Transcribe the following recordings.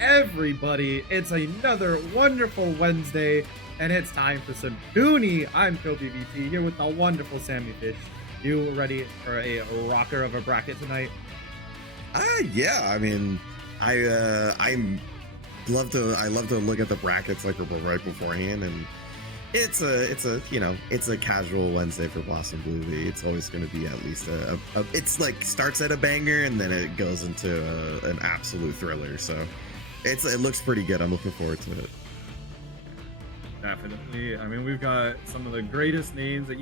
everybody? It's another wonderful Wednesday, and it's time for some Uni. I'm BBB here with the wonderful Sammy Fish. You ready for a rocker of a bracket tonight? Yeah. I mean, I love to look at the brackets like right beforehand, and it's a casual Wednesday for Blossom Blue V. It's always going to be at least it's like starts at a banger and then it goes into an absolute thriller. So it looks pretty good. I'm looking forward to it. Definitely. I mean, we've got some of the greatest names that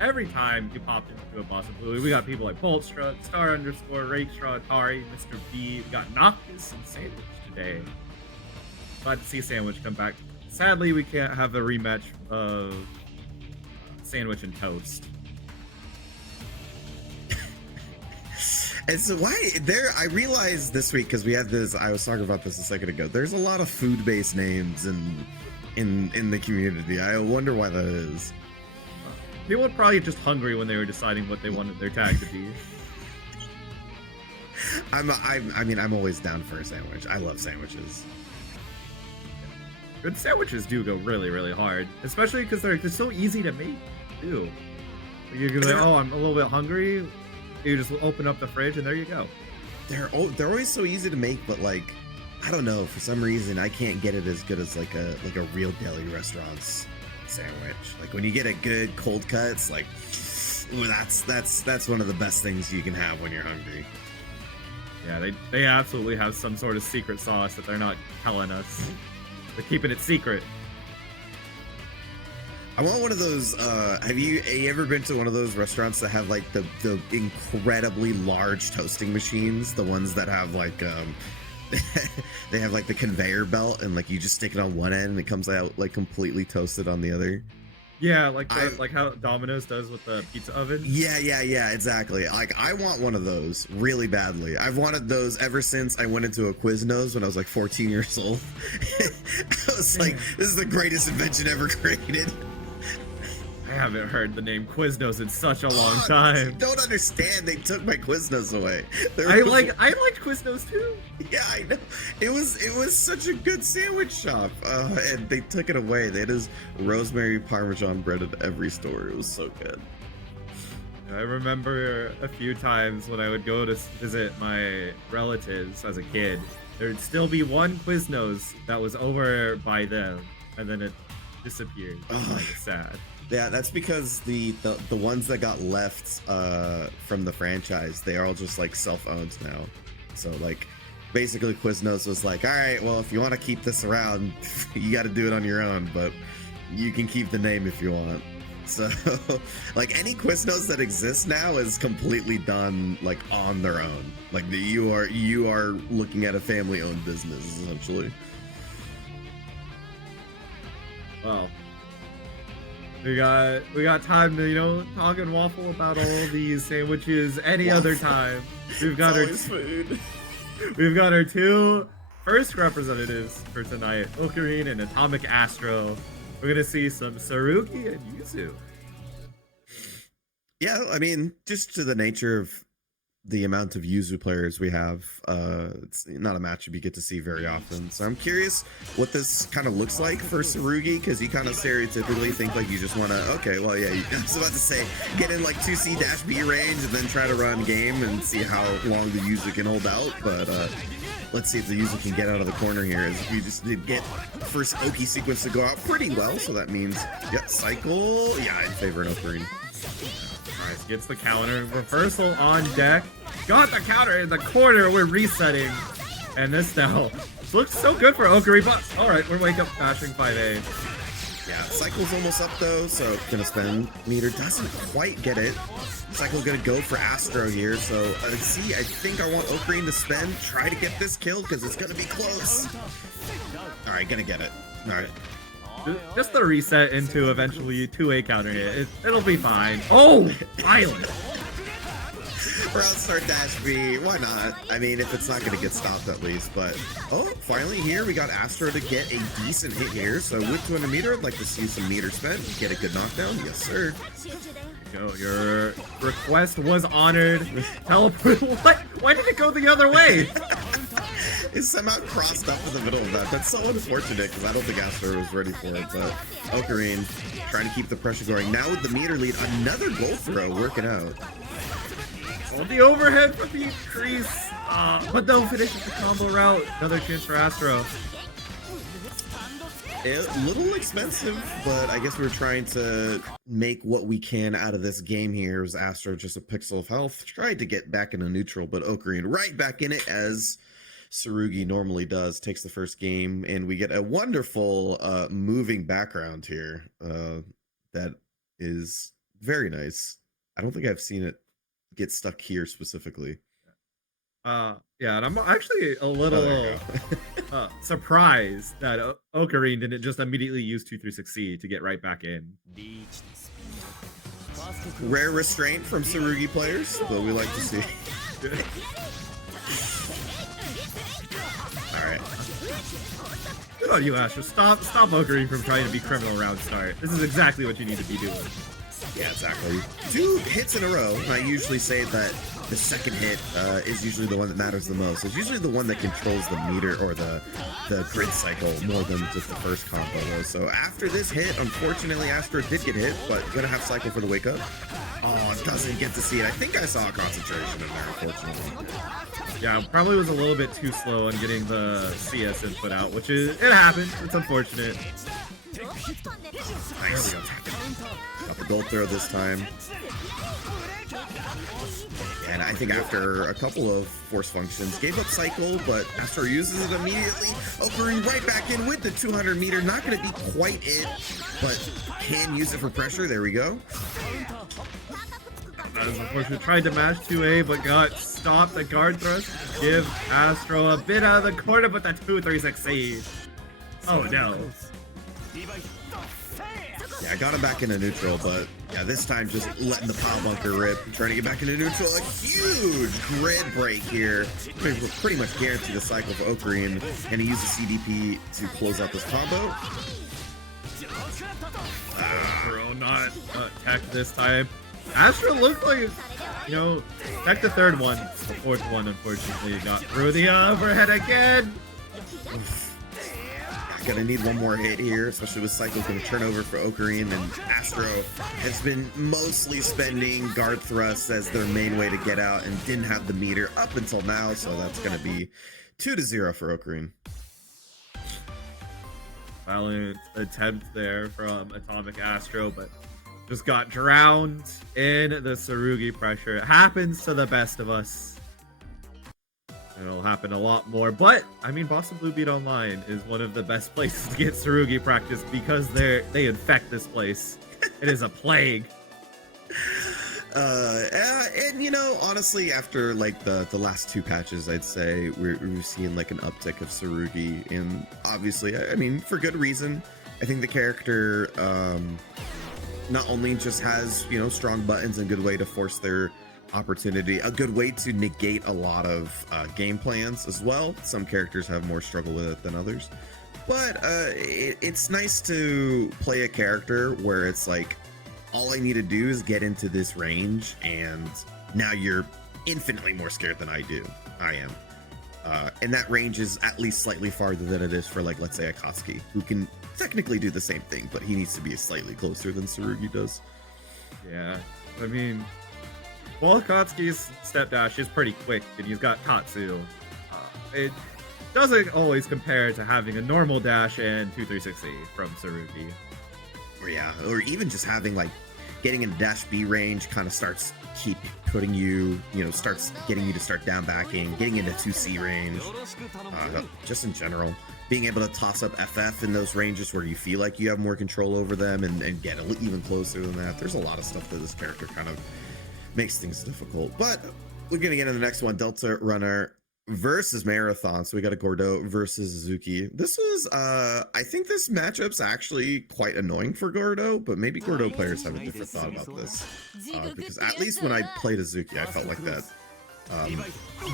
every time you pop into a Blossom Blue. We got people like Boltstruck, StarXUnderscore, Rakestraw, Atari, Mr.B. We got Noctis and Sandwich today. Glad to see Sandwich come back. Sadly, we can't have a rematch of Sandwich and Toast. And so I realized this week, because we had this, I was talking about this a second ago, there's a lot of food-based names in the community. I wonder why that is. People were probably just hungry when they were deciding what they wanted their tag to be. I'm always down for a sandwich. I love sandwiches. Good sandwiches do go really, really hard, especially because they're so easy to make too. You're gonna like, oh, I'm a little bit hungry. You just open up the fridge and there you go. They're always so easy to make, but like, I don't know, for some reason I can't get it as good as like a real deli restaurant's sandwich. Like when you get a good cold cut, it's like, ooh, that's one of the best things you can have when you're hungry. Yeah, they absolutely have some sort of secret sauce that they're not telling us. They're keeping it secret. I want one of those. Have you ever been to one of those restaurants that have like the incredibly large toasting machines? The ones that have like they have like the conveyor belt and like you just stick it on one end and it comes out like completely toasted on the other. Yeah, like how Domino's does with the pizza oven. Yeah, exactly. Like I want one of those really badly. I've wanted those ever since I went into a Quiznos when I was like 14 years old. I was like, this is the greatest invention ever created. I haven't heard the name Quiznos in such a long time. You don't understand. They took my Quiznos away. I liked Quiznos too. Yeah, I know. It was such a good sandwich shop, and they took it away. They had his rosemary parmesan bread at every store. It was so good. I remember a few times when I would go to visit my relatives as a kid, there'd still be one Quiznos that was over by them, and then it disappeared. Like, sad. Yeah, that's because the ones that got left from the franchise, they are all just like self-owned now. So like basically Quiznos was like, all right, well, if you want to keep this around, you got to do it on your own, but you can keep the name if you want. So like any Quiznos that exists now is completely done like on their own. Like you are looking at a family-owned business essentially. Well, we got time to talk and waffle about all these sandwiches any other time. We've got food. We've got our two first representatives for tonight, Okarine and AtomicAstro. We're gonna see some Tsurugi and Yuzu. Yeah, I mean, just to the nature of the amount of Yuzu players we have, it's not a matchup you get to see very often. So I'm curious what this kind of looks like for Tsurugi, because you kind of stereotypically think like you just want to, okay, well, yeah, I was about to say, get in like 2C-B range and then try to run game and see how long the Yuzu can hold out. But let's see if the Yuzu can get out of the corner here, as we just did get first Oki sequence to go out pretty well. So that means, yeah, cycle, yeah, in favor of Okarine. Alright, gets the counter. Reversal on deck. Got the counter in the corner. We're resetting. And this now looks so good for Okarine, but alright, we're wake up bashing 5A. Yeah, Cycle's almost up though, so gonna spend meter. Doesn't quite get it. Cycle's gonna go for Astro here, so I think I want Okarine to spend, try to get this kill, because it's gonna be close. Alright, gonna get it. Alright. Just the reset into eventually 2A counter hit. It'll be fine. Oh! Violent! Round start dash B. Why not? I mean, if it's not going to get stopped at least. But, oh, finally here we got Astro to get a decent hit here. So with 200 meter, I'd like to see some meter spent. Get a good knockdown. Yes, sir. Go. Your request was honored. Teleport. What? Why did it go the other way? Is somehow crossed up in the middle of that. That's so unfortunate because I don't think Astro was ready for it. But Okarine trying to keep the pressure going. Now with the meter lead, another goal throw working out. Oh, the overhead from the crease. But they'll finish with the combo route. Another chance for Astro. A little expensive, but I guess we're trying to make what we can out of this game here. As Astro just a pixel of health, tried to get back into neutral, but Okarine right back in it as Tsurugi normally does. Takes the first game, and we get a wonderful moving background here that is very nice. I don't think I've seen it get stuck here specifically. Yeah, and I'm actually a little surprised that Okarine didn't just immediately use 236C to get right back in. Rare restraint from Tsurugi players, but we like to see. All right. Good on you, Astro. Stop Okarine from trying to be criminal round start. This is exactly what you need to be doing. Yeah, exactly. 2 hits in a row. I usually say that the second hit is usually the one that matters the most. It's usually the one that controls the meter or the grid cycle more than just the first combo though. So after this hit, unfortunately Astro did get hit, but gonna have cycle for the wake up. Oh, doesn't get to see it. I think I saw a concentration in there, unfortunately. Yeah, probably was a little bit too slow on getting the CS input out, which is, it happens. It's unfortunate. Nice. Got the gold throw this time. And I think after a couple of force functions, gave up cycle, but Astro uses it immediately. Okarine right back in with the 200 meter. Not going to be quite it, but can use it for pressure. There we go. That is unfortunate. Tried to mash 2A, but got stopped. The guard thrust. Give Astro a bit out of the corner, but that 236 save. Oh no. Yeah, I got him back into neutral, but yeah, this time just letting the pile bunker rip, trying to get back into neutral. A huge grid break here. We're pretty much guaranteed a cycle for Okarine, and he uses CDP to close out this combo. Bro, not tech this time. Astro looked like, you know, tech the third one. The fourth one, unfortunately, got through the overhead again. Gonna need one more hit here, especially with cycle going to turn over for Okarine, and Astro has been mostly spending guard thrusts as their main way to get out and didn't have the meter up until now, so that's going to be 2-0 for Okarine. Valiant attempt there from AtomicAstro, but just got drowned in the Tsurugi pressure. It happens to the best of us. It'll happen a lot more, but I mean, Boston Blue Beat Online is one of the best places to get Tsurugi practice because they infect this place. It is a plague. And you know, honestly, after like the last 2 patches, I'd say we're seeing like an uptick of Tsurugi, and obviously, I mean, for good reason. I think the character not only just has, you know, strong buttons and good way to force their opportunity, a good way to negate a lot of game plans as well. Some characters have more struggle with it than others, but it's nice to play a character where it's like, all I need to do is get into this range, and now you're infinitely more scared than I am. And that range is at least slightly farther than it is for, like, let's say Akatsuki, who can technically do the same thing, but he needs to be slightly closer than Tsurugi does. Yeah, I mean, well, Akatsuki's step dash is pretty quick, and he's got Katsu. It doesn't always compare to having a normal dash and 236 from Tsurugi. Or yeah, or even just having, like, getting in dash B range kind of starts putting you, you know, starts getting you to start down backing, getting into 2C range, just in general. Being able to toss up FF in those ranges where you feel like you have more control over them and get even closer than that. There's a lot of stuff that this character kind of makes things difficult. But we're going to get into the next one, Deltarunner versus Marathon. So we got a Gordeau versus Zuki. This was, I think this matchup's actually quite annoying for Gordeau, but maybe Gordeau players have a different thought about this. Because at least when I played Azuki, I felt like that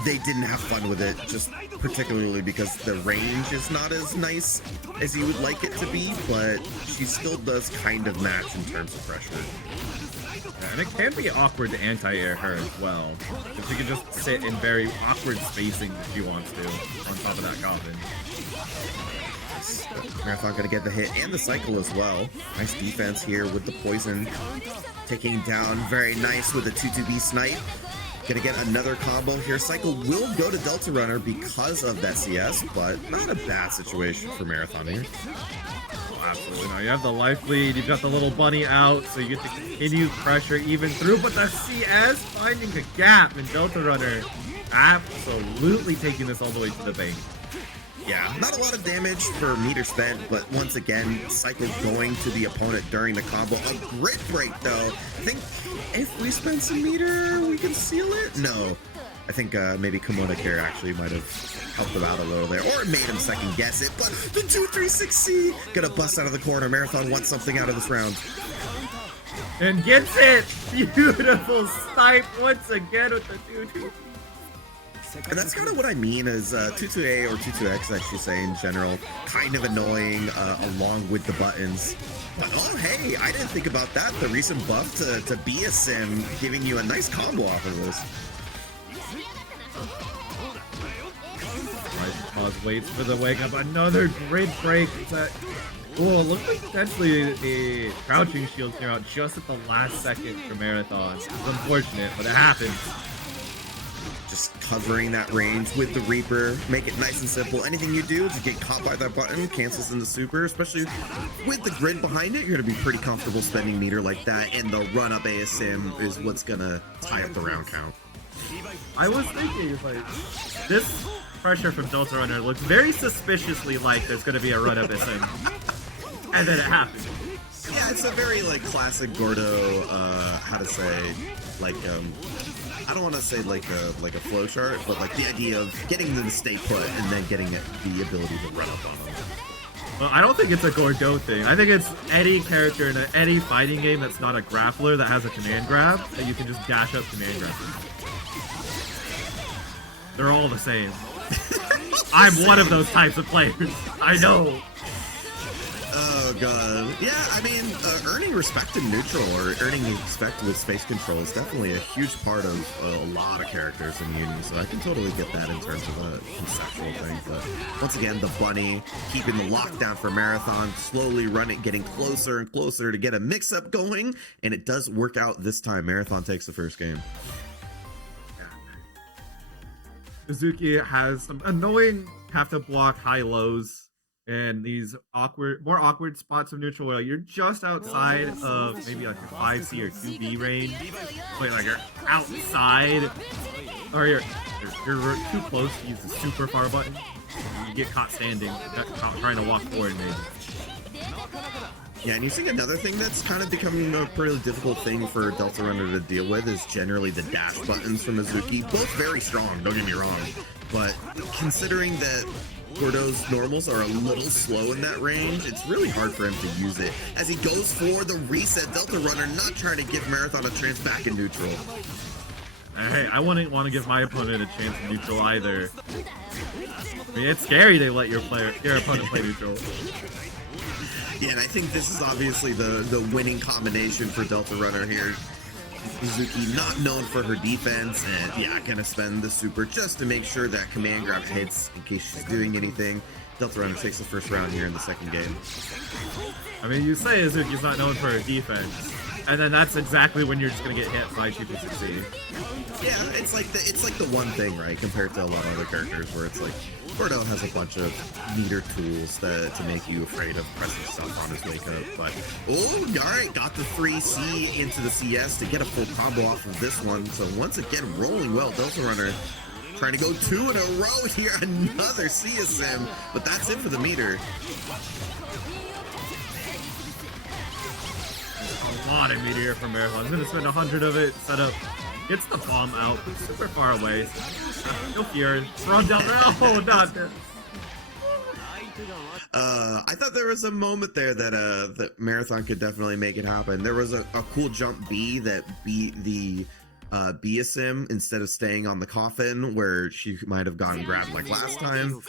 they didn't have fun with it, just particularly because the range is not as nice as you would like it to be, but she still does kind of match in terms of pressure. Yeah, and it can be awkward to anti-air her as well. Because she can just sit in very awkward spacing if she wants to on top of that coffin. Marathon gonna get the hit and the cycle as well. Nice defense here with the poison. Taking down very nice with the 2-2B snipe. Gonna get another combo here. Cycle will go to Deltarunner because of that CS, but not a bad situation for Marathon here. Oh, absolutely not. You have the life lead, you've got the little bunny out, so you get to continue pressure even through, but the CS finding a gap, and Deltarunner absolutely taking this all the way to the bank. Yeah, not a lot of damage per meter spent, but once again, Cycle going to the opponent during the combo. A grid break, though. I think if we spend some meter, we can seal it? No. I think maybe Kimono Care actually might have helped him out a little there, or it made him second guess it, but the 236C gonna bust out of the corner. Marathon wants something out of this round. And gets it! Beautiful snipe once again with the 2-2. And that's kind of what I mean is 22A or 22X, I should say, in general, kind of annoying along with the buttons. But oh, hey, I didn't think about that. The recent buff to be a sim giving you a nice combo off of this. Pause waits for the wake up. Another grid break. Oh, it looks like potentially the crouching shield came out just at the last second for Marathon. It's unfortunate, but it happens. Just covering that range with the Reaper, make it nice and simple. Anything you do to get caught by that button cancels in the super, especially with the grid behind it. You're gonna be pretty comfortable spending meter like that, and the run-up ASM is what's gonna tie up the round count. I was thinking, like, this pressure from Deltarunner looks very suspiciously like there's gonna be a run-up ASM, and then it happens. Yeah, it's a very like classic Gordo, how to say, like I don't want to say like a flow chart, but like the idea of getting them to stay put and then getting the ability to run up on them. Well, I don't think it's a Gordo thing. I think it's any character in any fighting game that's not a grappler that has a command grab that you can just dash up command grab. They're all the same. I'm one of those types of players. I know. Oh god. Yeah, I mean, earning respect in neutral or earning respect with space control is definitely a huge part of a lot of characters in Uni, so I can totally get that in terms of a conceptual thing. But once again, the bunny keeping the lockdown for Marathon, slowly running, getting closer and closer to get a mix-up going, and it does work out this time. Marathon takes the first game. Suzuki has some annoying have to block high lows and these more awkward spots of neutral where you're just outside of maybe like a 5C or 2B range, but like you're outside, or you're too close to use the super far button. You get caught standing, trying to walk forward maybe. Yeah, and you see another thing that's kind of becoming a pretty difficult thing for Deltarunner to deal with is generally the dash buttons from Mizuki. Both very strong, don't get me wrong, but considering that Gordo's normals are a little slow in that range, it's really hard for him to use it. As he goes for the reset, Deltarunner not trying to give Marathon a chance back in neutral. Hey, I wouldn't want to give my opponent a chance in neutral either. I mean, it's scary to let your opponent play neutral. Yeah, and I think this is obviously the winning combination for Deltarunner here. Suzuki not known for her defense, and yeah, gonna spend the super just to make sure that command grab hits in case she's doing anything. Deltarunner takes the first round here in the second game. I mean, you say Suzuki's not known for her defense, and then that's exactly when you're just gonna get hit by 260. Yeah, it's like the one thing, right, compared to a lot of other characters where it's like Gordo has a bunch of meter tools to make you afraid of pressing stuff on his wake up. But oh, alright, got the 3C into the CS to get a full combo off of this one. So once again, rolling well. Deltarunner trying to go 2 in a row here, another CSM, but that's it for the meter. A lot of meter here from Marathon. He's gonna spend 100 of it, set up, gets the bomb out, super far away. No fear, run down there. Oh, not there. I thought there was a moment there that that Marathon could definitely make it happen. There was a cool jump B that beat the BSM instead of staying on the coffin where she might have gotten grabbed like last time.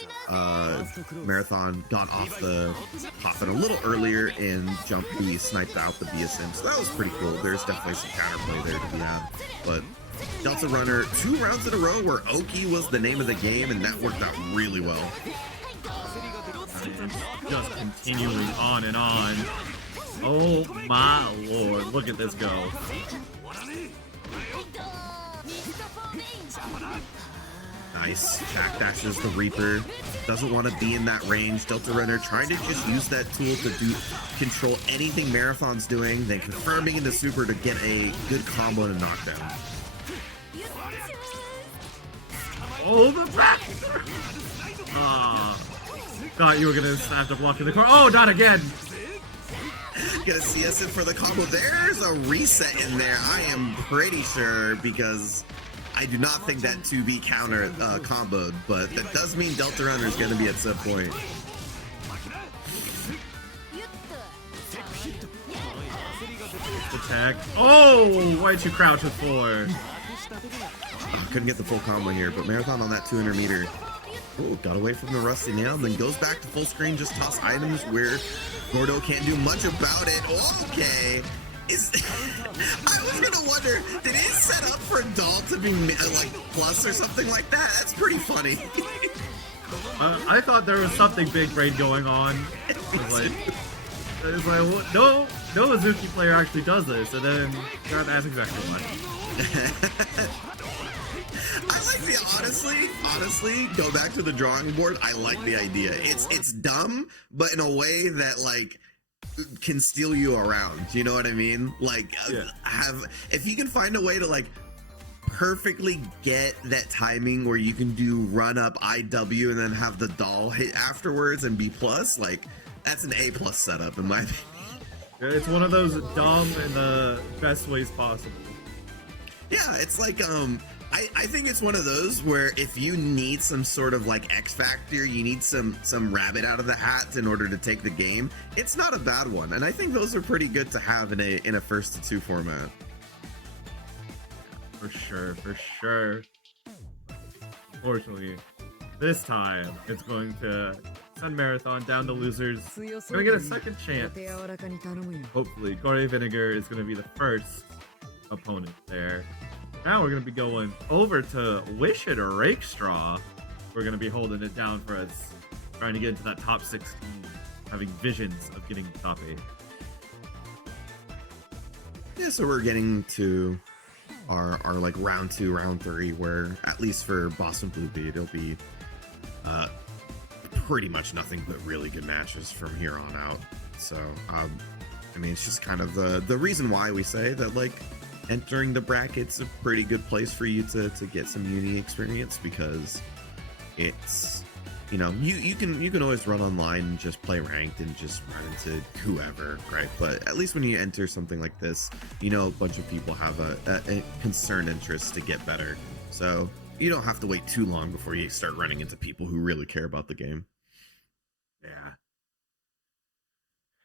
Marathon got off the coffin a little earlier and jumpy sniped out the BSM, so that was pretty cool. There's definitely some counterplay there to be had. But Deltarunner, 2 rounds in a row where Oki was the name of the game, and that worked out really well. Just continuing on and on. Oh my lord, look at this go. Nice. Backdashes the Reaper. Doesn't want to be in that range. Deltarunner trying to just use that tool to control anything Marathon's doing, then confirming into super to get a good combo and a knockdown. Oh, the back! Thought you were gonna snap the block in the car. Oh, not again! Gonna see us in for the combo. There's a reset in there, I am pretty sure, because I do not think that 2B counter comboed, but that does mean Deltarunner is gonna be at some point. Attack. Oh, why'd you crouch with 4? Couldn't get the full combo here, but Marathon on that 200 meter. Oh, got away from the Rusty Nail, and then goes back to full screen, just toss items where Gordo can't do much about it. Okay. I was gonna wonder, did it set up for Doll to be like plus or something like that? That's pretty funny. I thought there was something big brain going on. It's like what? No Azuki player actually does this, and then that's exactly why. I like the honestly, go back to the drawing board. I like the idea. It's dumb, but in a way that like can steal you around. You know what I mean? Like if you can find a way to like perfectly get that timing where you can do run up IW and then have the doll hit afterwards and B+, like that's an A+ setup in my opinion. It's one of those dumb in the best ways possible. Yeah, it's like I think it's one of those where if you need some sort of like X factor, you need some rabbit out of the hat in order to take the game. It's not a bad one, and I think those are pretty good to have in a 1st-to-2 format. For sure. Unfortunately, this time it's going to send Marathon down to losers. Gonna get a second chance. Hopefully, Corey Vinegar is gonna be the first opponent there. Now we're going to be going over to Wish It or Rakestraw. We're going to be holding it down for us, trying to get into that top 16, having visions of getting top 8. Yeah, so we're getting to our like round 2, round 3, where at least for Boston Blue Beat, it'll be pretty much nothing but really good matches from here on out. So, I mean, it's just kind of the reason why we say that, like, entering the bracket's a pretty good place for you to get some uni experience, because it's, you know, you can always run online and just play ranked and just run into whoever, right? But at least when you enter something like this, you know, a bunch of people have a concerned interest to get better, so you don't have to wait too long before you start running into people who really care about the game. Yeah.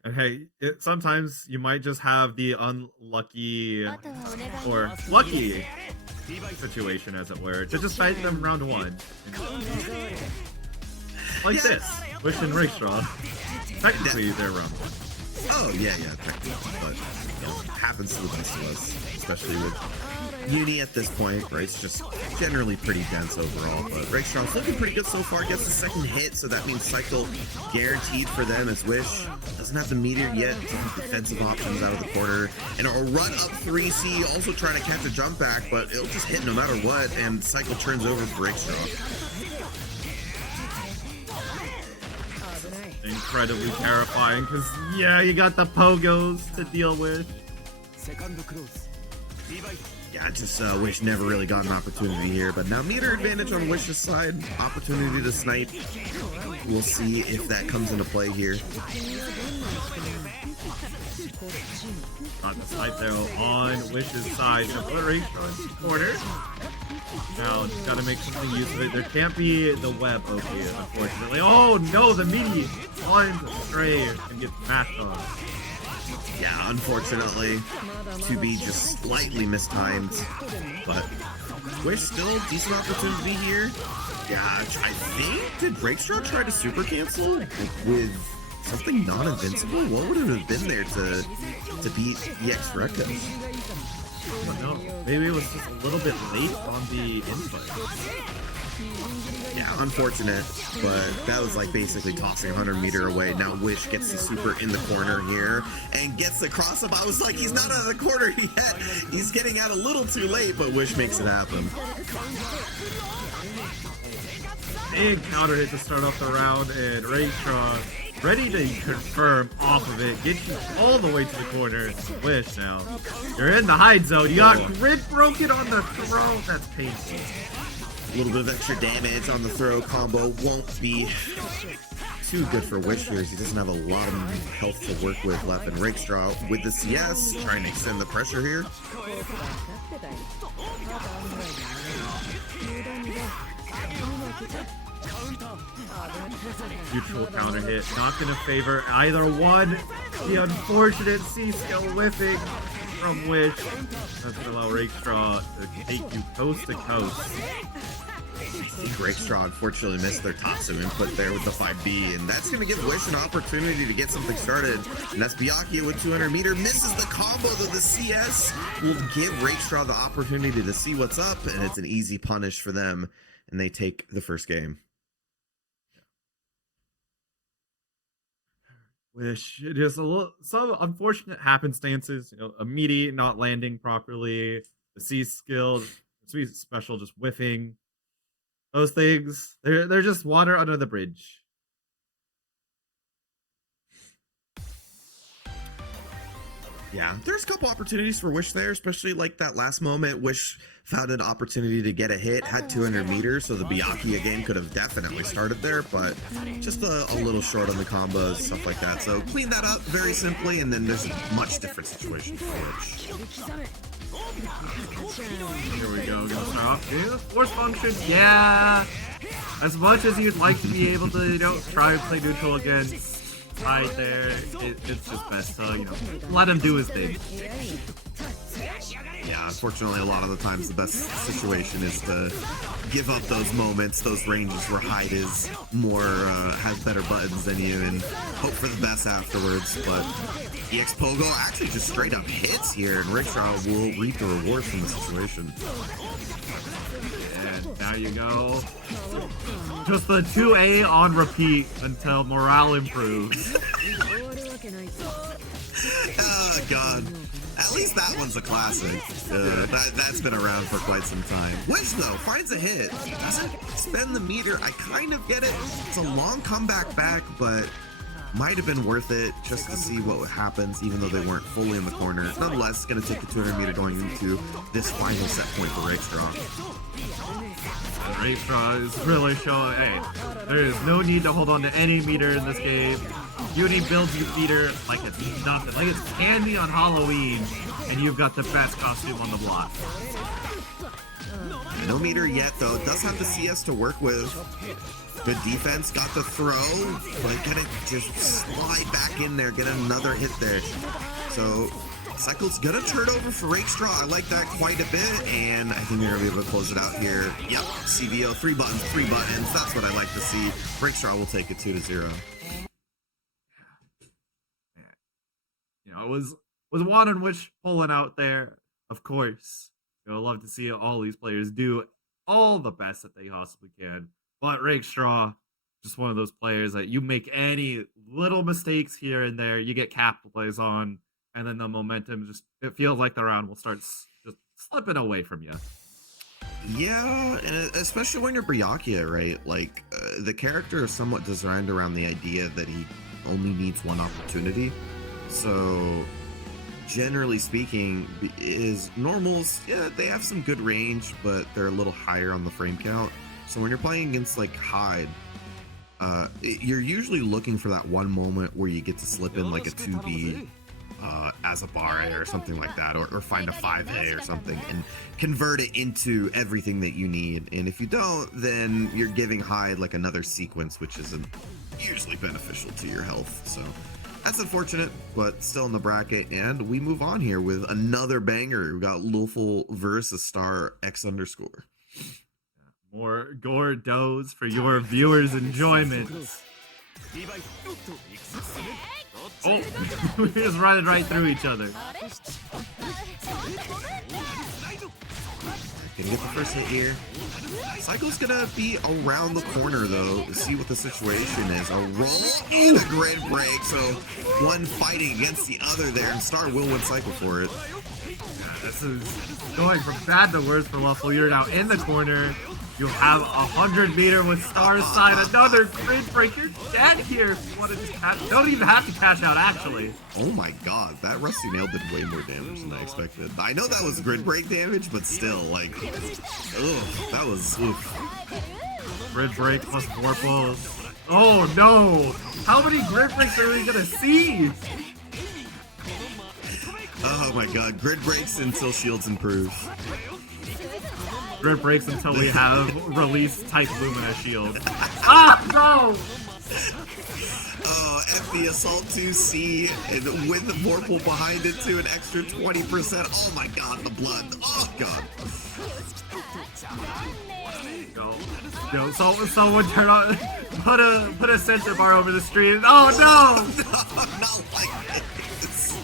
And hey, sometimes you might just have the unlucky or lucky situation, as it were, to just fight them round 1. Like this, Wish and Rakestraw. Technically, they're round 1. Oh, yeah, technically, but you know, it happens to the best of us, especially with Uni at this point, right? It's just generally pretty dense overall, but Rakestraw's looking pretty good so far. Gets the second hit, so that means cycle guaranteed for them as Wish doesn't have the meteor yet to have defensive options out of the corner, and it'll run up 3C, also trying to catch a jump back, but it'll just hit no matter what, and cycle turns over for Rakestraw. Incredibly terrifying, because yeah, you got the pogos to deal with. Yeah, just Wish never really got an opportunity here, but now meter advantage on Wish's side, opportunity to snipe. We'll see if that comes into play here. Got the snipe there on Wish's side. Gonna put Rakestraw corner. Now, just gotta make something use of it. There can't be the web okay, unfortunately. Oh no, the meaty finds a stray and gets mashed on. Yeah, unfortunately, 2B just slightly mistimed, but Wish still decent opportunity here. Yeah, I think, did Breakstraw try to super cancel with something non-invincible? What would it have been there to beat EX Reco? I don't know. Maybe it was just a little bit late on the input. Yeah, unfortunate, but that was like basically tossing 100-meter away. Now Wish gets the super in the corner here and gets the cross up. I was like, he's not out of the corner yet. He's getting out a little too late, but Wish makes it happen. Big counter hit to start off the round, and Raytron ready to confirm off of it. Get you all the way to the corner. Wish now. You're in the hide zone. You got grid broken on the throw. That's painful. A little bit of extra damage on the throw combo won't be too good for Wish here, as he doesn't have a lot of health to work with left. And Rakestraw with the CS, trying to extend the pressure here. Neutral counter hit, not gonna favor either one. The unfortunate C-skill whiffing from Wish. That's gonna allow Rakestraw to take you coast to coast. Rakestraw unfortunately missed their Tatsu input there with the 5B, and that's going to give Wish an opportunity to get something started. And that's Byakuya with 200-meter, misses the combo, though the CS will give Rakestraw the opportunity to see what's up, and it's an easy punish for them, and they take the first game. Wish just some unfortunate happenstances, you know, immediate not landing properly, the C skill, sweet special just whiffing. Those things, they're just water under the bridge. Yeah, there's a couple opportunities for Wish there, especially like that last moment. Wish found an opportunity to get a hit, had 200 meters, so the Byakuya game could have definitely started there, but just a little short on the combos, stuff like that. So clean that up very simply, and then there's a much different situation for Wish. Here we go, gonna start off. Force function, yeah. As much as you'd like to be able to, you know, try and play neutral against right there, it's just best to, you know, let him do his thing. Yeah, unfortunately, a lot of the times the best situation is to give up those moments, those ranges where Hyde is more, has better buttons than you, and hope for the best afterwards. But EX Pogo actually just straight up hits here, and Rickshaw will reap the rewards from the situation. And now you go. Just the 2A on repeat until morale improves. Oh, God. At least that one's a classic. That's been around for quite some time. Wish, though, finds a hit. Doesn't spend the meter. I kind of get it. It's a long comeback back, but might have been worth it just to see what happens, even though they weren't fully in the corner. Nonetheless, it's going to take the 200 meter going into this final set point for Rakestraw. Rakestraw is really showing, hey, there is no need to hold on to any meter in this game. Uni builds you meter like it's nothing, like it's candy on Halloween, and you've got the best costume on the block. No meter yet, though. Does have the CS to work with. Good defense, got the throw, but gonna just slide back in there, get another hit there. So Cycle's gonna turn over for Rakestraw. I like that quite a bit, and I think they're gonna be able to close it out here. Yep, CVO, 3 buttons. That's what I like to see. Rakestraw will take it 2-0. You know, it was one in which pulling out there, of course. You know, love to see all these players do all the best that they possibly can. But Rakestraw, just one of those players that you make any little mistakes here and there, you get capitalized on, and then the momentum just, it feels like the round will start just slipping away from you. Yeah, and especially when you're Byakuya, right? Like, the character is somewhat designed around the idea that he only needs one opportunity. So, generally speaking, his normals, yeah, they have some good range, but they're a little higher on the frame count. So when you're playing against like Hyde, you're usually looking for that one moment where you get to slip in like a 2B as a bar A or something like that, or find a 5A or something and convert it into everything that you need. And if you don't, then you're giving Hyde like another sequence, which isn't usually beneficial to your health. So That's unfortunate, but still in the bracket. And we move on here with another banger. We got LuFL versus StarXUnderscore. More gore does for your viewers' enjoyment. Oh, we're just running right through each other. Gonna get the first hit here. Cycle's gonna be around the corner though to see what the situation is. A roll and a grid break. So one fighting against the other there, and Star will win Cycle for it. This is going from bad to worse for LuFL. You're now in the corner. You have 100-meter with Star's side. Another grid break. You're dead here. If you want to just don't even have to cash out, actually. Oh my god, that Rusty Nail did way more damage than I expected. I know that was grid break damage, but still, like, ugh, that was oof. Grid break plus Vorpals. Oh no! How many grid breaks are we gonna see? Oh my god, grid breaks until shields improve. Grid breaks until we have released type Lumina shield. Ah, no! Oh, F the Assault 2C, and with the Vorpal behind it to an extra 20%. Oh my god, the blood. Oh god. Yo, someone turn on, put a sensor bar over the stream. Oh no! No, not like this.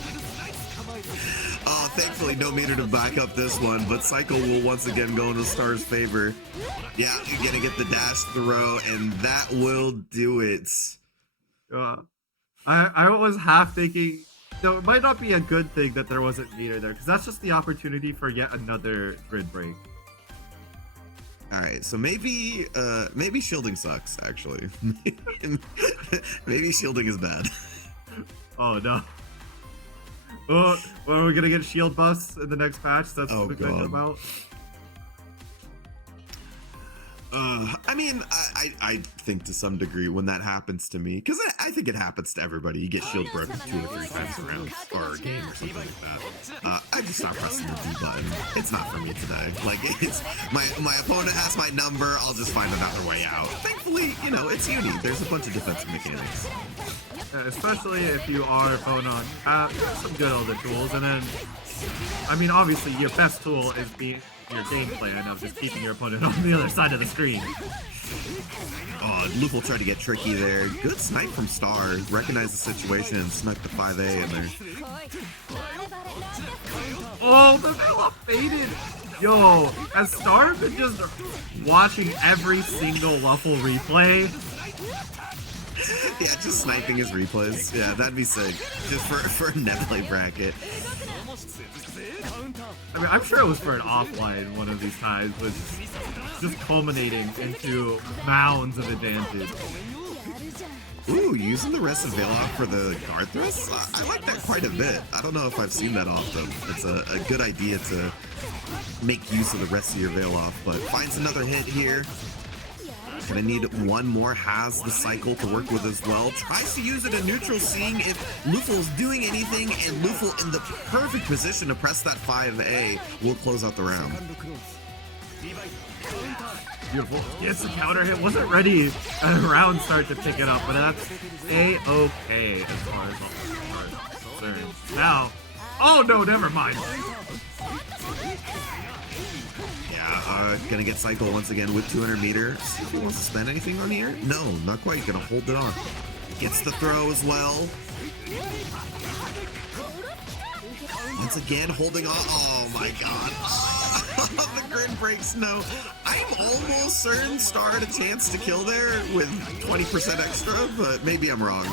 Oh, thankfully no meter to back up this one, but Cycle will once again go into Star's favor. Yeah, you're gonna get the dash throw, and that will do it. I was half thinking, though it might not be a good thing that there wasn't meter there, because that's just the opportunity for yet another grid break. Alright, so maybe shielding sucks, actually. Maybe shielding is bad. Oh no. Oh, well, are we gonna get shield buffs in the next patch? That's what we're gonna come out. I mean, I think to some degree when that happens to me, because I think it happens to everybody, you get shield broken 2 or 3 times around or a game or something like that. I just stop pressing the D button. It's not for me today. Like, it's my opponent has my number. I'll just find another way out. Thankfully, you know, it's Uni. There's a bunch of defensive mechanics. Especially if you are opponent, some good other tools, and then, I mean, obviously your best tool is being your game plan of just keeping your opponent on the other side of the screen. Oh, LuFL tried to get tricky there. Good snipe from Star. Recognized the situation and sniped the 5A in there. Oh, the Vela faded. Yo, has Star been just watching every single LuFL replay? Yeah, just sniping his replays. Yeah, that'd be sick. Just for a netplay bracket. I mean, I'm sure it was for an offline one of these times, was just culminating into mounds of advantage. Ooh, using the rest of Veloc for the guard thrust? I like that quite a bit. I don't know if I've seen that often. It's a good idea to make use of the rest of your Veloc, but finds another hit here. Gonna need one more, has the cycle to work with as well. Tries to use it in neutral, seeing if LuFL is doing anything, and LuFL in the perfect position to press that 5A will close out the round. Beautiful. Yes, the counter hit. Wasn't ready at a round start to pick it up, but that's A-okay as far as all concerned. Now, oh no, never mind. Gonna get cycle once again with 200 meters. See if he wants to spend anything on here. No, not quite. Gonna hold it on. Gets the throw as well. Once again, holding on. Oh my god. The grid breaks. No. I'm almost certain Star had a chance to kill there with 20% extra, but maybe I'm wrong.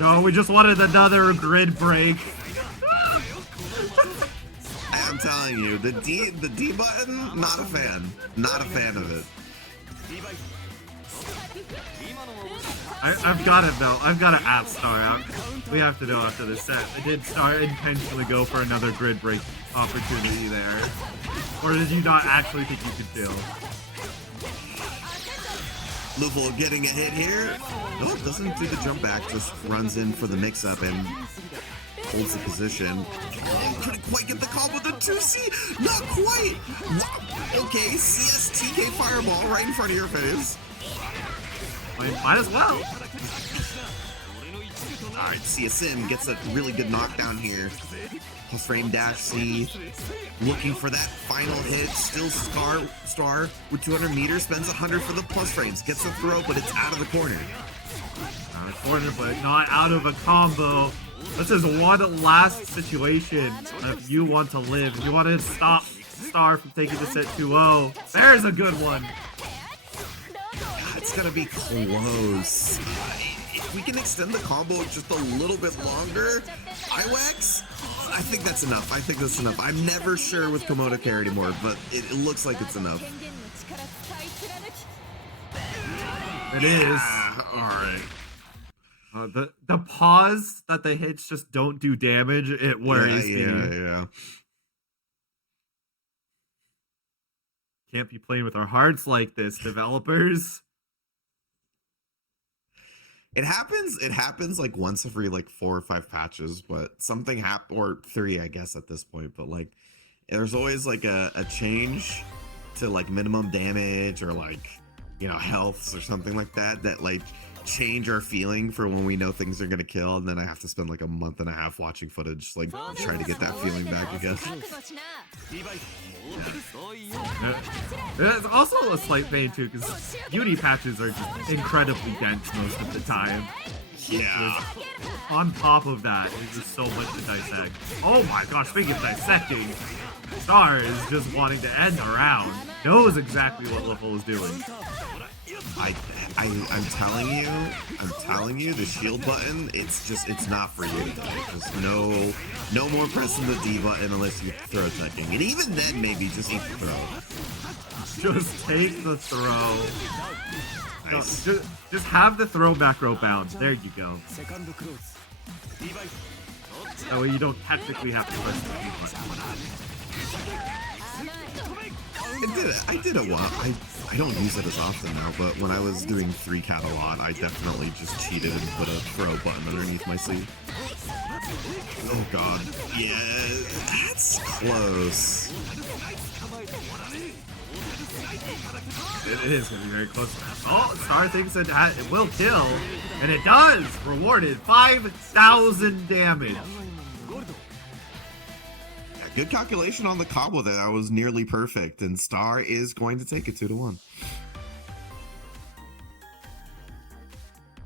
No, we just wanted another grid break. I'm telling you, the D button, not a fan. Not a fan of it. I've got it though. I've got to app Star out. We have to know after this set. Did Star intentionally go for another grid break opportunity there? Or did you not actually think you could kill? LuFL getting a hit here. No, doesn't do the jump back, just runs in for the mix-up and holds the position. Oh, couldn't quite get the combo with the 2C. Not quite. Okay, CSTK fireball right in front of your face. Might as well. Alright, CSM gets a really good knockdown here. Plus frame dash C. Looking for that final hit. Still Star with 200 meters. Spends 100 for the plus frames. Gets a throw, but it's out of the corner. Out of the corner, but not out of a combo. This is one last situation if you want to live. If you want to stop Star from taking the set 2-0. There's a good one. It's gonna be close. If we can extend the combo just a little bit longer, IWAX, I think that's enough. I think that's enough. I'm never sure with Komodo Care anymore, but it looks like it's enough. It is. Alright. The pause that the hits just don't do damage, it worries me. Yeah. Can't be playing with our hearts like this, developers. It happens like once every like 4 or 5 patches, but something or 3, I guess, at this point. But like, there's always like a change to like minimum damage or like, you know, healths or something like that like change our feeling for when we know things are gonna kill, and then I have to spend like a month and a half watching footage, like trying to get that feeling back, I guess. There's also a slight pain too, because Uni patches are just incredibly dense most of the time. Yeah. On top of that, there's just so much to dissect. Oh my gosh, speaking of dissecting, Star is just wanting to end the round. Knows exactly what LuFL is doing. I'm telling you, the shield button, it's not for you. Just no more pressing the D button unless you're throw checking. And even then, maybe just take the throw. Just take the throw. Nice. No, just have the throw macro bound. There you go. That way you don't technically have to press the D button. I did a while. I don't use it as often now, but when I was doing 3-cat a lot, I definitely just cheated and put a throw button underneath my sleeve. Oh god. Yeah, that's close. It is going to be very close. Oh, Star thinks that it will kill, and it does! Rewarded 5,000 damage. Good calculation on the combo there. That was nearly perfect, and Star is going to take it 2-1.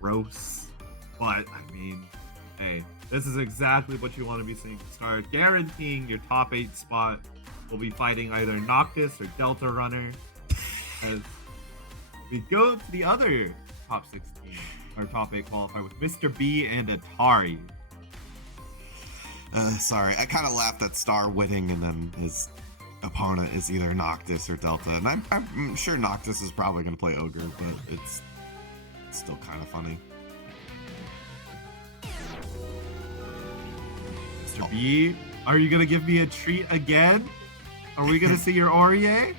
Gross. But, I mean, hey, this is exactly what you want to be seeing. Star guaranteeing your top 8 spot will be fighting either Noctis or Deltarunner. As we go to the other top 16, or top 8 qualifier with Mr.B and Atari. Sorry, I kind of laughed at Star winning, and then his opponent is either Noctis or Delta. And I'm sure Noctis is probably going to play Ogre, but it's still kind of funny. Mr. B, are you going to give me a treat again? Are we going to see your Aurier?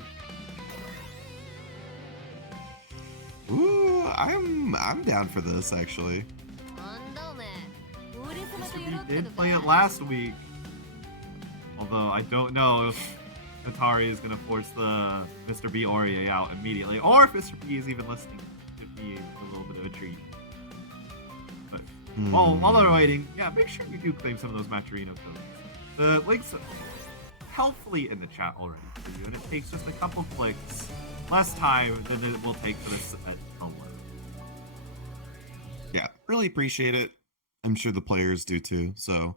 Ooh, I'm down for this, actually. Mr. B did play it last week. Although I don't know if Atari is going to force the Mr. B Aurier out immediately, or if Mr. B is even listening to be a little bit of a treat. But while they're waiting, yeah, make sure you do claim some of those Maturino codes. The links are helpfully in the chat already for you, and it takes just a couple clicks, less time than it will take for this set to load. Yeah, really appreciate it. I'm sure the players do too. So,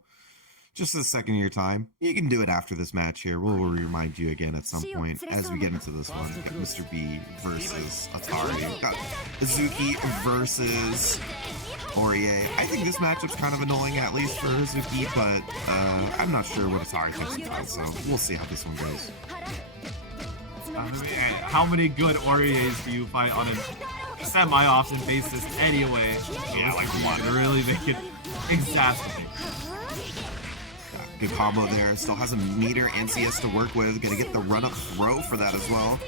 just the second year time, you can do it after this match here. We'll remind you again at some point as we get into this one. Got Mr. B versus Atari. Got Azuki versus Aurier. I think this matchup's kind of annoying, at least for Azuki, but I'm not sure what Atari thinks about, so we'll see how this one goes. How many good Auriers do you fight on a semi-often basis anyway? Yeah, like one. To really make it exacerbate. Good combo there. Still has a meter and CS to work with. Gonna get the run-up throw for that as well.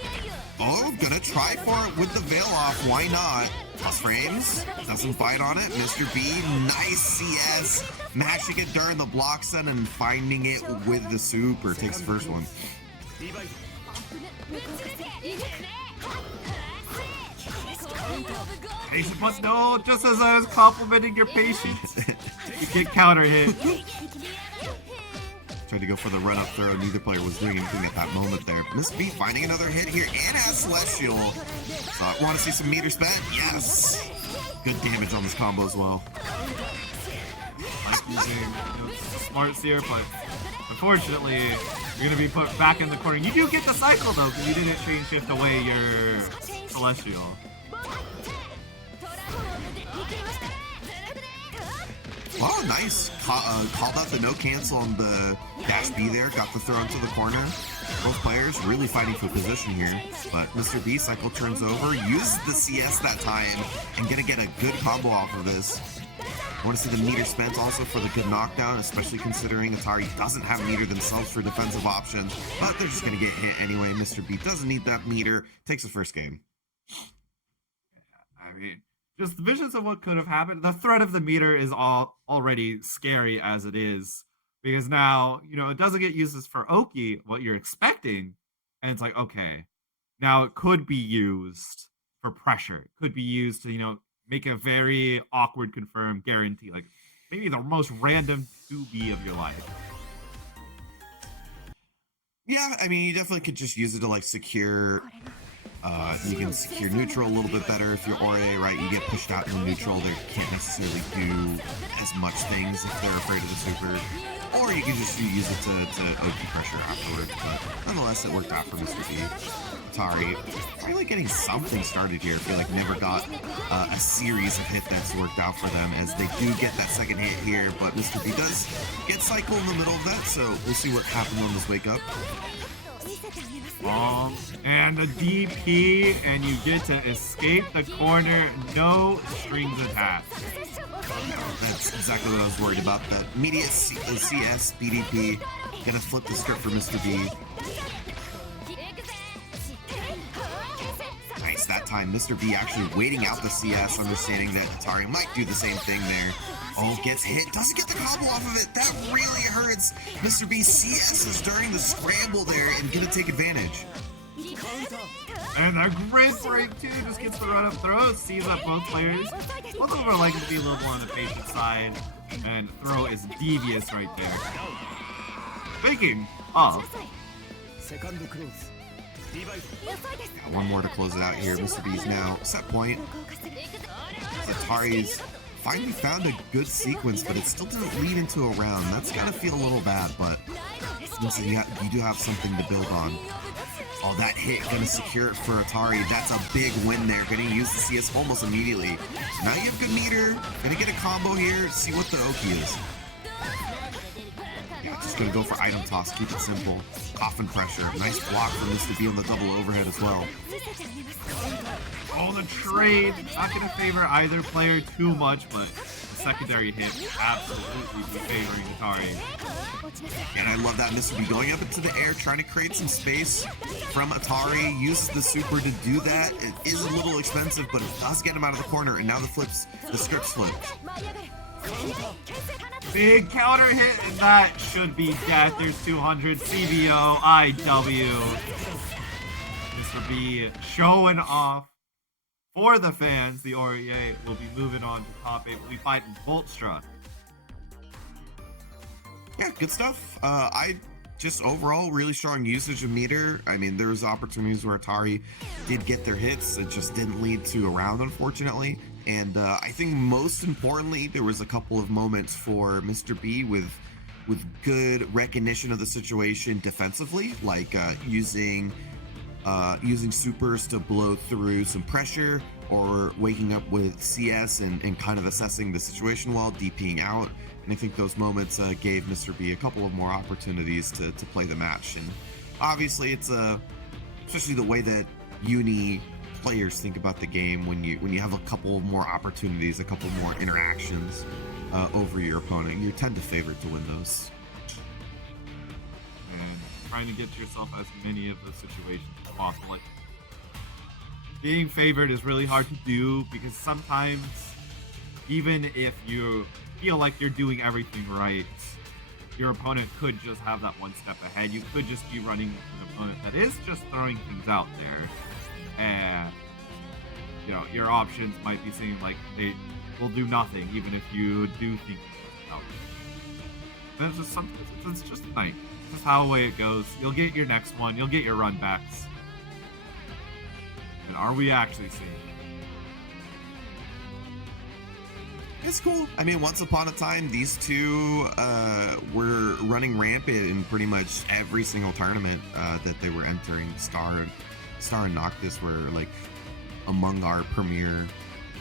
Oh, gonna try for it with the veil off. Why not? Plus frames. Doesn't fight on it. Mr. B, nice CS. Mashing it during the block set and finding it with the super. Takes the first one. Patient, but no, just as I was complimenting your patience. You get counter hit. Tried to go for the run-up throw. Neither player was doing anything at that moment there. Mr.B finding another hit here and has Celestial. So I want to see some meter spent. Yes. Good damage on this combo as well. Like using smart seer, but unfortunately, you're going to be put back in the corner. You do get the cycle, though, because you didn't chain shift away your Celestial. Oh, nice. Called out the no cancel on the dash B there. Got the throw into the corner. Both players really fighting for position here. But Mr.B cycle turns over. Uses the CS that time and gonna get a good combo off of this. I want to see the meter spent also for the good knockdown, especially considering Atari doesn't have meter themselves for defensive options. But they're just gonna get hit anyway. Mr.B doesn't need that meter. Takes the first game. I mean, just visions of what could have happened. The threat of the meter is already scary as it is, because now, it doesn't get used for Oki, what you're expecting, and it's like, okay, now it could be used for pressure. It could be used to, make a very awkward confirm guarantee, like maybe the most random 2B of your life. Yeah, I mean, you definitely could just use it to like secure. You can secure neutral a little bit better if you're Ore, right? You get pushed out in the neutral, they can't necessarily do as much things if they're afraid of the super. Or you can just use it to OP pressure afterwards. But nonetheless, it worked out for Mr.B. Atari finally getting something started here. I feel like never got a series of hit that's worked out for them, as they do get that second hit here. But Mr.B does get cycle in the middle of that, so we'll see what happens on this wake up. And a DP, and you get to escape the corner, no strings attached. That's exactly what I was worried about. The immediate CS BDP gonna flip the script for Mr.B. Nice, that time Mr.B actually waiting out the CS, understanding that Atari might do the same thing there. Oh, gets hit, doesn't get the combo off of it. That really hurts. Mr.B CS's during the scramble there and gonna take advantage. And a great break too, just gets the run up throw, sees up both players. Both of them are likely to be a little more on the patient side, and throw is devious right there. Speaking of, one more to close it out here. Mr.B's now set point. Atari's finally found a good sequence, but it still doesn't lead into a round. That's gotta feel a little bad, but you do have something to build on. Oh, that hit gonna secure it for Atari. That's a big win there. Gonna use the CS almost immediately. Now you have good meter. Gonna get a combo here. See what the Oki is. Yeah, just gonna go for item toss. Keep it simple. Coffin pressure. Nice block from Mr.B on the double overhead as well. Oh, the trade. Not gonna favor either player too much, but the secondary hit absolutely be favoring Atari. And I love that Mr.B going up into the air, trying to create some space from Atari. Uses the super to do that. It is a little expensive, but it does get him out of the corner. And now the script's flipped. Big counter hit, and that should be death. There's 200 CBO IW. Mr.B showing off for the fans. The REA will be moving on to top 8. We'll be fighting Boltstruck. Yeah, good stuff. I just overall really strong usage of meter. I mean, there was opportunities where Atari did get their hits. It just didn't lead to a round, unfortunately. And I think most importantly, there was a couple of moments for Mr.B with good recognition of the situation defensively, like using supers to blow through some pressure, or waking up with CS and kind of assessing the situation while DPing out. And I think those moments gave Mr.B a couple of more opportunities to play the match. And obviously it's especially the way that Uni players think about the game, when you have a couple more opportunities, a couple more interactions over your opponent, you tend to favor to win those. And trying to get yourself as many of the situations as possible. Like, being favored is really hard to do, because sometimes even if you feel like you're doing everything right, your opponent could just have that one step ahead. You could just be running an opponent that is just throwing things out there, and your options might be saying like they will do nothing, even if you do think out. It's just sometimes it's just night. It's just how the way it goes. You'll get your next one. You'll get your run backs. But are we actually seeing it? It's cool. I mean, once upon a time, these two were running rampant in pretty much every single tournament that they were entering. Star and Noctis were like among our premier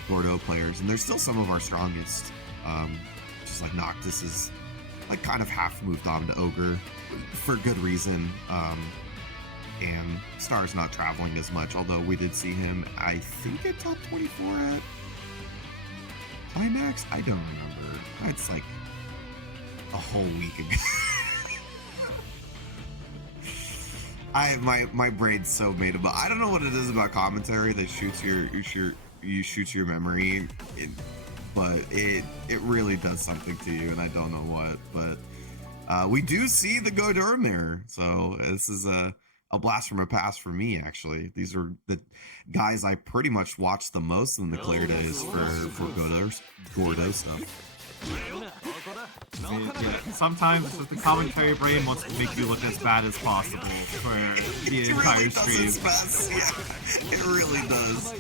Gordo players, and they're still some of our strongest. Just like Noctis is like kind of half moved on to Ogre for good reason. And Star's not traveling as much, although we did see him, I think, at top 24 at Climax? I don't remember. It's like a whole week ago. My brain's so made up. I don't know what it is about commentary that shoots your memory, but it really does something to you, and I don't know what. But we do see the Deltarunner, so this is a blast from a past for me, actually. These are the guys I pretty much watched the most in the clear days for Gordo stuff. Yeah, sometimes it's just the commentary brain wants to make you look as bad as possible for the entire stream. Yeah, it really does.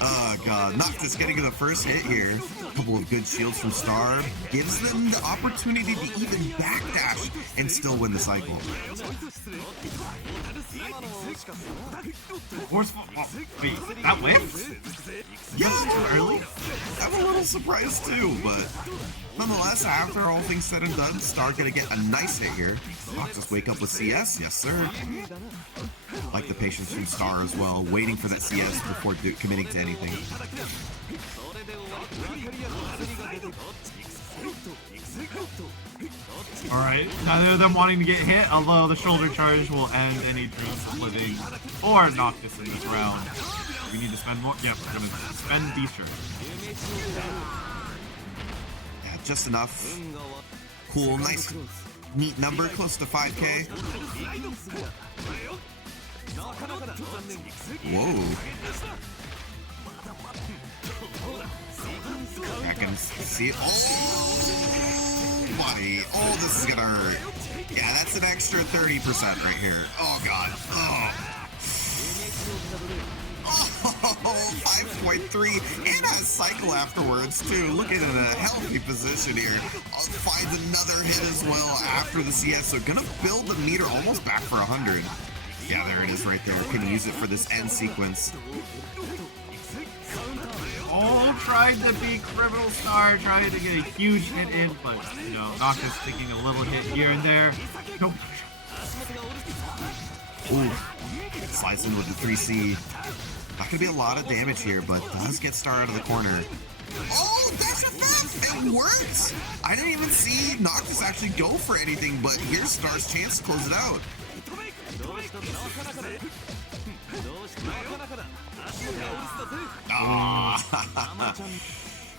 Oh god, Noctis getting the first hit here. A couple of good shields from Star gives them the opportunity to even backdash and still win the cycle. Forceful. Oh, wait, that wins? Yeah, early. I'm a little surprised too, but nonetheless, after all things said and done, Star gonna get a nice hit here. Noctis wake up with CS, yes sir. Like the patience from Star as well, waiting for that CS before committing to anything. Alright, neither of them wanting to get hit, although the shoulder charge will end any dream splitting or Noctis in this round. We need to spend more. Yep, we're gonna spend D-shirt. Yeah, just enough. Cool, nice, neat number, close to 5K. Whoa. I can see it. Oh, buddy. Oh, this is gonna hurt. Yeah, that's an extra 30% right here. Oh, God. Oh. Oh, 5.3 and a cycle afterwards too. Looking at a healthy position here. Finds another hit as well after the CS. So gonna build the meter almost back for 100. Yeah, there it is right there. Can use it for this end sequence. Oh, tried to be Criminal Star, trying to get a huge hit in, but you know, Noctis taking a little hit here and there. Nope. Ooh, slicing with the 3C. Not gonna be a lot of damage here, but does get Star out of the corner. Oh, that's a fact! It works! I didn't even see Noctis actually go for anything, but here's Star's chance to close it out.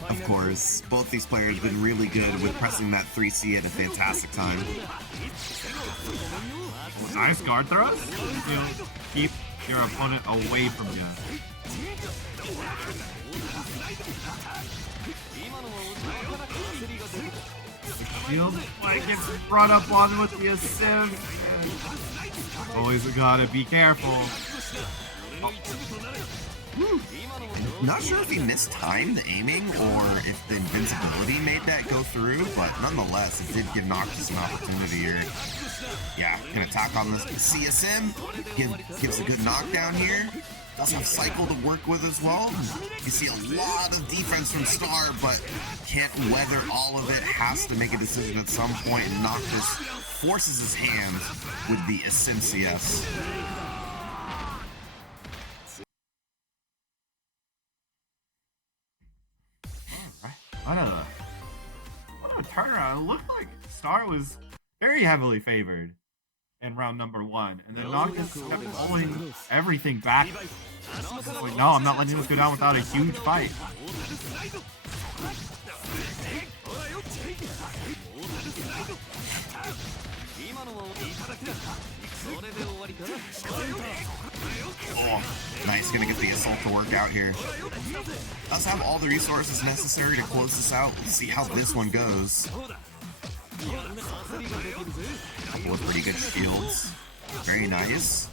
Of course, both these players have been really good with pressing that 3C at a fantastic time. Nice guard throws. You know, keep your opponent away from you. The shield like gets brought up on with the assist. Always gotta be careful. Oh. Not sure if he mistimed the aiming or if the invincibility made that go through, but nonetheless, it did give Noctis an opportunity here. Yeah, can attack on this CSM, gives a good knockdown here. Does have cycle to work with as well. You see a lot of defense from Star, but can't weather all of it. Has to make a decision at some point, and Noctis forces his hand with the Ascent CS. What a turnaround. It looked like Star was very heavily favored in round number 1, and then Noctis kept pulling everything back. Like, no, I'm not letting this go down without a huge fight. Oh, nice, gonna get the assault to work out here. Does have all the resources necessary to close this out. Let's see how this one goes. Couple of pretty good shields. Very nice.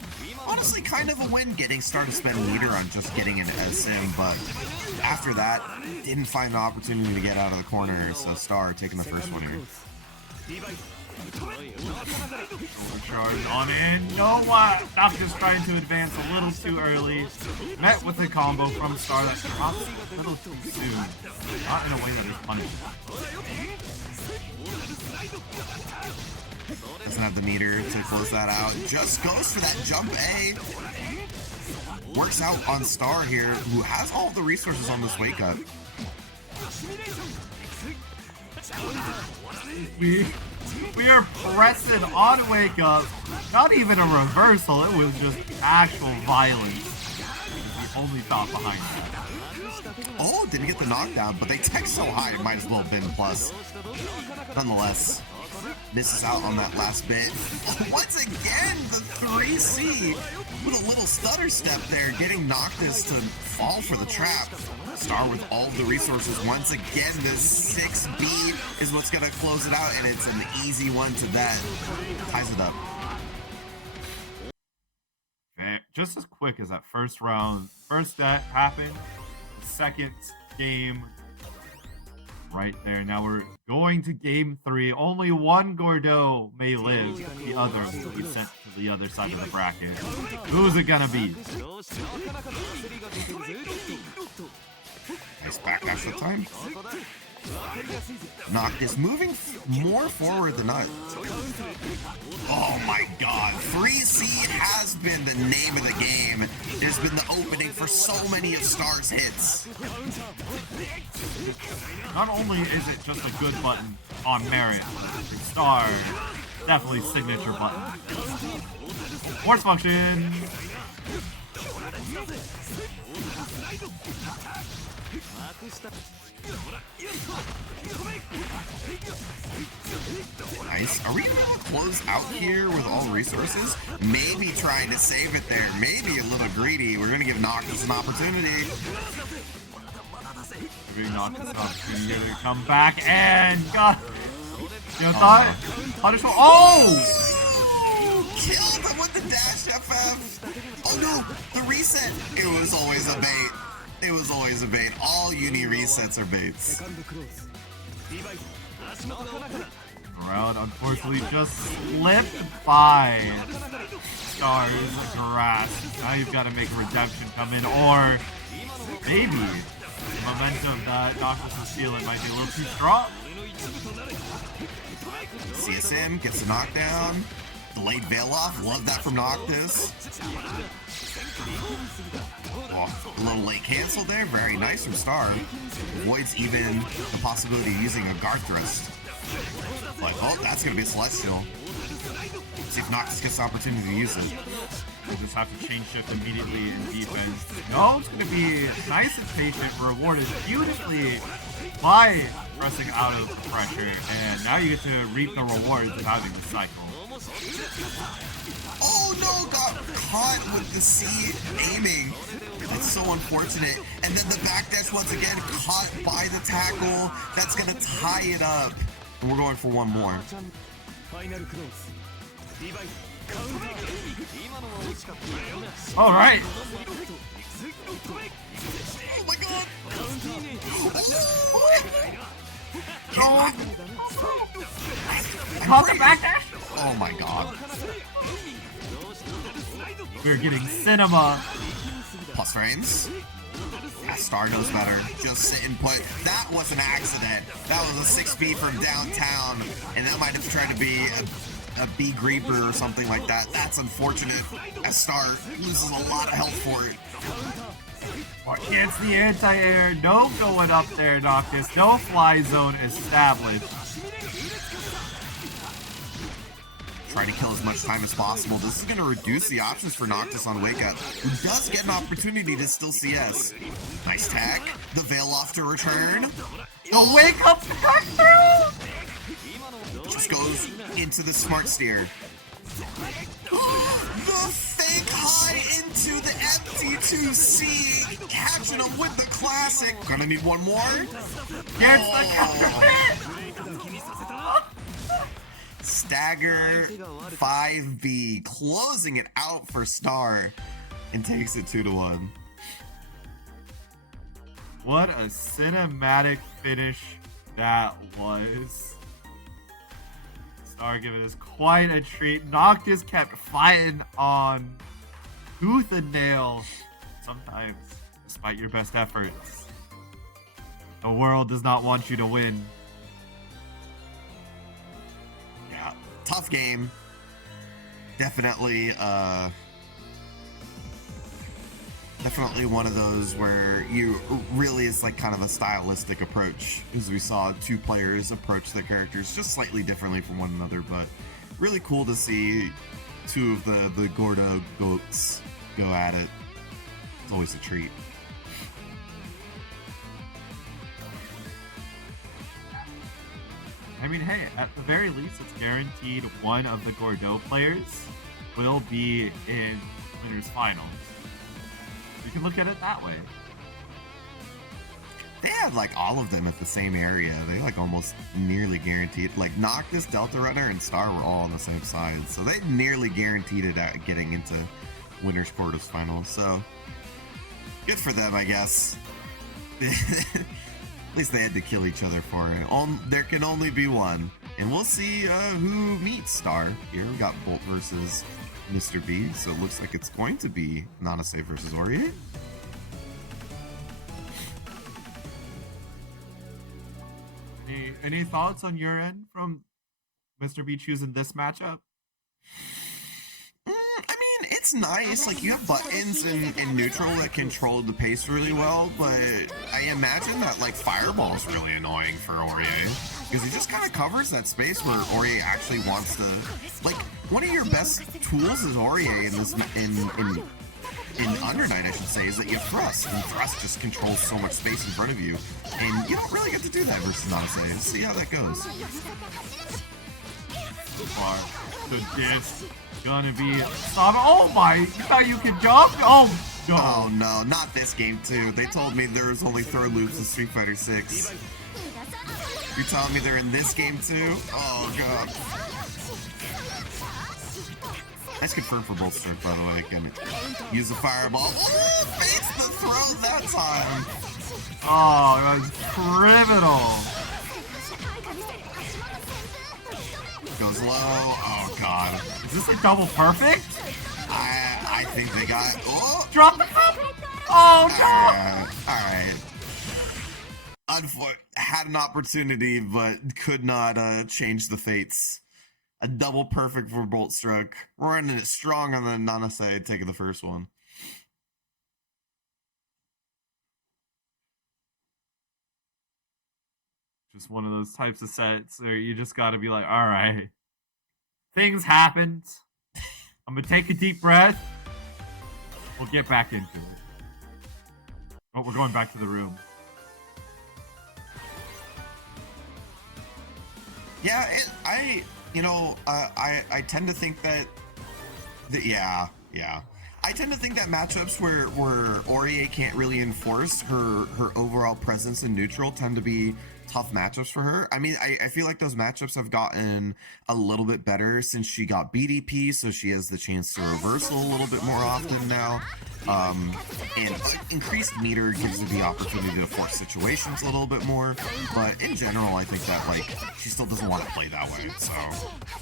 Honestly, kind of a win getting Star to spend meter on just getting an SM, but after that, didn't find the opportunity to get out of the corner, so Star taking the first one here. Charge on in. No, Noctis trying to advance a little too early. Met with a combo from Star that drops a little too soon. Not in a way that is punishable. Doesn't have the meter to close that out. Just goes for that jump A. Works out on Star here, who has all the resources on this wake up. We are pressing on wake up. Not even a reversal. It was just actual violence. The only thought behind that. Oh, didn't get the knockdown, but they tech so high, it might as well have been plus. Nonetheless, misses out on that last bit. Once again, the 3C with a little stutter step there, getting Noctis to fall for the trap. Star with all the resources. Once again, this 6B is what's going to close it out, and it's an easy one to that. Ties it up. Just as quick as that first round, first that happened, the second game right there. Now we're going to game 3. Only one Gordeau may live. The other will be sent to the other side of the bracket. Who's it gonna be? Nice backlash that time. Noctis moving more forward than not. Oh my god. 3C has been the name of the game. There's been the opening for so many of Star's hits. Not only is it just a good button on merit, Star, definitely signature button. Force function. Nice. Are we going to close out here with all resources? Maybe trying to save it there. Maybe a little greedy. We're going to give Noctis an opportunity. Giving Noctis an opportunity to come back and God. You know, thought punishable. Oh! Killed him with the dash FF. Oh no, the reset. It was always a bait. It was always a bait. All uni resets are baits. Crowd unfortunately just slipped by Star's grasp. Now you've got to make a redemption come in, or maybe the momentum that Noctis is feeling might be a little too strong. CSM gets a knockdown. Delayed veil off. Love that from Noctis. Oh, a little late cancel there. Very nice from Star. Avoids even the possibility of using a guard thrust. Like, oh, that's going to be a Celestial. See if Noctis gets the opportunity to use it. We'll just have to change shift immediately in defense. No, it's going to be nice and patient, rewarded beautifully by pressing out of the pressure, and now you get to reap the rewards of having the cycle. Oh no, got caught with the C aiming. That's so unfortunate. And then the backdash once again caught by the tackle. That's going to tie it up. And we're going for one more. All right. Oh my god. Oh. Caught the backdash? Oh my god. We're getting cinema. Plus frames. Yeah, Star knows better. Just sit and put. That was an accident. That was a 6B from downtown. And that might have tried to be a B Creeper or something like that. That's unfortunate, as Star loses a lot of health for it. Gets the anti-air. No going up there, Noctis. No fly zone established. Trying to kill as much time as possible. This is going to reduce the options for Noctis on Wake Up, who does get an opportunity to still CS. Nice tag. The Veil off to return. The Wake Up back through! Just goes into the smart steer. The fake high into the MT2C, catching him with the classic. Gonna need one more. Gets the counter hit. Stagger 5B closing it out for Star and takes it 2-1. What a cinematic finish that was. Star giving us quite a treat. Noctis kept fighting on tooth and nail. Sometimes, despite your best efforts, the world does not want you to win. Yeah, tough game. Definitely, definitely one of those where you really is like kind of a stylistic approach, as we saw two players approach their characters just slightly differently from one another, but really cool to see two of the Gordo goats go at it. It's always a treat. I mean, hey, at the very least, it's guaranteed one of the Gordo players will be in winners finals. You can look at it that way. They had like all of them at the same area. They like almost nearly guaranteed. Like Noctis, Deltarunner, and Star were all on the same side, so they nearly guaranteed it at getting into winners quarters finals. So good for them, I guess. At least they had to kill each other for it. There can only be one, and we'll see who meets Star here. We got Bolt versus Mr.B, so it looks like it's going to be Nanase versus Aurier. Any thoughts on your end from Mr.B choosing this matchup? I mean, it's nice. Like, you have buttons in neutral that control the pace really well, but I imagine that, like, Fireball is really annoying for Aurier, because he just kind of covers that space where Aurier actually wants to... Like, one of your best tools is Aurier in this... In Undernight, I should say, is that you thrust, and thrust just controls so much space in front of you, and you don't really get to do that versus Nanase. Let's see how that goes. The dance gonna be... Oh my, you thought you could jump? Oh, no. Oh no, not this game too. They told me there was only throw loops in Street Fighter 6. You're telling me they're in this game too? Oh god. That's confirmed for Boltstruck, by the way. Can use the fireball. Ooh, face the throw that time. Oh, that was criminal. Goes low. Oh god. Is this a double perfect? I think they got. Oh, drop the cup. Oh no. All right. Had an opportunity, but could not change the fates. A double perfect for Boltstruck. Running it strong on the Nanase, taking the first one. Just one of those types of sets where you just gotta be like, alright. Things happened. I'm gonna take a deep breath. We'll get back into it. Oh, we're going back to the room. Yeah, I tend to think that, yeah. I tend to think that matchups where Aurier can't really enforce her overall presence in neutral tend to be tough matchups for her. I mean, I feel like those matchups have gotten a little bit better since she got BDP, so she has the chance to reversal a little bit more often now. And increased meter gives her the opportunity to force situations a little bit more, but in general, I think that, like, she still doesn't want to play that way, so,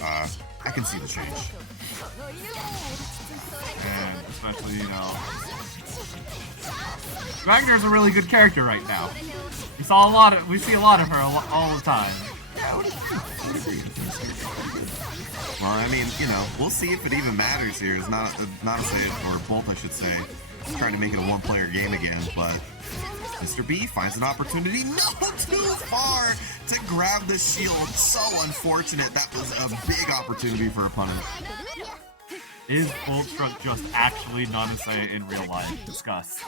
I can see the change. And especially, you know, Wagner's a really good character right now. We see a lot of her all the time. Yeah, I would agree. Well, I mean, you know, we'll see if it even matters here. It's not a say, or Bolt, I should say, trying to make it a one-player game again, but Mr.B finds an opportunity, no, too far to grab the shield. So unfortunate. That was a big opportunity for opponent. Is Boltstruck just actually Nanase in real life? Discuss.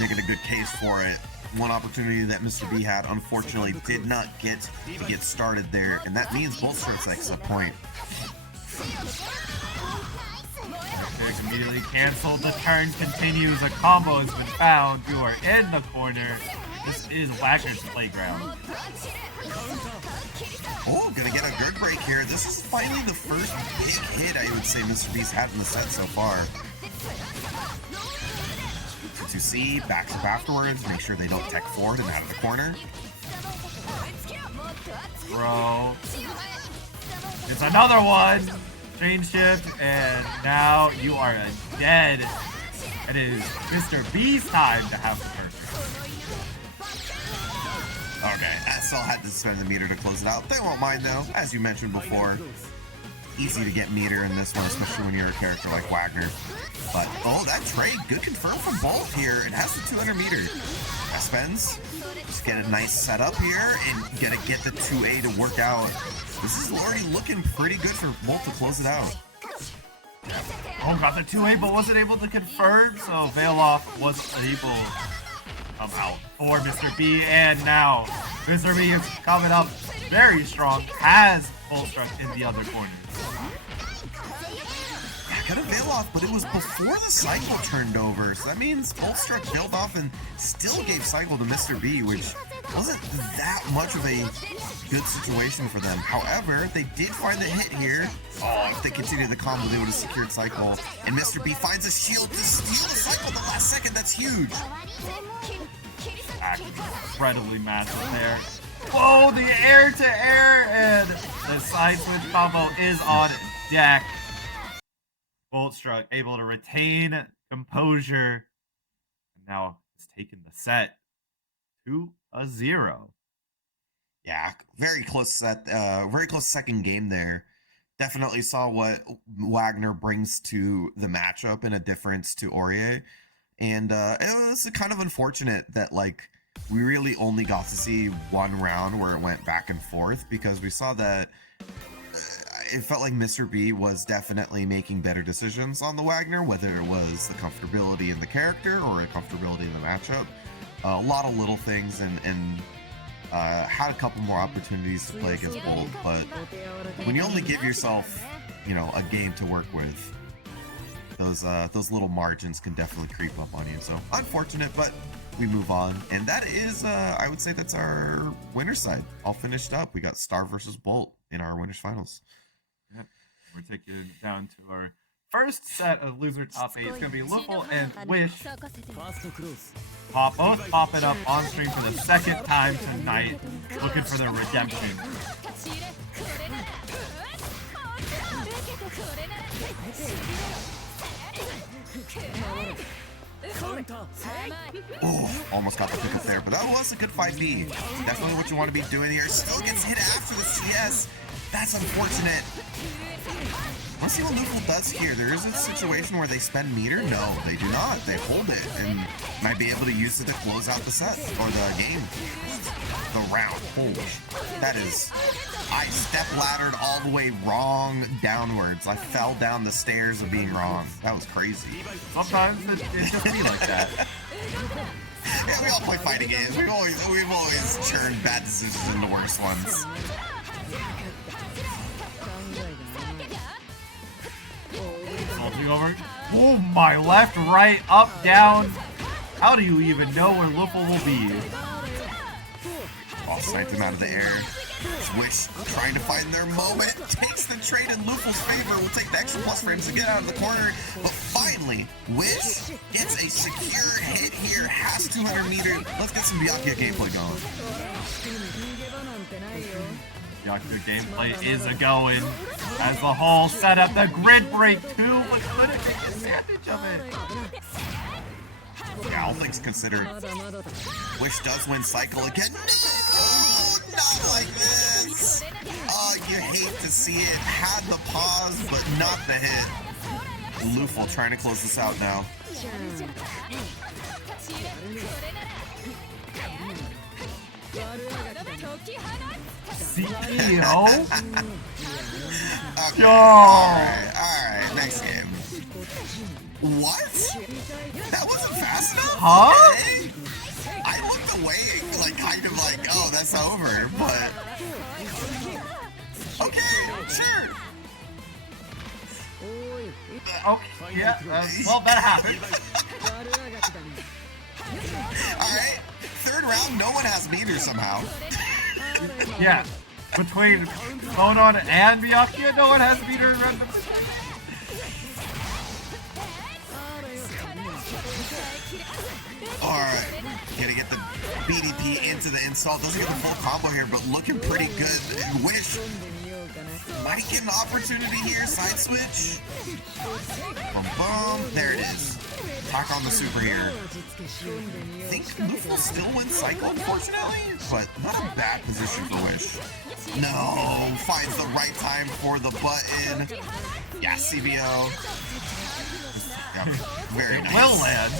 Making a good case for it. One opportunity that Mr.B had, unfortunately, did not get to get started there, and that means Boltstruck's like a point. Immediately canceled. The turn continues. A combo has been found. You are in the corner. This is Wagner's playground. Oh, gonna get a good break here. This is finally the first big hit I would say Mr.B's had in the set so far. To see, backs up afterwards, make sure they don't tech forward and out of the corner. Bro. It's another one! Chain shift, and now you are dead. It is Mr. B's time to have the perfect. Okay, I still had to spend the meter to close it out. They won't mind though, as you mentioned before. Easy to get meter in this one, especially when you're a character like Wagner. But, oh, that trade, good confirm from Bolt here. It has the 200 meter. S-Bends, just get a nice setup here and get the 2A to work out. This is already looking pretty good for Bolt to close it out. Oh, got the 2A, but wasn't able to confirm, so Veiloff wasn't able to come out for Mr. B, and now Mr. B is coming up very strong, has Boltstruck in the other corner. Got a Veiloff, but it was before the cycle turned over, so that means Boltstruck bailed off and still gave cycle to Mr. B, which wasn't that much of a good situation for them. However, they did find the hit here. Oh, if they continue the combo, they would have secured cycle. And Mr. B finds a shield to steal the cycle at the last second. That's huge. Actually, incredibly massive there. Whoa, the air-to-air, and the side switch combo is on deck. Boltstruck able to retain composure. And now it's taken the set 2-0. Yeah, very close set, very close second game there. Definitely saw what Wagner brings to the matchup in a difference to Aurier. And it was kind of unfortunate that like we really only got to see one round where it went back and forth, because we saw that it felt like Mr. B was definitely making better decisions on the Wagner, whether it was the comfortability in the character or a comfortability in the matchup. A lot of little things, and had a couple more opportunities to play against Bolt, but when you only give yourself, you know, a game to work with, those little margins can definitely creep up on you. So unfortunate, but we move on, and that is I would say that's our winner's side all finished up. We got Star versus Bolt in our winners finals. Yep. We're taking it down to our first set of loser top 8. It's going to be LuFL and Wish. Both popping up on stream for the second time tonight, looking for their redemption. Oh, almost got the pickup there, but that was a good 5D. Definitely what you want to be doing here. Still gets hit after the CS. That's unfortunate. Let's see what LuFL does here. There is a situation where they spend meter. No, they do not. They hold it and might be able to use it to close out the set or the game. The round. Holy, that is... I step laddered all the way wrong downwards. I fell down the stairs of being wrong. That was crazy. Sometimes it just be like that. Yeah, we all play fighting games. We've always churned bad decisions into worse ones. Over. Oh, my left, right, up, down. How do you even know where LuFL will be? Oh, sniped him out of the air. Wish trying to find their moment. Takes the trade in LuFL's favor. Will take the extra plus frames to get out of the corner. But finally, Wish gets a secure hit here. Has 200 meters. Let's get some Byakuya gameplay going. Byakuya gameplay is a-going as the whole setup. The grid break too, but couldn't take advantage of it. Yeah, all things considered. Wish does win cycle again. No! Not like this! Oh, you hate to see it. Had the pause, but not the hit. LuFL trying to close this out now. CEO? Okay, alright, next game. What? That wasn't fast enough? Huh? Okay. I looked away, like, kind of like, oh, that's over, but... Okay, sure. Okay, yeah, well, that happened. Alright, Third round, no one has meter somehow. Yeah, between Phonon and Byakuya, no one has meter in random. Alright, gonna get the BDP into the install. Doesn't get the full combo here, but looking pretty good. Wish might get an opportunity here. Side switch. Boom, boom. There it is. Talk on the super here. I think LuFL still wins cycle, unfortunately, but not a bad position for Wish. No, finds the right time for the button. Yeah, CBO. Yep, very nice. Will land.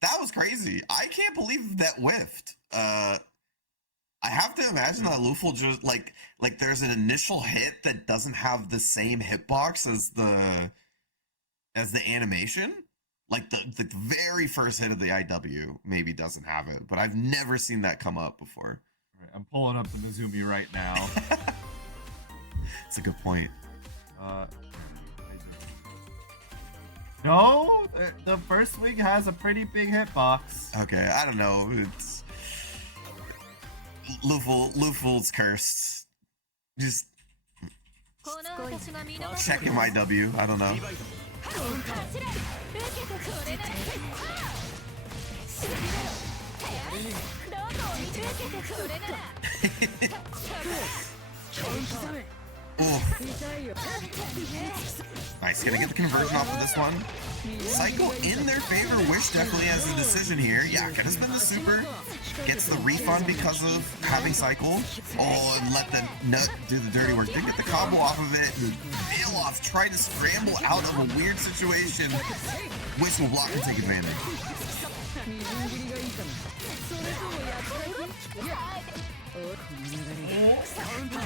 That was crazy. I can't believe that whiffed. I have to imagine that LuFL just like there's an initial hit that doesn't have the same hitbox as the animation. Like the very first hit of the IW maybe doesn't have it, but I've never seen that come up before. Right, I'm pulling up the Mizumi right now. That's a good point. No, the first swing has a pretty big hitbox. Okay, I don't know. It's LuFL's cursed. Just checking my W. I don't know. Nice, gonna get the conversion off of this one. Cycle in their favor. Wish definitely has a decision here. Yeah, gonna spend the super. Gets the refund because of having cycle. Oh, and let the nut do the dirty work. Didn't get the combo off of it. Bail off, try to scramble out of a weird situation. Wish will block and take advantage.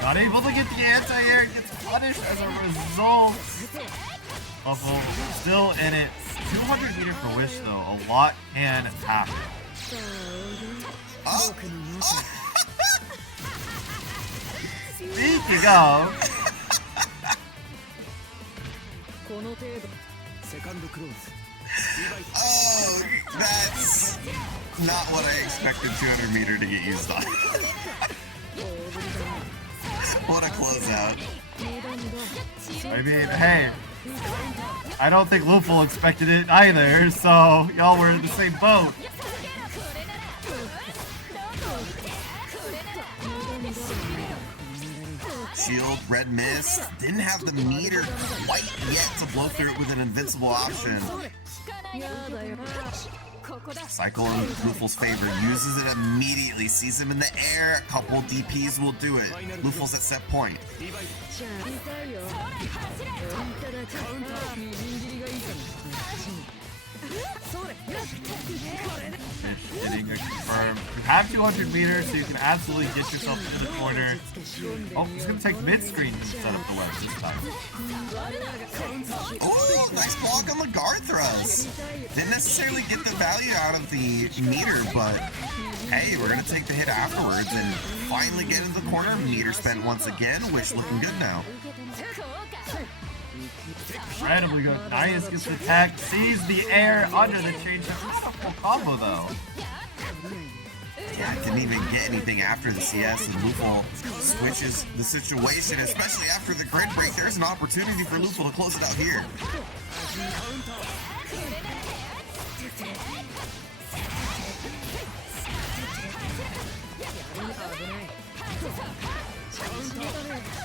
Not able to get the anti-air, gets punished as a result. LuFL still in it. 200 meter for Wish though. A lot can happen. Oh. Speaking of, Oh, that's not what I expected 200 meter to get used on. What a closeout. I mean, hey, I don't think LuFL expected it either, so y'all were in the same boat. Shield, red mist. Didn't have the meter quite yet to blow through it with an invincible option. Cycle in LuFL's favor. Uses it immediately. Sees him in the air. A couple DPs will do it. LuFL's at set point. Getting a confirm. You have 200 meters, so you can absolutely get yourself into the corner. Oh, he's gonna take mid-screen and set up the ledge this time. Oh, nice block on the guard thrust. Didn't necessarily get the value out of the meter, but hey, we're gonna take the hit afterwards and finally get into the corner. Meter spent once again. Wish looking good now. Incredibly good. Nias gets the tag, sees the air under the change. That's not a full combo though. Yeah, didn't even get anything after the CS, and LuFL switches the situation, especially after the grid break. There's an opportunity for LuFL to close it out here.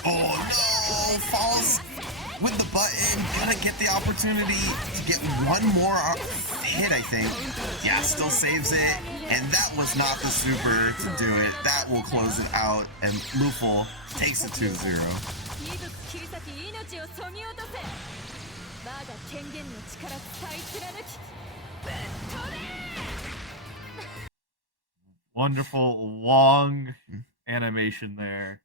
Oh no! Falls with the button. Gonna get the opportunity to get one more hit, I think. Yeah, still saves it. And that was not the super to do it. That will close it out. And LuFL takes it 2-0. Wonderful long animation there.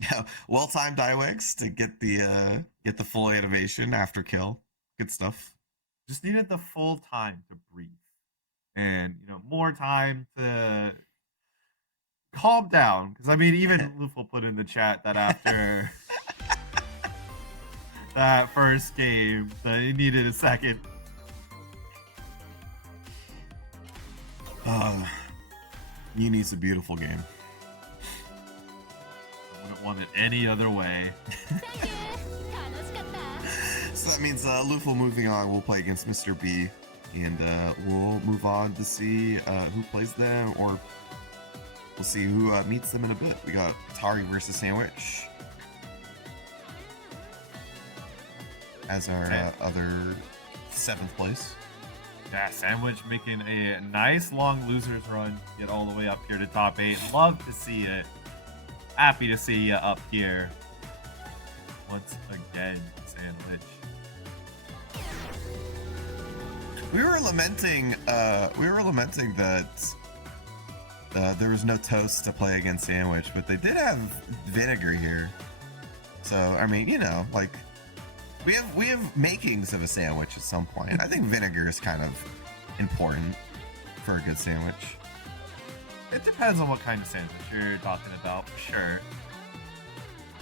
Yeah, well-timed IWEX to get the full animation after kill. Good stuff. Just needed the full time to breathe, and more time to calm down. Because I mean, even LuFL put in the chat that after that first game. He needed a second. Uni's a beautiful game. I wouldn't want it any other way. So that means LuFL moving on. We'll play against Mr.B, and we'll move on to see who plays them, or we'll see who meets them in a bit. We got Tari versus Sandwich as our other 7th place. Yeah, Sandwich making a nice long losers run, get all the way up here to top 8. Love to see it. Happy to see you up here once again, Sandwich. We were lamenting that there was no toast to play against Sandwich, but they did have vinegar here. So I mean, you know, like we have makings of a sandwich at some point. I think vinegar is kind of important for a good sandwich. It depends on what kind of sandwich you're talking about, for sure.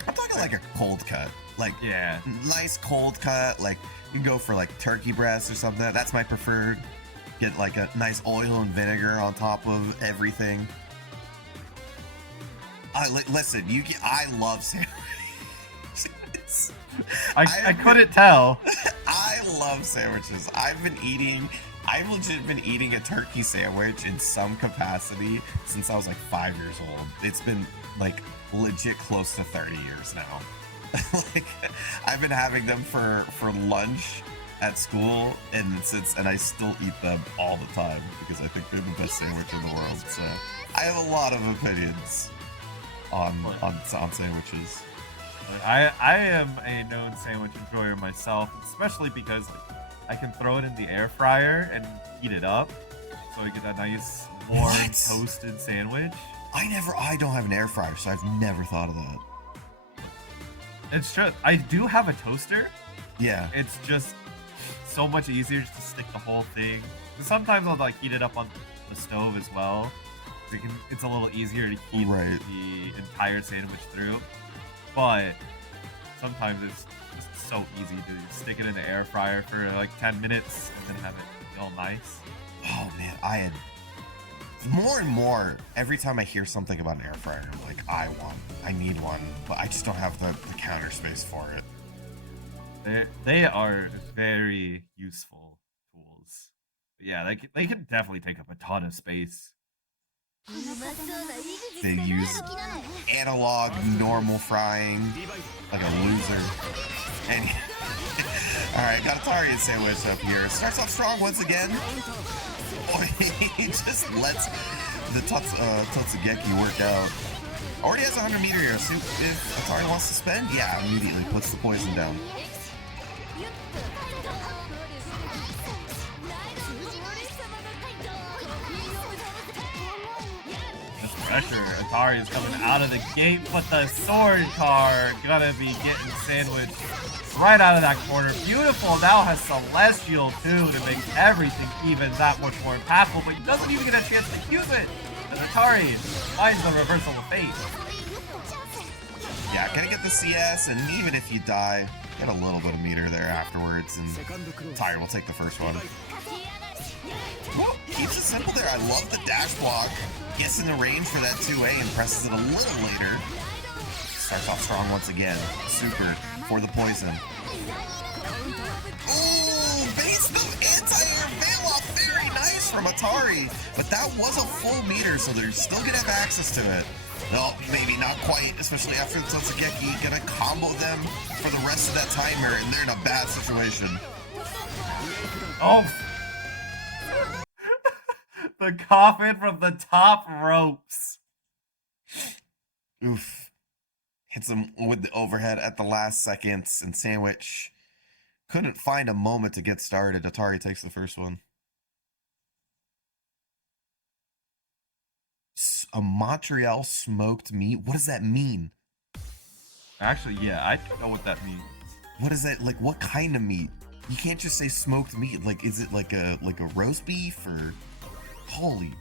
I'm talking like a cold cut, like yeah, nice cold cut. Like you can go for like turkey breast or something. That's my preferred. Get like a nice oil and vinegar on top of everything. Listen, I love sandwiches. I couldn't tell. I love sandwiches. I've legit been eating a turkey sandwich in some capacity since I was like 5 years old. It's been like legit close to 30 years now. Like I've been having them for lunch at school, and I still eat them all the time because I think they're the best sandwich in the world. So I have a lot of opinions on sandwiches. I am a known sandwich enjoyer myself, especially because like, I can throw it in the air fryer and heat it up, so I get a nice warm toasted sandwich. I don't have an air fryer, so I've never thought of that. It's true. I do have a toaster. Yeah. It's just so much easier just to stick the whole thing. Sometimes I'll like heat it up on the stove as well. It's a little easier to heat the entire sandwich through. But sometimes it's just so easy to stick it in the air fryer for like 10 minutes and then have it all nice. Oh man, I more and more every time I hear something about an air fryer, I'm like, I need one, but I just don't have the counter space for it. They are very useful tools. But yeah, they can definitely take up a ton of space. They use analog normal frying like a loser. And alright, got a Tarian sandwich up here. Starts off strong once again. Boy, he just lets the Totsugeki work out. Already has 100 meter here. So if Atari wants to spend, yeah, immediately puts the poison down. Pressure. Atari is coming out of the gate, but the sword card gonna be getting sandwiched right out of that corner. Beautiful. Now has Celestial too to make everything even that much more impactful, but he doesn't even get a chance to use it. And Atari finds the reversal of fate. Yeah, gonna get the CS, and even if you die, get a little bit of meter there afterwards, and Atari will take the first one. Whoop, keeps it simple there. I love the dash block. Gets in the range for that 2A and presses it a little later. Starts off strong once again. Super for the poison. Ooh, base move anti-air veil-off. Very nice from Atari. But that was a full meter, so they're still going to have access to it. No, maybe not quite, especially after the Totsugeki. Going to combo them for the rest of that timer, and they're in a bad situation. Oh, the coffin from the top ropes. Oof. Hits him with the overhead at the last seconds, and Sandwich couldn't find a moment to get started. Atari takes the first one. A Montreal smoked meat? What does that mean? Actually, yeah, I don't know what that means. What is that? Like, what kind of meat? You can't just say smoked meat. Like, is it like a roast beef or... Holy.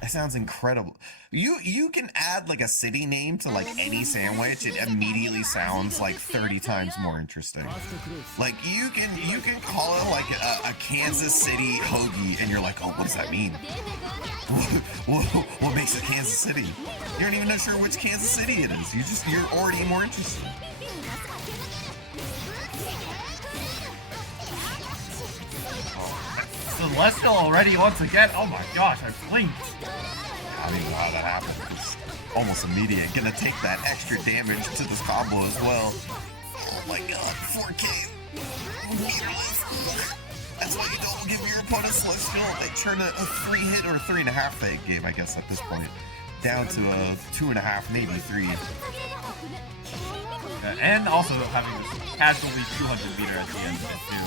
That sounds incredible. You can add like a city name to like any sandwich. It immediately sounds like 30 times more interesting. Like you can call it like a Kansas City hoagie, and you're like, oh, what does that mean? What makes it Kansas City? You aren't even sure which Kansas City it is. You're already more interested. Celestial already once again. Oh my gosh, I blinked. I don't even know how that happened. It's almost immediate. Gonna take that extra damage to this combo as well. Oh my god, 4K. That's why you don't give your opponent Celestial. They turn a 3-hit or a 3.5 hit game, I guess, at this point. Down to a 2.5, maybe 3. Yeah, and also having this casually 200 meter at the end of it too.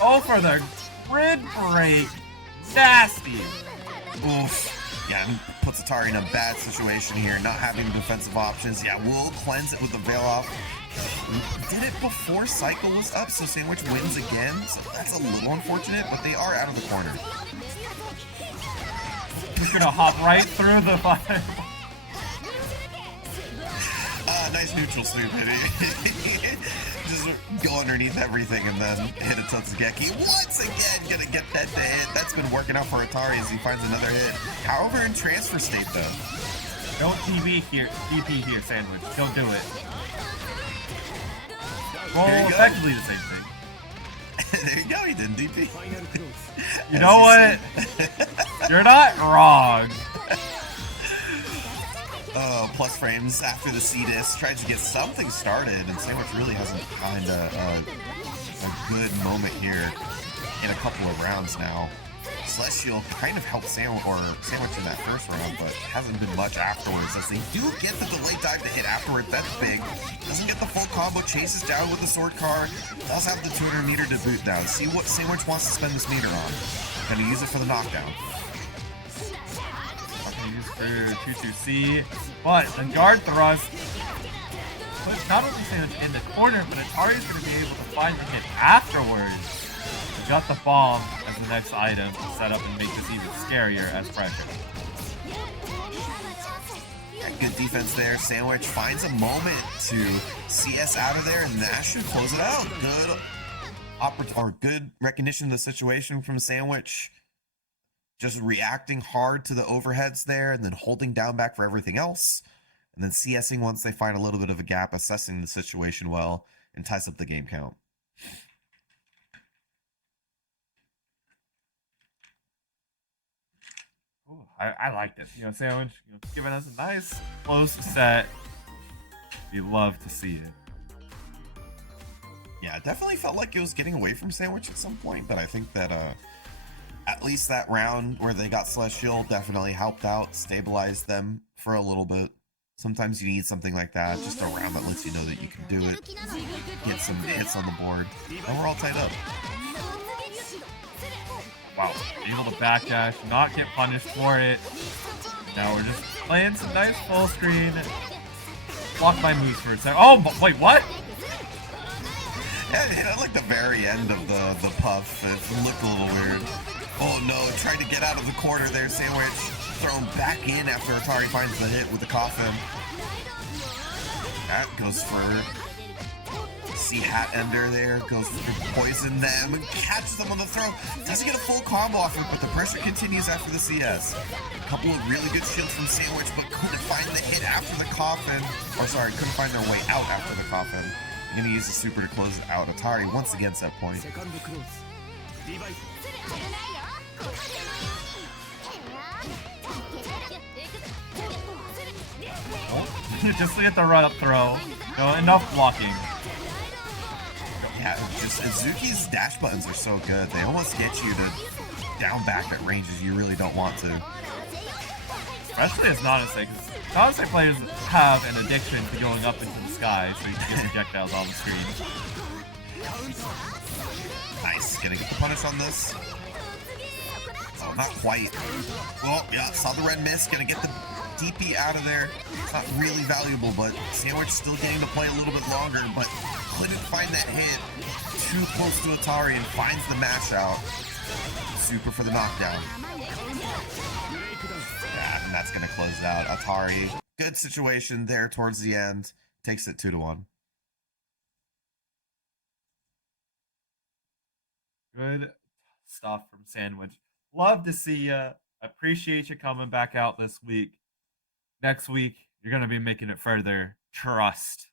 Oh, for the grid break. Nasty. Oof. Yeah, puts Atari in a bad situation here, not having defensive options. Yeah, will cleanse it with the Veil off. Did it before Cycle was up, so Sandwich wins again. So that's a little unfortunate, but they are out of the corner. He's gonna hop right through the fire. Nice neutral sweep. Just go underneath everything and then hit a Totsugeki. Once again, gonna get that to hit. That's been working out for Atari as he finds another hit. However, in transfer state though. Don't DP here, Sandwich. Don't do it. Well, effectively the same thing. There you go, he didn't DP. You know what? You're not wrong. Plus frames after the C-Disc, tried to get something started, and Sandwich really hasn't found a good moment here in a couple of rounds now. Celestial kind of helped Sandwich in that first round, but hasn't been much afterwards, as they do get the delayed dive to hit afterward. That's big. Doesn't get the full combo, chases down with the sword car, does have the 200 meter to boot down. See what Sandwich wants to spend this meter on. Gonna use it for the knockdown. For 2-2C, but the guard thrust puts not only Sandwich in the corner, but Atari's going to be able to find the hit afterwards. He got the bomb as the next item to set up and make this even scarier as pressure. Yeah, good defense there. Sandwich finds a moment to CS out of there, and that should close it out. Good recognition of the situation from Sandwich. Just reacting hard to the overheads there and then holding down back for everything else. And then CSing once they find a little bit of a gap, assessing the situation well, and ties up the game count. Ooh, I like this. You know, Sandwich giving us a nice close set. We love to see it. Yeah, it definitely felt like it was getting away from Sandwich at some point, but I think that at least that round where they got Celestial definitely helped out, stabilized them for a little bit. Sometimes you need something like that, just a round that lets you know that you can do it. Get some hits on the board, and we're all tied up. Wow, able to backdash, not get punished for it. Now we're just playing some nice full screen. Block my moves for a second. Oh, wait, what? Yeah, like the very end of the puff, it looked a little weird. Oh no, tried to get out of the corner there, Sandwich. Thrown back in after Atari finds the hit with the coffin. That goes for C-Hat Ender there, goes for poison them, and catches them on the throw. Doesn't get a full combo off it, but the pressure continues after the CS. A couple of really good shields from Sandwich, but couldn't find the hit after the coffin. Or sorry, couldn't find their way out after the coffin. They're gonna use the super to close it out. Atari once again set point. Just to get the run up throw. No, enough blocking. Yeah, just Azuki's dash buttons are so good. They almost get you to down back at ranges you really don't want to. Especially as Nanase, because Nanase players have an addiction to going up into the sky so you can get projectiles on the screen. Nice, gonna get the punish on this. Oh, not quite. Well, yeah, saw the red miss, gonna get the DP out of there. It's not really valuable, but Sandwich still getting to play a little bit longer, but couldn't find that hit. Too close to Atari and finds the mash out. Super for the knockdown. Yeah, and that's gonna close it out. Atari, good situation there towards the end. Takes it 2-1. Good stuff from Sandwich. Love to see you. Appreciate you coming back out this week. Next week, you're going to be making it further. Trust.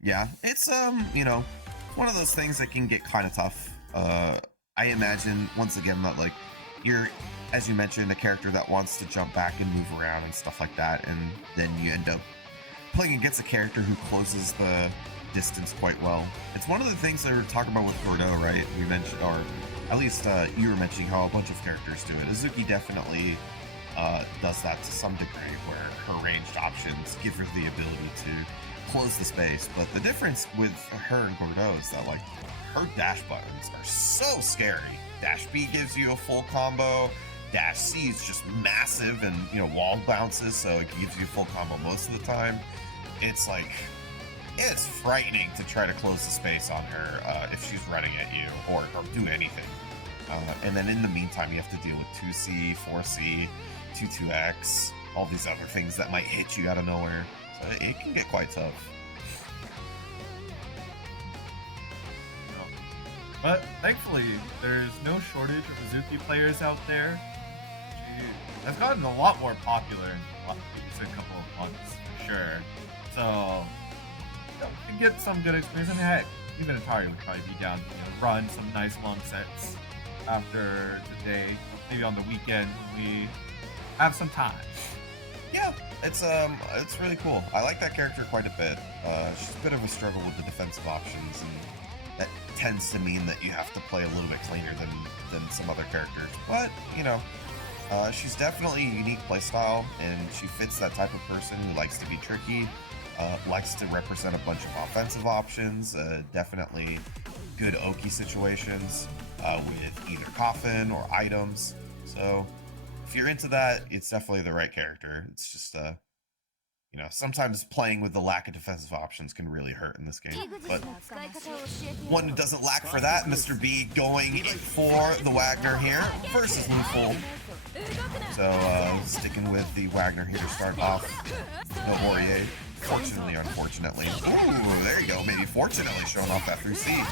Yeah, it's you know, one of those things that can get kind of tough. I imagine once again that like you're, as you mentioned, a character that wants to jump back and move around and stuff like that, and then you end up playing against a character who closes the distance quite well. It's one of the things that we were talking about with Gordeau, right? We mentioned, or at least you were mentioning how a bunch of characters do it. Azuki definitely does that to some degree, where her ranged options give her the ability to close the space. But the difference with her and Gordeau is that like her dash buttons are so scary. Dash B gives you a full combo. Dash C is just massive and, you know, wall bounces, so it gives you a full combo most of the time. It's like, it's frightening to try to close the space on her if she's running at you or do anything. And then in the meantime, you have to deal with 2C, 4C, 2-2X, all these other things that might hit you out of nowhere. So it can get quite tough. But thankfully, there's no shortage of Azuki players out there. She has gotten a lot more popular in a couple of months, for sure. So, you know, you can get some good experience. And heck, even Atari would probably be down to, you know, run some nice long sets after the day, maybe on the weekend when we have some time. Yeah, it's really cool. I like that character quite a bit. She's a bit of a struggle with the defensive options, and that tends to mean that you have to play a little bit cleaner than some other characters. But, you know, she's definitely a unique playstyle, and she fits that type of person who likes to be tricky, likes to represent a bunch of offensive options, definitely good Oki situations with either coffin or items. So if you're into that, it's definitely the right character. It's just you know, sometimes playing with the lack of defensive options can really hurt in this game. But one who doesn't lack for that, Mr.B going for the Wagner here versus LuFL. So sticking with the Wagner here to start off. No Aurier. Fortunately, unfortunately. Ooh, there you go. Maybe fortunately showing off that 3C.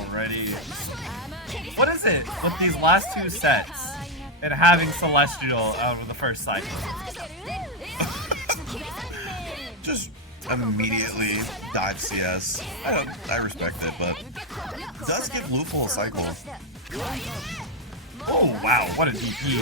Already. What is it with these last two sets and having Celestial out of the first cycle? Just immediately dodge CS. I respect it, but it does give LuFL a cycle. Oh wow, what a DP.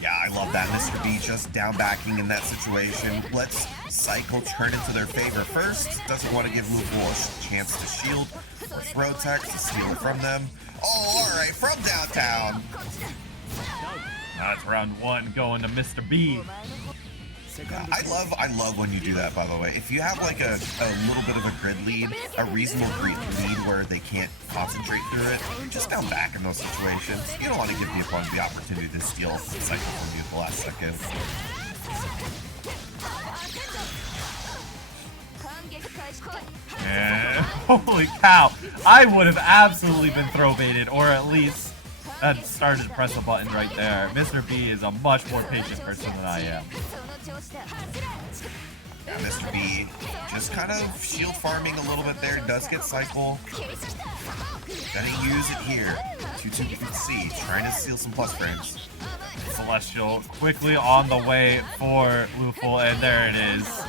Yeah, I love that. Mr.B just down backing in that situation. Let's cycle turn into their favor first. Doesn't want to give LuFL a chance to shield or throw tech to steal it from them. Oh, alright, from downtown. That's round one going to Mr.B. Yeah, I love when you do that, by the way. If you have like a little bit of a grid lead, a reasonable grid lead where they can't concentrate through it, just down back in those situations. You don't want to give the opponent the opportunity to steal a cycle from you at the last second. And holy cow, I would have absolutely been throw baited, or at least had started to press a button right there. Mr.B is a much more patient person than I am. Yeah, Mr.B just kind of shield farming a little bit there. Does get cycle. Gonna use it here. 2-2-C, trying to steal some plus frames. Celestial quickly on the way for LuFL, and there it is.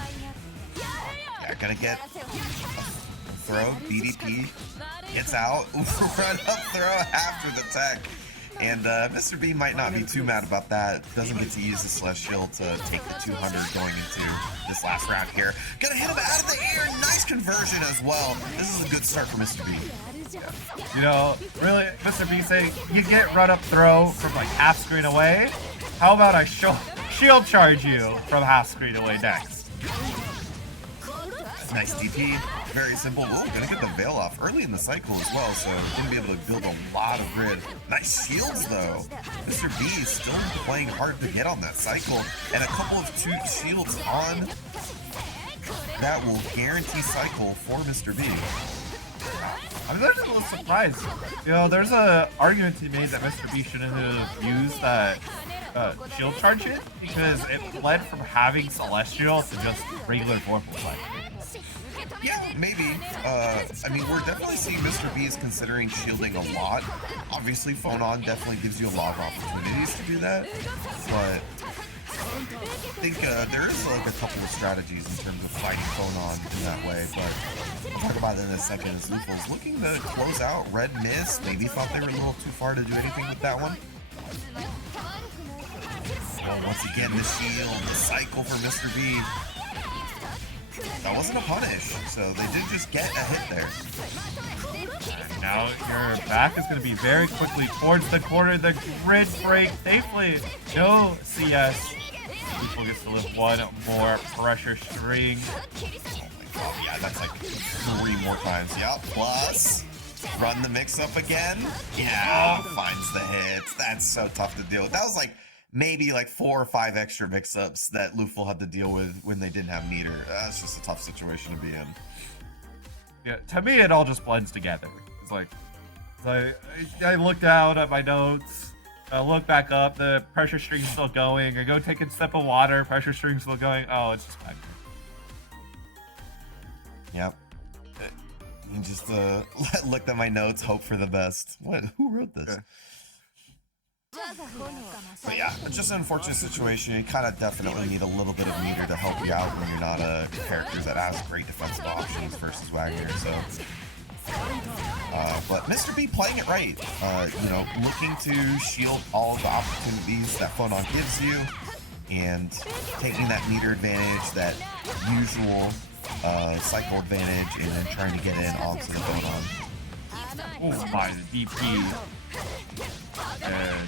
Yeah, gonna get a throw. BDP gets out. Run up throw after the tech. And Mr.B might not be too mad about that. Doesn't get to use the Celestial to take the 200 going into this last round here. Gonna hit him out of the air. Nice conversion as well. This is a good start for Mr.B. Yeah. You know, really, Mr.B saying, you get run up throw from like half screen away. How about I shield charge you from half screen away next? Nice DP. very simple. Oh, gonna get the veil off early in the cycle as well, so gonna be able to build a lot of grid. Nice shields though. Mr. B is still playing hard to get on that cycle, and a couple of 2 shields on that will guarantee cycle for Mr. B. I'm actually a little surprised. You know, there's a argument to be made that Mr. B shouldn't have used that shield charge hit because it led from having Celestial to just regular Vorpal fight. Yeah, maybe. I mean, we're definitely seeing Mr. B is considering shielding a lot. Obviously, Phone On definitely gives you a lot of opportunities to do that, but I think there is like a couple of strategies in terms of fighting Phone On in that way, but I'll talk about it in a second as LuFL's looking to close out. Red miss, maybe thought they were a little too far to do anything with that one. Oh, once again, the shield, the cycle for Mr. B. That wasn't a punish, so they did just get a hit there. And now your back is going to be very quickly towards the corner. The grid break safely. No CS. People gets to lift one more pressure string. Oh my god, yeah, that's like 3 more times. Yeah, plus run the mix up again. Yeah, finds the hits. That's so tough to deal with. That was like maybe like 4 or 5 extra mix-ups that LuFL had to deal with when they didn't have meter. That's just a tough situation to be in. Yeah, to me it all just blends together. It's like I look down at my notes, I look back up, the pressure string's still going, I go take a sip of water, pressure string's still going, oh, it's just back there. Yep. And just looked at my notes, hope for the best. What? Who wrote this? Okay. But yeah, it's just an unfortunate situation. You kind of definitely need a little bit of meter to help you out when you're not a character that has great defensive options versus Wagner. So, but Mr. B playing it right. You know, looking to shield all of the opportunities that Phone On gives you, and taking that meter advantage, that usual cycle advantage, and then trying to get in onto the Phone On. Oh my DP. And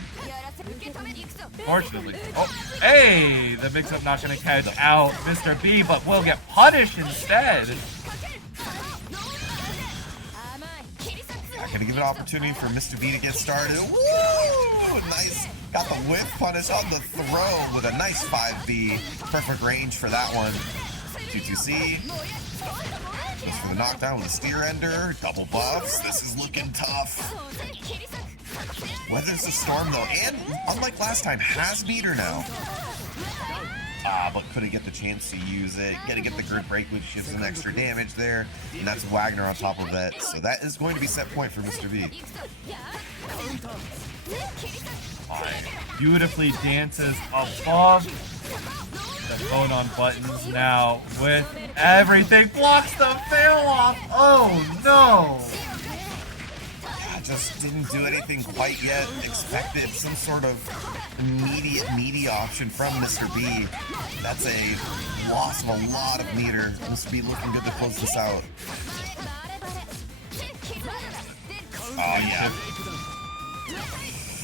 fortunately, oh, hey, the mix-up not going to catch out Mr. B, but will get punished instead. Not going to give an opportunity for Mr. B to get started. Woo! Nice. Got the whip punish on the throw with a nice 5B. Perfect range for that one. 2-2C. Goes for the knockdown with a steer ender. Double buffs. This is looking tough. Weathers the storm though, and unlike last time, has meter now. But couldn't get the chance to use it. Gotta get the grid break, which gives an extra damage there, and that's Wagner on top of that. So that is going to be set point for Mr. B. Beautifully dances above the Phone On buttons now with everything. Blocks the fail off. Oh no! Just didn't do anything quite yet. Expected some sort of immediate meaty option from Mr. B. That's a loss of a lot of meter. Mr. B looking good to close this out. Oh yeah.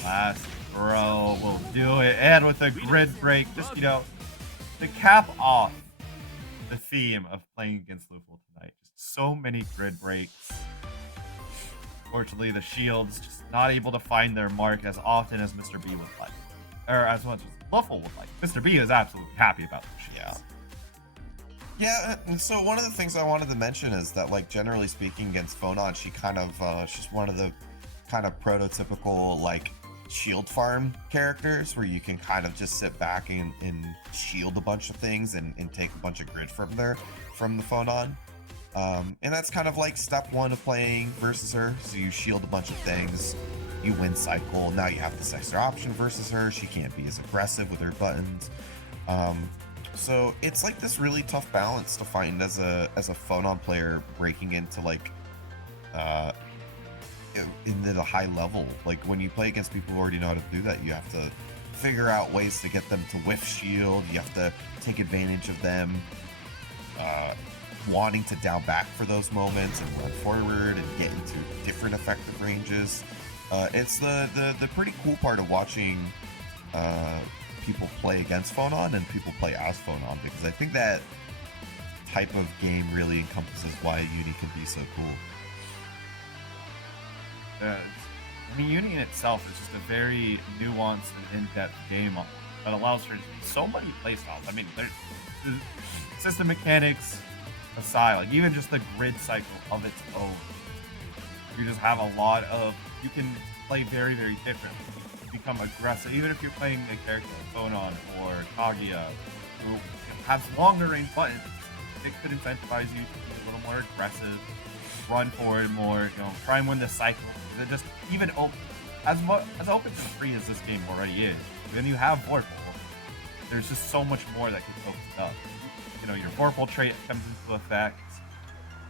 Last throw will do it, and with a grid break, just, you know, to cap off the theme of playing against LuFL tonight. Just so many grid breaks. Unfortunately, the shields just not able to find their mark as often as Mr. B would like. Or as much as LuFL would like. Mr. B is absolutely happy about the shields. Yeah, and so one of the things I wanted to mention is that, like, generally speaking against Phone On, she kind of, she's one of the kind of prototypical, like, shield farm characters where you can kind of just sit back and shield a bunch of things and take a bunch of grid from the Phone On. And that's kind of like step 1 of playing versus her. So you shield a bunch of things, you win cycle, now you have this extra option versus her. She can't be as aggressive with her buttons. So it's like this really tough balance to find as a Phone On player breaking into like into the high level. Like when you play against people who already know how to do that, you have to figure out ways to get them to whiff shield. You have to take advantage of them wanting to down back for those moments and run forward and get into different effective ranges. It's the pretty cool part of watching people play against Phone On and people play as Phone On, because I think that type of game really encompasses why Uni can be so cool. I mean, Uni in itself is just a very nuanced and in-depth game that allows for so many playstyles. I mean, there's system mechanics aside, like even just the grid cycle of its own. You just have a lot of, you can play very, very differently. You become aggressive, even if you're playing a character like Bonon or Kaguya, who has longer range buttons. It could incentivize you to be a little more aggressive, run forward more, try and win the cycle. It just even as open to free as this game already is. When you have Vorpal, there's just so much more that can focus up. Your Vorpal trait comes into effect.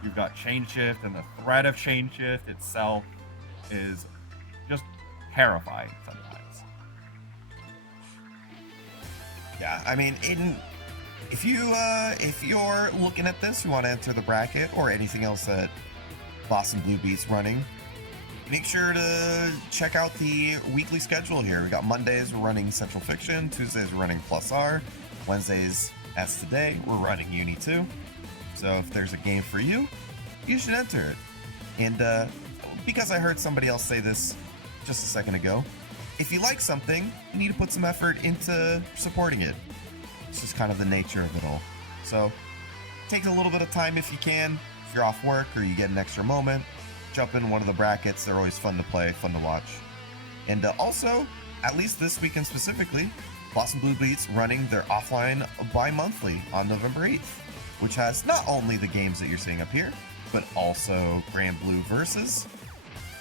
You've got Chain Shift, and the threat of Chain Shift itself is just terrifying sometimes. Yeah, I mean, Aiden, if you're looking at this, you want to enter the bracket or anything else that Boston Blue Beat's running, make sure to check out the weekly schedule here. We got Mondays, we're running Central Fiction. Tuesdays, we're running Plus R. Wednesdays, as today, we're running UNI2. So if there's a game for you, you should enter it. And because I heard somebody else say this just a second ago, if you like something, you need to put some effort into supporting it. It's just kind of the nature of it all. So take a little bit of time if you can. If you're off work or you get an extra moment, jump in one of the brackets. They're always fun to play, fun to watch. And also, at least this weekend specifically, Boston Blue Beat's running their offline bi-monthly on November 8th, which has not only the games that you're seeing up here, but also Grand Blue Versus,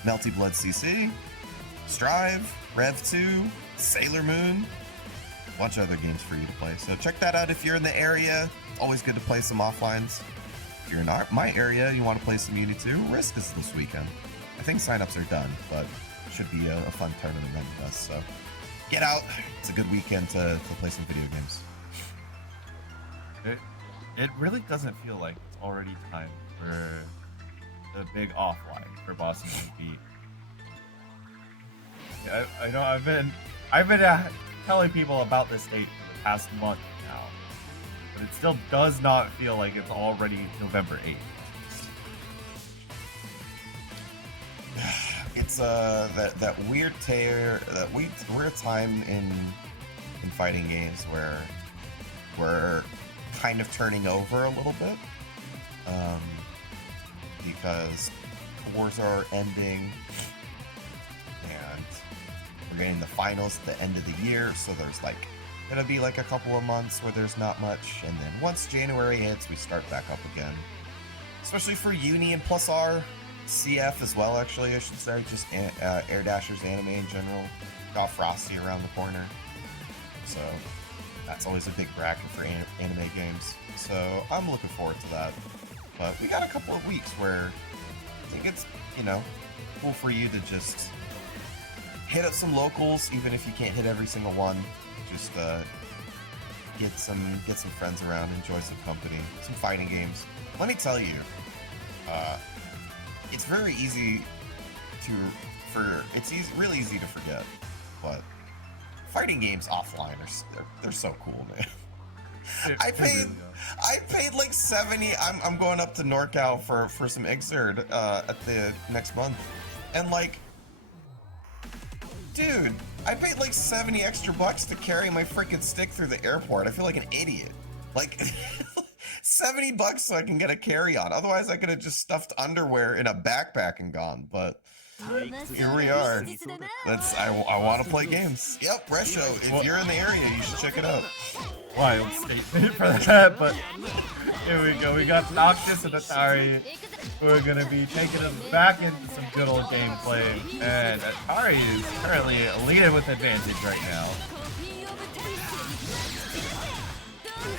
Melty Blood CC, Strive, Rev 2, Sailor Moon, a bunch of other games for you to play. So check that out if you're in the area. It's always good to play some offlines. If you're in my area, you want to play some UNI2, Risk is this weekend. I think signups are done, but it should be a fun tournament nonetheless. So get out. It's a good weekend to play some video games. It really doesn't feel like it's already time for the big offline for Boston Blue Beat. Yeah, I know I've been telling people about this date for the past month now, but it still does not feel like it's already November 8th. It's that weird weird time in fighting games where we're kind of turning over a little bit, because wars are ending and we're getting the finals at the end of the year, so there's gonna be a couple of months where there's not much, and then once January hits, we start back up again, especially for Uni and Plus R, CF as well, actually, I should say, just Air Dashers anime in general. Got Frosty around the corner, so that's always a big bracket for anime games, so I'm looking forward to that. But we got a couple of weeks where I think it's, cool for you to just hit up some locals, even if you can't hit every single one. Just get some friends around, enjoy some company, some fighting games. Let me tell you, it's very easy really easy to forget, but fighting games offline they're so cool, man. I paid like 70. I'm going up to NorCal for some Xrd at the next month, and dude, I paid like 70 extra bucks to carry my freaking stick through the airport. I feel like an idiot. 70 bucks so I can get a carry-on. Otherwise, I could have just stuffed underwear in a backpack and gone. But here we are. I want to play games. Yep, Resho, if you're in the area, you should check it out. Wild statement for that, but here we go. We got Noctis and Atari, who are going to be taking us back into some good old gameplay. And Atari is currently leading with advantage right now.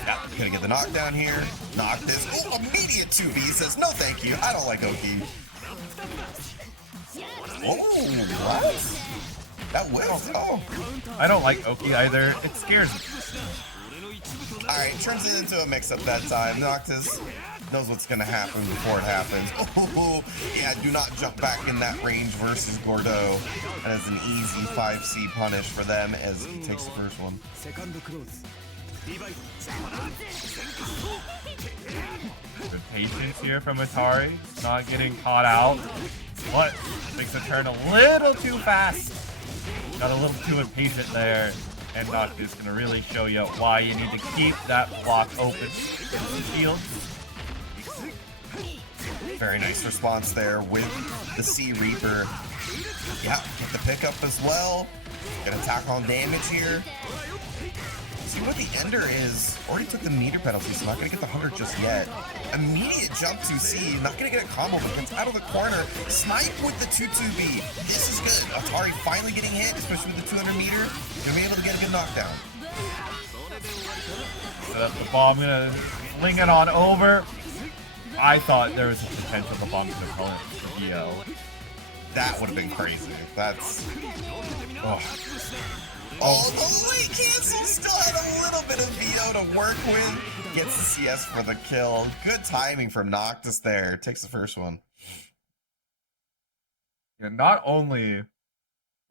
Yeah, gonna get the knockdown here. Knock this. Oh, immediate 2B says, no thank you. I don't like Oki. Oh, what? That whiffed? Oh. I don't like Oki either. It scares me. Alright, turns it into a mix-up that time. Noctis knows what's gonna happen before it happens. Oh, yeah, do not jump back in that range versus Gordeau. That is an easy 5C punish for them as he takes the first one. Good patience here from Atari, not getting caught out, but makes a turn a little too fast. Got a little too impatient there, and Noctis gonna really show you why you need to keep that block open. Shield. Very nice response there with the Sea Reaper. Yeah, get the pickup as well. Gonna tack on damage here. See what the Ender is. Already took the meter penalty, so not gonna get the 100 just yet. Immediate jump to C. Not gonna get a combo, but comes out of the corner. Snipe with the 2-2B. This is good. Atari finally getting hit, especially with the 200 meter. Gonna be able to get a good knockdown. So that's the bomb, gonna fling it on over. I thought there was a potential the bomb could pull it to VO. That would have been crazy. That's... Oh, the late cancel still had a little bit of VO to work with. Gets the CS for the kill. Good timing from Noctis there. Takes the first one. Yeah, not only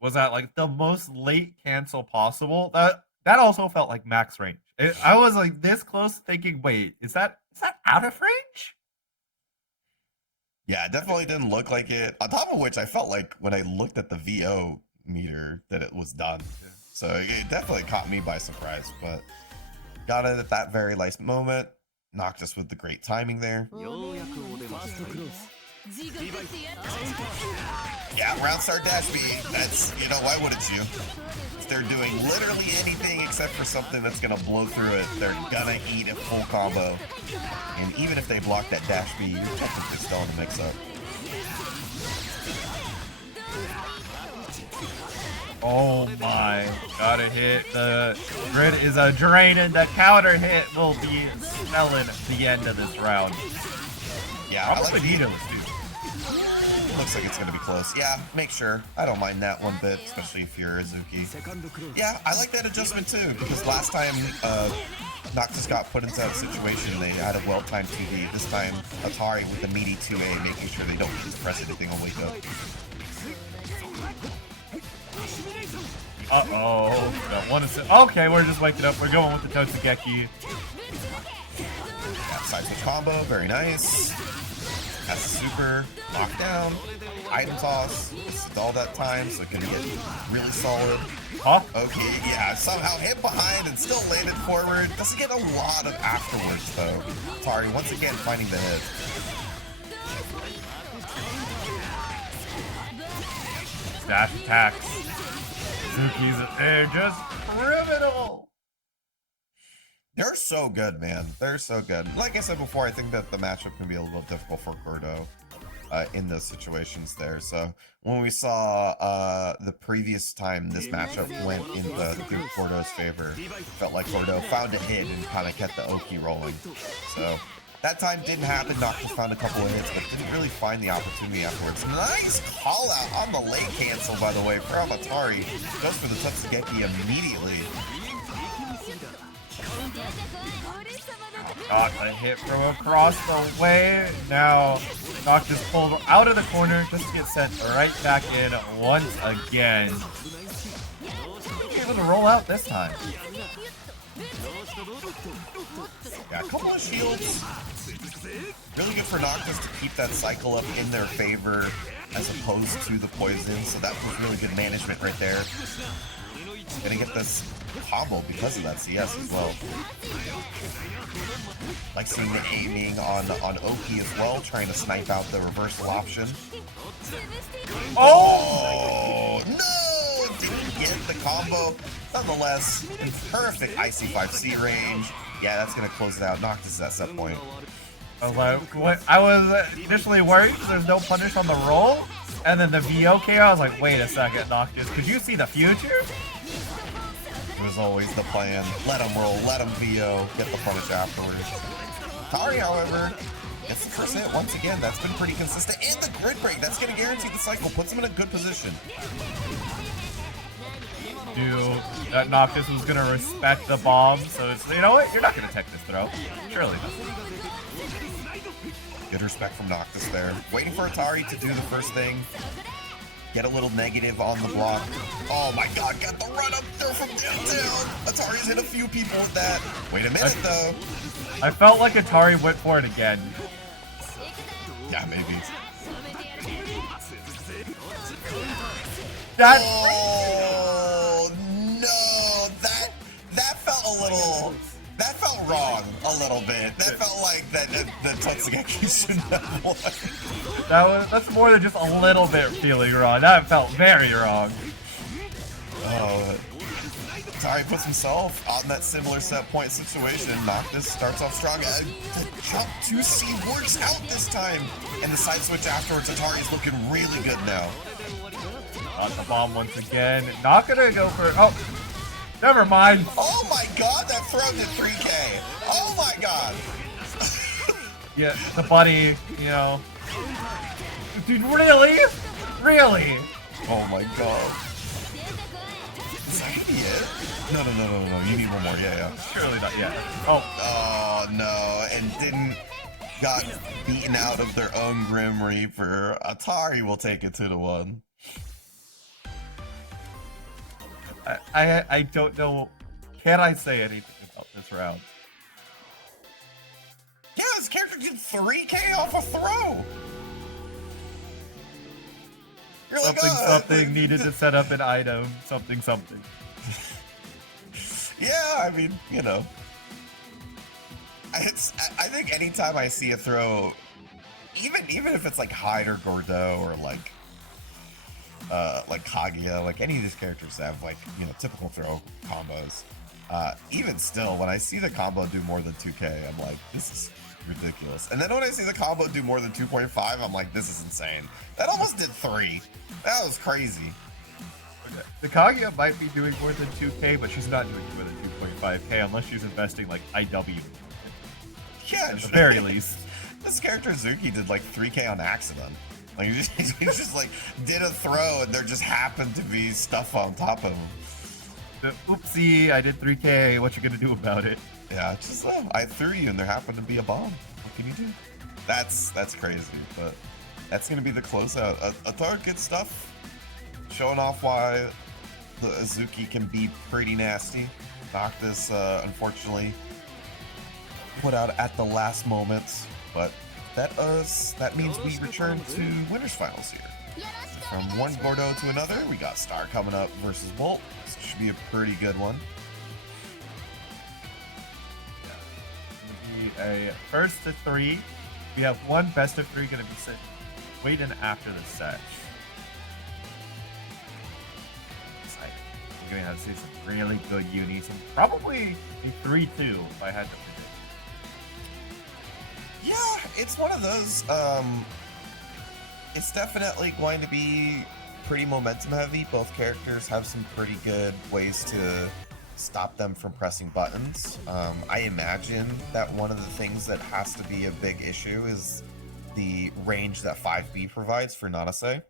was that like the most late cancel possible, that also felt like max range. I was like this close thinking, wait, is that out of range? Yeah, it definitely didn't look like it. On top of which, I felt like when I looked at the VO meter that it was done. Yeah. So it definitely caught me by surprise, but got it at that very last moment. Noctis with the great timing there. Yeah, round start dash B. That's, you know, why wouldn't you? If they're doing literally anything except for something that's gonna blow through it, they're gonna eat a full combo. And even if they block that dash B, you're technically still in the mix-up. Oh my, gotta hit. The grid is a drain and the counter hit will be smelling the end of this round. Yeah, I like Benito's too. Looks like it's going to be close. Yeah, make sure. I don't mind that one bit, especially if you're Izuki. Yeah, I like that adjustment too, because last time Noctis got put into that situation, they had a well-timed 2D. This time, Atari with the meaty 2A, making sure they don't press anything on wake up. Uh-oh. Got one assist. Okay, we're just waking up. We're going with the Totsugeki. Yeah, side switch combo. Very nice. Has a super knockdown, item toss, it's all that time, so it can get really solid. Huh? Okay, yeah, somehow hit behind and still landed forward. Doesn't get a lot of afterwards though. Atari once again finding the hit. Dash attacks. Suzuki's they're just criminal. They're so good, man. They're so good. Like I said before, I think that the matchup can be a little difficult for Cordo in those situations there. So when we saw the previous time this matchup went into Cordo's favor, felt like Cordo found a hit and kind of kept the Oki rolling. So that time didn't happen. Noctis found a couple of hits, but didn't really find the opportunity afterwards. Nice call out on the late cancel, by the way, from Atari. Goes for the Totsugeki immediately. Got a hit from across the way. Now Noctis pulled out of the corner just to get sent right back in once again. Able to roll out this time. Yeah, a couple of shields. Really good for Noctis to keep that cycle up in their favor as opposed to the poison. So that was really good management right there. Gonna get this combo because of that CS as well. Like seeing the aiming on Oki as well, trying to snipe out the reversal option. Oh! No! Didn't get the combo. Nonetheless, in perfect IC5C range. Yeah, that's gonna close it out. Noctis is at set point. I was initially worried because there's no punish on the roll, and then the VO came out. I was like, wait a second, Noctis, could you see the future? It was always the plan. Let him roll, let him VO, get the punish afterwards. Tari, however, gets the first hit once again. That's been pretty consistent. And the grid break, that's going to guarantee the cycle. Puts him in a good position. That Noctis was going to respect the bomb, so it's, you know what? You're not going to tech this throw. Surely not. Good respect from Noctis there. Waiting for Atari to do the first thing. get a little negative on the block. Oh my god, got the run up there from downtown. Atari's hit a few people with that. Wait a minute, though. I felt like Atari went for it again. Yeah, maybe. That. Oh no, that felt a little. That felt wrong a little bit. That felt like that Totsugeki shouldn't have won. That's more than just a little bit feeling wrong. That felt very wrong. Oh, Atari puts himself on that similar set point situation. Noctis starts off strong. The jump 2C works out this time. And the side switch afterwards, Atari is looking really good now. Got the bomb once again. Not gonna go for it. Oh, never mind. Oh my god, that throw did 3K. Oh my god. Yeah, the buddy, you know. Dude, really? Really? Oh my god. Is that it? No. You need one more. Yeah. Surely not yet. Oh. Oh no, and got beaten out of their own Grim Reaper. Atari will take it 2-1. I don't know. Can I say anything about this round? Yeah, this character did 3K off a throw. You're Something needed to set up an item. Something. Yeah, I mean, you know. I think anytime I see a throw, even if it's like Hyde or Gordeau or like Kaguya, like any of these characters have like, you know, typical throw combos. Even still, when I see the combo do more than 2K, I'm like, this is ridiculous. And then when I see the combo do more than 2.5, I'm like, this is insane. That almost did 3. That was crazy. Okay. The Kaguya might be doing more than 2K, but she's not doing more than 2.5K unless she's investing like IW. Yeah, at the very least. This character Zuki did like 3K on accident. Like he just like did a throw and there just happened to be stuff on top of him. Oopsie, I did 3K. What you gonna do about it? Yeah, just I threw you and there happened to be a bomb. What can you do? That's crazy, but that's gonna be the closeout. Atari good stuff. Showing off why the Azuki can be pretty nasty. Noctis unfortunately put out at the last moment, but that means we return to winners finals here. From one Gordeau to another, we got Star coming up versus Bolt. This should be a pretty good one. Yeah. It'll be a first to 3. We have one best of 3 going to be set waiting after the set. We're going to have to see some really good unis and probably a 3-2 if I had to predict. Yeah, it's one of those. It's definitely going to be pretty momentum heavy. Both characters have some pretty good ways to stop them from pressing buttons. I imagine that one of the things that has to be a big issue is the range that 5B provides for Nanase.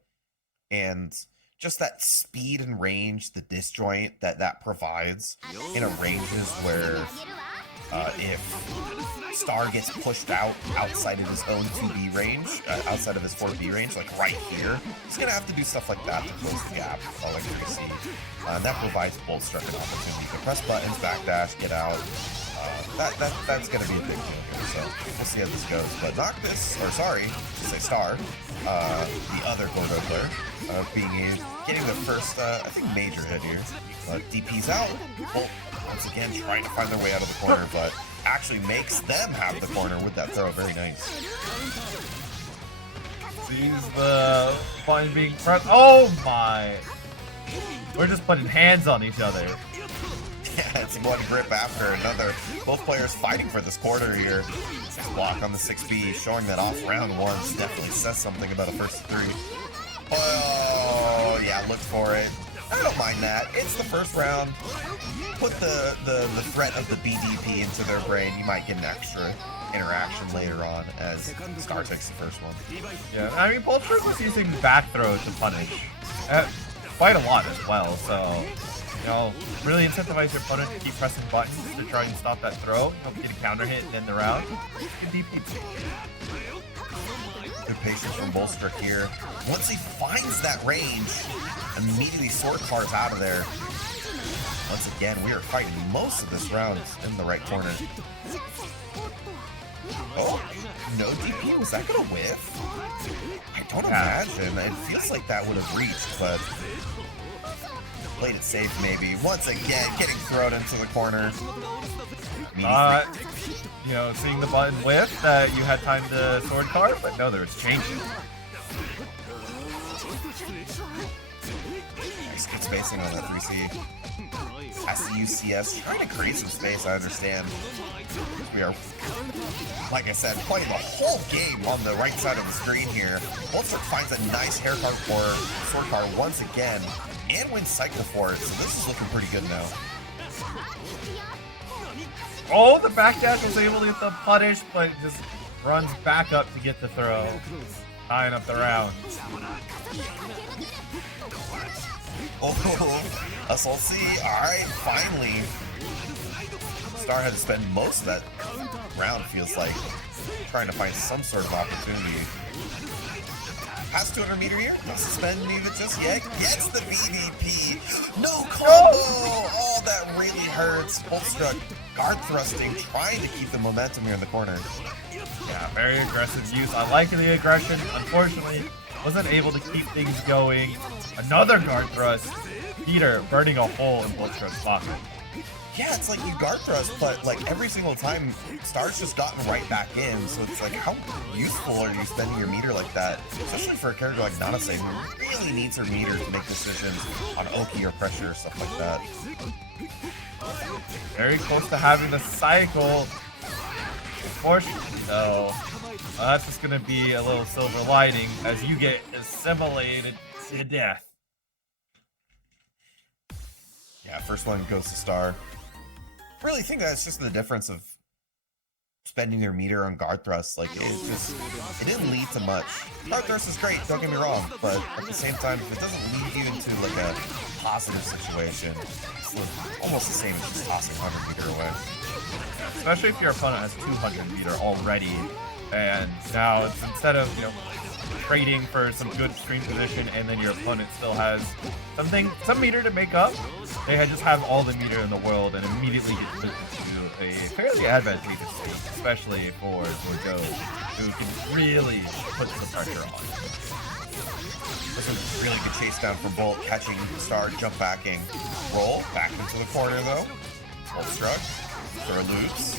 And just that speed and range, the disjoint that provides in a ranges where if Star gets pushed outside of his own 2B range, outside of his 4B range, like right here, he's going to have to do stuff like that to close the gap, like you see. And that provides Boltstruck an opportunity to press buttons, backdash, get out. That's going to be a big deal here, so we'll see how this goes. But Noctis, or sorry, say Star, the other Gordeau player, getting the first, I think, major hit here. But DP's out. Bolt, once again, trying to find their way out of the corner, but actually makes them have the corner with that throw. Very nice. Sees the button being pressed. Oh my! We're just putting hands on each other. Yeah, it's one grip after another. Both players fighting for this corner here. Block on the 6B, showing that off round 1 definitely says something about a first 3. Oh, yeah, look for it. I don't mind that. It's the first round. Put the threat of the BDP into their brain. You might get an extra interaction later on as Star takes the first one. Yeah, I mean, Boltstruck was using back throw to punish quite a lot as well, so, you know, really incentivize your opponent to keep pressing buttons to try and stop that throw. Hope you get a counter hit and end the round. You can DP. Good patience from Boltstruck here. Once he finds that range, immediately sword cars out of there. Once again, we are fighting most of this round in the right corner. Oh, no DP. Was that going to whiff? I don't imagine. It feels like that would have reached, but played it safe maybe. Once again, getting thrown into the corner. You know, seeing the button whiff that you had time to sword card, but no, there was changing. Nice good spacing on that 3C. Has to use CS, trying to create some space, I understand. We are, like I said, playing the whole game on the right side of the screen here. Boltstruck finds a nice hair card or sword card once again, and wins cycle for it, so this is looking pretty good now. Oh, the backdash was able to get the punish, but just runs back up to get the throw. Tying up the round. Oh, Assault C. Alright, finally. Star had to spend most of that round, feels like, trying to find some sort of opportunity. Past 200 meter here. Not suspending even just yet. Gets the BBP. No combo! Oh, that really hurts. Boltstruck guard thrusting, trying to keep the momentum here in the corner. Yeah, very aggressive use. I like the aggression. Unfortunately, wasn't able to keep things going. Another guard thrust. Peter burning a hole in Boltstruck's pocket. Yeah, it's like you guard thrust, but like every single time, Star's just gotten right back in. So it's like, how useful are you spending your meter like that? Especially for a character like Nanase, who really needs her meter to make decisions on Oki or pressure or stuff like that. Very close to having the cycle. Unfortunately, though, that's just going to be a little silver lining as you get assimilated to death. Yeah, first one goes to Star. I really think that's just the difference of spending your meter on guard thrust. Like, it didn't lead to much. Guard thrust is great, don't get me wrong, but at the same time, if it doesn't lead you into like a positive situation, it's almost the same as just tossing 100 meter away. Especially if your opponent has 200 meter already, and now it's instead of, you know, trading for some good stream position and then your opponent still has some meter to make up, they just have all the meter in the world and immediately get put into a fairly advantageous state, especially for Joe, who can really put some pressure on. This was a really good chase down from Bolt, catching Star, jump backing, roll, back into the corner though. Boltstruck, throw loops,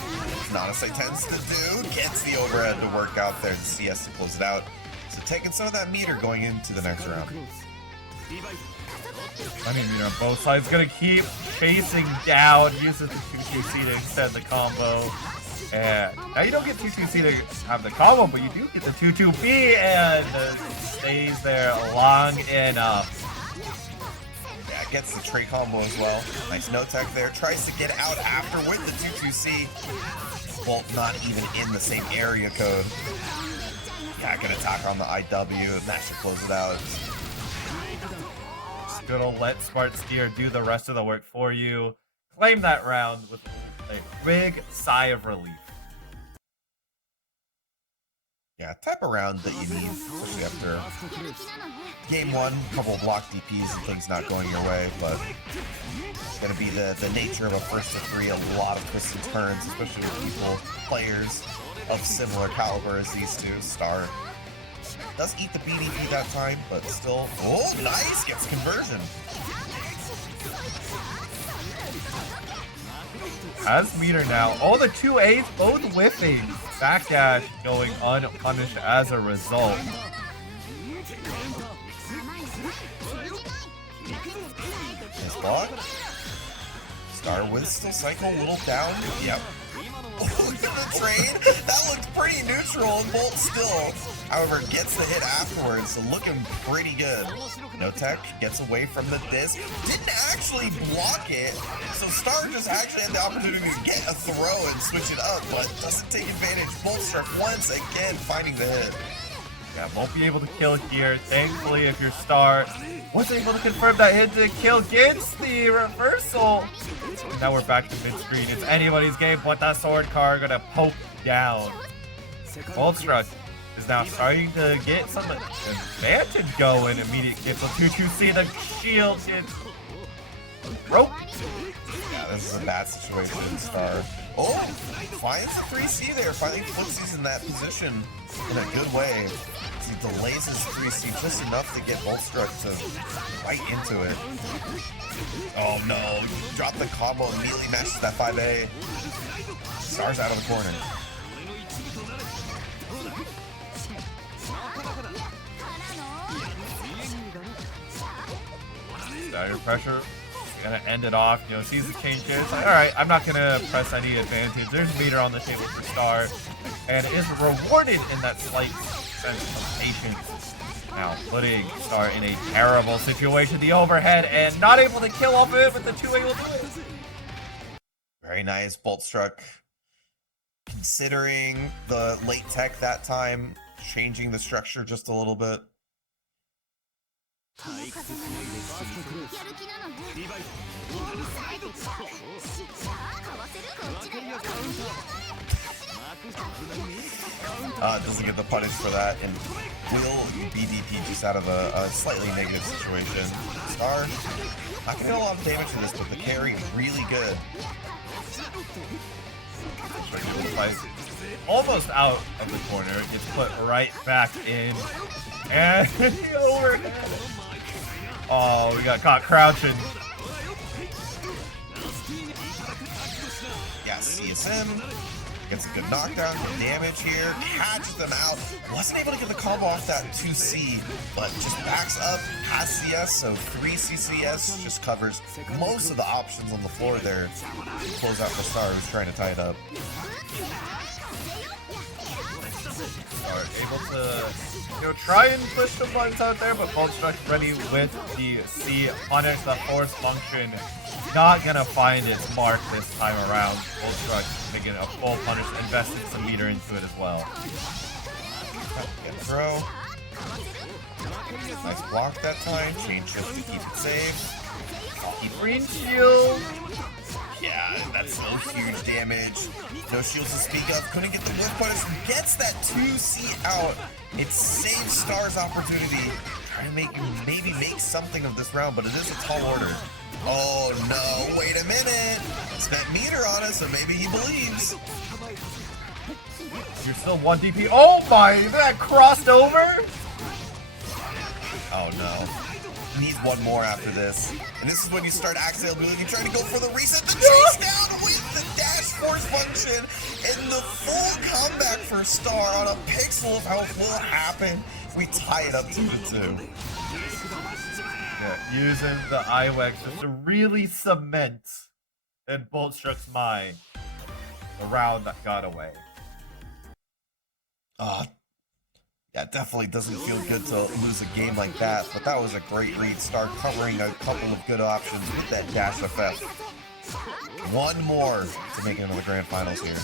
Nanase tends to do, gets the overhead to work out there, the CS to close it out. So taking some of that meter going into the next round. I mean, you know, both sides gonna keep chasing down, uses the 2-2C to extend the combo. And now you don't get 2-2C to have the combo, but you do get the 2-2B, and stays there long enough. Yeah, gets the trait combo as well. Nice no-tech there. Tries to get out after with the 2-2C. Bolt not even in the same area code. Yeah, good attack on the IW, and that should close it out. Just gonna let Smart Steer do the rest of the work for you. Claim that round with a big sigh of relief. Yeah, type of round that you need, especially after game one, a couple of block DPs and things not going your way, but it's going to be the nature of a first to three, a lot of twists and turns, especially with players of similar caliber as these two. Star does eat the BDP that time, but still, oh, nice, gets conversion. Has meter now. Oh, the 2-8s both whiffing. Backdash going unpunished as a result. Nice block. Star with still cycle, little down. Yep. Oh, look at the trade. That looked pretty neutral, and Bolt still, however, gets the hit afterwards, so looking pretty good. No tech, gets away from the disc. Didn't actually block it, so Star just actually had the opportunity to get a throw and switch it up, but doesn't take advantage. Boltstruck once again finding the hit. Yeah, won't be able to kill here. Thankfully, if your Star was able to confirm that hit to kill, gets the reversal. And now we're back to mid-screen. It's anybody's game, but that sword card gonna poke down. Boltstruck is now starting to get some advantage going. Immediate gets a 2-2C, the shield gets broke. Yeah, this is a bad situation, Star. Oh, finds the 3C there. Finally flips in that position in a good way. He delays his 3C just enough to get Boltstruck to right into it. Oh no, drop the combo, immediately matches that 5A. Star's out of the corner. Under pressure. Gonna end it off, you know, sees the change here. It's like, alright, I'm not gonna press any advantage. There's a meter on the table for Star, and is rewarded in that slight sense of patience. Now, putting Star in a terrible situation. The overhead, and not able to kill off of it, but the 2A will do it. Very nice, Boltstruck. Considering the late tech that time, changing the structure just a little bit. Doesn't get the punish for that, and will BDP just out of a slightly negative situation. Star, not gonna get a lot of damage to this, but the carry is really good. Almost out of the corner, gets put right back in, and the overhead. Oh, we got caught crouching. Yeah, CSM gets a good knockdown, good damage here, catches them out. Wasn't able to get the combo off that 2C, but just backs up, has CS, so 3 CCS just covers most of the options on the floor there. Close out for Star, who's trying to tie it up. Are able to, you know, try and push the buttons out there, but Boltstruck's ready with the C punish, the force function. Not gonna find its mark this time around. Boltstruck making a full punish, invested some meter into it as well. Good throw. Nice block that time. Chain shift to keep it safe. Keep Green shield. Yeah, that's no huge damage. No shields to speak of. Couldn't get the whip punish. Gets that 2C out. It saves Star's opportunity. Trying to maybe make something of this round, but it is a tall order. Oh no, wait a minute. Spent meter on us, so maybe he believes. You're still 1 DP. Oh my, that crossed over? Oh no. He needs one more after this. And this is when you start axial ability, trying to go for the reset, the chase down with the dash force function, and the full comeback for Star on a pixel of health will happen. We tie it up 2-2. Yeah, using the IWEX just to really cement in Boltstruck's mind the round that got away. Yeah, it definitely doesn't feel good to lose a game like that, but that was a great read. Star covering a couple of good options with that dash effect. One more to make it into the grand finals here.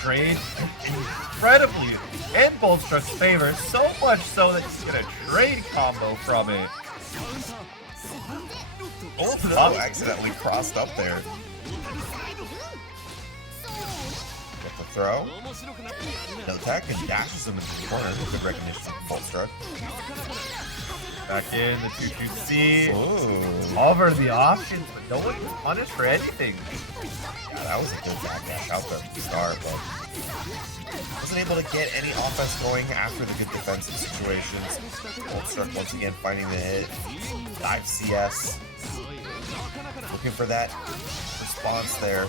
Trade incredibly in Boltstruck's favor, so much so that he's gonna trade combo from it. Oh no, accidentally crossed up there. Get the throw. No tech, and dashes him into the corner. Good recognition from Boltstruck. Back in the 2-2C. Ooh. Over the options, but no one was punished for anything. Yeah, that was a good backdash out there from Star, but wasn't able to get any offense going after the good defensive situations. Boltstruck once again finding the hit. Dive CS. Looking for that response there.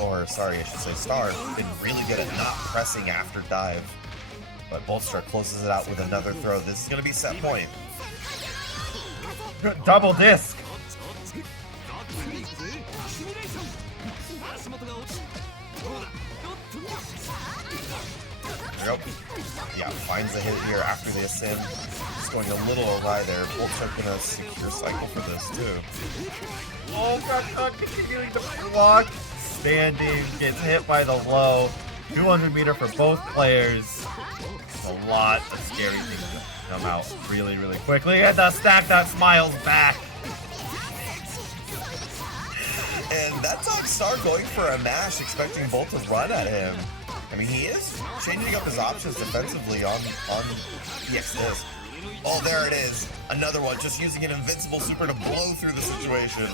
Or, sorry, I should say Star. Been really good at not pressing after dive. But Boltstruck closes it out with another throw. This is going to be set point. Double disc. There we go. Yeah, finds the hit here after the ascend. Just going a little awry there. Boltstruck gonna secure cycle for this too. Oh, got continuing to block. Standing, gets hit by the low. 200 meter for both players. A lot of scary things that come out really, really quickly. And the stack that smiles back. And that Dog Star going for a mash, expecting Bolt to run at him. I mean, he is changing up his options defensively on EX. Oh, there it is. Another one, just using an invincible super to blow through the situation.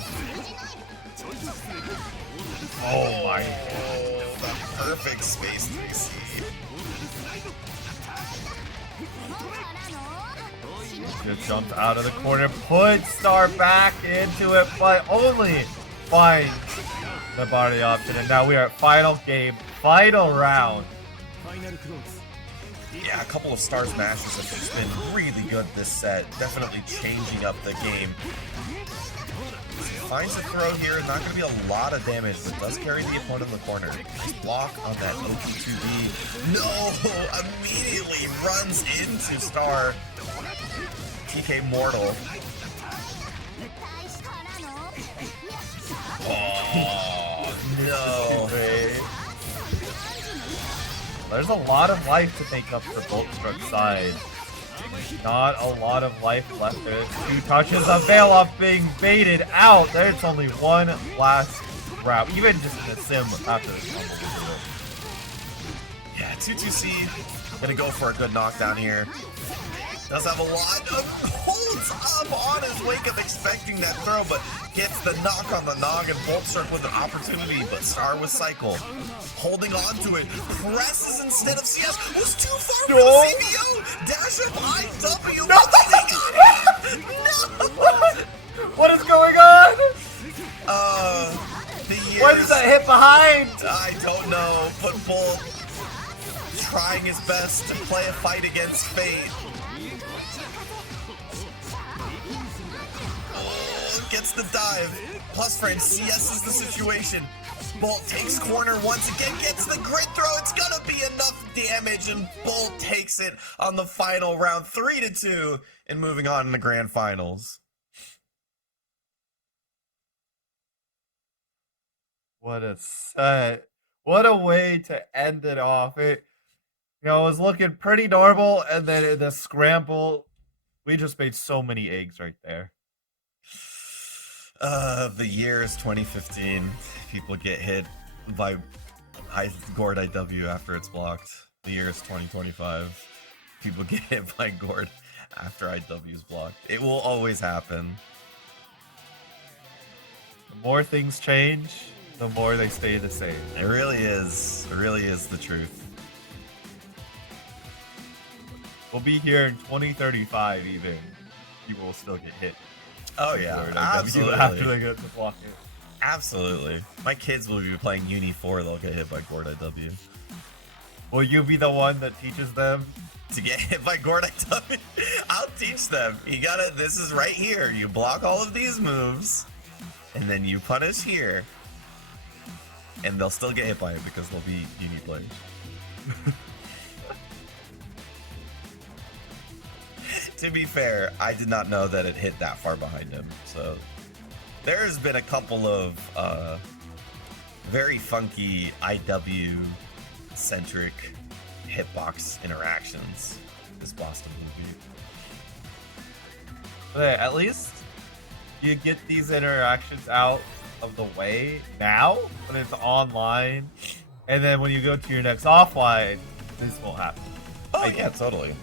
Oh my. The perfect space 3C. Just jumps out of the corner, puts Star back into it, but only finds the body option. And now we are at final game, final round. Yeah, a couple of Star's mashes have just been really good this set. Definitely changing up the game. Finds a throw here, not going to be a lot of damage, but does carry the opponent in the corner. Nice block on that OP2B. No! Immediately runs into Star. TK Mortal. Oh, no. There's a lot of life to make up for Boltstruck's side. Not a lot of life left. There's 2 touches of Veil off being baited out. There's only one last round, even just in the sim after this combo. Yeah, 2-2C. Gonna go for a good knockdown here. Does have a lot of holds up on his wake up expecting that throw, but gets the knock on the noggin. Boltstruck with an opportunity, but Star with cycle. Holding on to it. Presses instead of CS. Was too far for the CBO. Dash up IW. No! What is going on? Why does that hit behind? I don't know, but Bolt trying his best to play a fight against fate. Gets the dive. Plus frame, CS is the situation. Bolt takes corner once again, gets the grid throw. It's gonna be enough damage, and Bolt takes it on the final round, 3-2, and moving on in the grand finals. What a set. What a way to end it off. It was looking pretty normal, and then in the scramble, we just made so many eggs right there. The year is 2015. People get hit by Gord IW after it's blocked. The year is 2025. People get hit by Gord after IW is blocked. It will always happen. The more things change, the more they stay the same. It really is. It really is the truth. We'll be here in 2035 even. People will still get hit. Oh yeah, absolutely. After they get to block it. Absolutely. My kids will be playing Uni4, they'll get hit by Gord IW. Will you be the one that teaches them? To get hit by Gord IW? I'll teach them. You gotta, this is right here. You block all of these moves, and then you punish here. And they'll still get hit by it because they'll be Uni players. To be fair, I did not know that it hit that far behind him, so there's been a couple of very funky IW-centric hitbox interactions this Boston movie. But at least you get these interactions out of the way now when it's online, and then when you go to your next offline, this won't happen. Oh yeah, totally.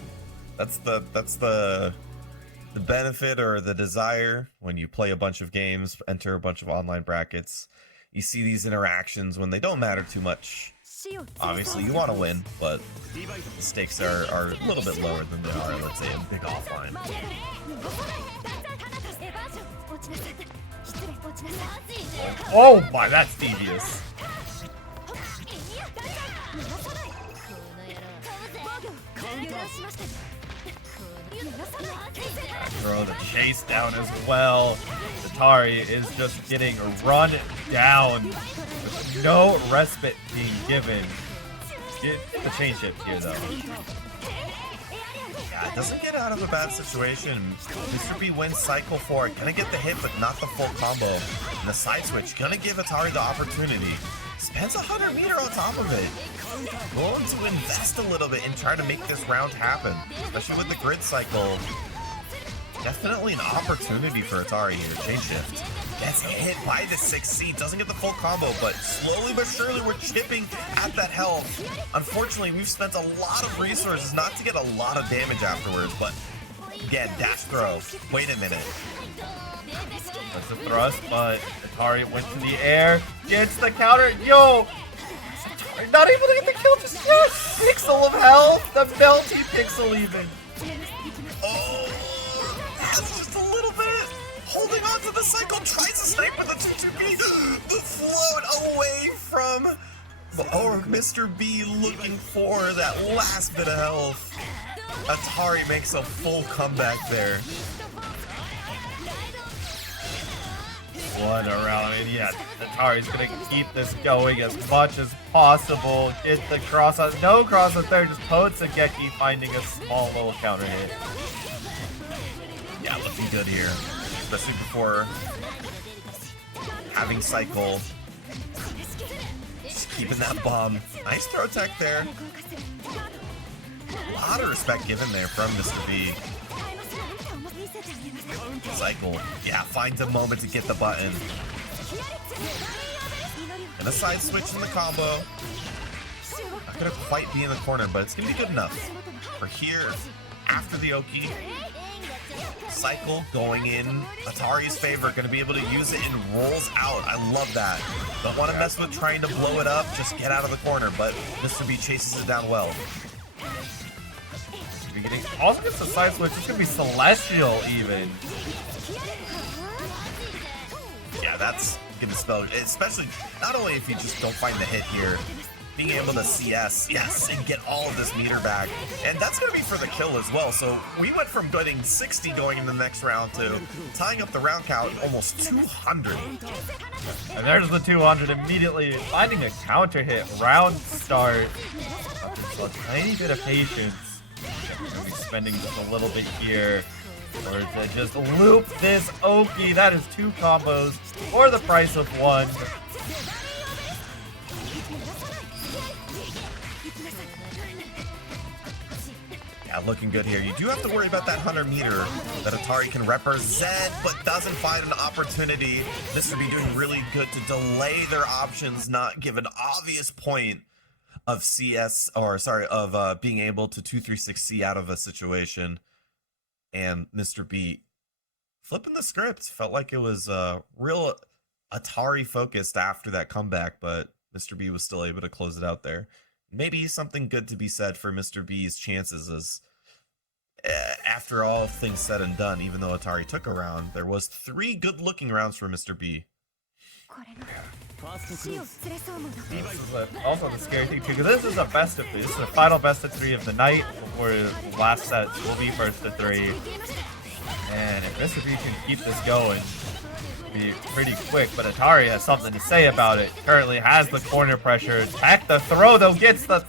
That's the benefit or the desire when you play a bunch of games, enter a bunch of online brackets. You see these interactions when they don't matter too much. Obviously, you want to win, but the stakes are a little bit lower than they are, let's say, in big offline. Oh my, that's devious. Throw the chase down as well. Atari is just getting run down with no respite being given. Get the chain shift here though. Yeah, it doesn't get out of a bad situation. Mr.B wins cycle 4, gonna get the hit but not the full combo. And the side switch, gonna give Atari the opportunity. Spends 100 meter on top of it. Willing to invest a little bit and try to make this round happen, especially with the grid cycle. Definitely an opportunity for Atari here. Chain shift. Gets hit by the 6C, doesn't get the full combo, but slowly but surely we're chipping at that health. Unfortunately, we've spent a lot of resources not to get a lot of damage afterwards, but again, dash throw. Wait a minute. That's a thrust, but Atari went to the air, gets the counter. Yo! Atari not able to get the kill just yet! Pixel of health! The melty pixel even! Oh! That's just a little bit. Holding on to the cycle, tries to snipe with the 2-2B. The float away from Mr. B looking for that last bit of health. Atari makes a full comeback there. One around, and yeah, Atari's gonna keep this going as much as possible. Get the cross on, no cross on third, just Potsugeki finding a small little counter hit. Yeah, looking good here. Especially before having cycle. Just keeping that bomb. Nice throw tech there. A lot of respect given there from Mr. B. Cycle. Yeah, finds a moment to get the button. And a side switch in the combo. Not gonna quite be in the corner, but it's gonna be good enough. For here, after the Oki. Cycle going in Atari's favor, gonna be able to use it and rolls out. I love that. Don't want to mess with trying to blow it up, just get out of the corner, but Mr. B chases it down well. Also gets the side switch, it's gonna be Celestial even. Yeah, that's gonna spell, especially not only if you just don't find the hit here, being able to CS, yes, and get all of this meter back. And that's going to be for the kill as well. So we went from getting 60 going in the next round to tying up the round count almost 200. And there's the 200 immediately finding a counter hit. Round start. A tiny bit of patience. Gonna be spending just a little bit here. Or to just loop this Oki. That is 2 combos for the price of 1. Yeah, looking good here. You do have to worry about that 100 meter that Atari can represent, but doesn't find an opportunity. Mr. B doing really good to delay their options, not give an obvious point of CS, or sorry, of being able to 236C out of a situation. And Mr. B flipping the script. Felt like it was real Atari focused after that comeback, but Mr. B was still able to close it out there. Maybe something good to be said for Mr. B's chances is, after all things said and done, even though Atari took a round, there was 3 good-looking rounds for Mr. B. This is also the scary thing too, because this is a best of 3. This is the final best of 3 of the night, where the last set will be first to 3. And if Mr. B can keep this going, be pretty quick, but Atari has something to say about it. Currently has the corner pressure. Attack the throw though, gets the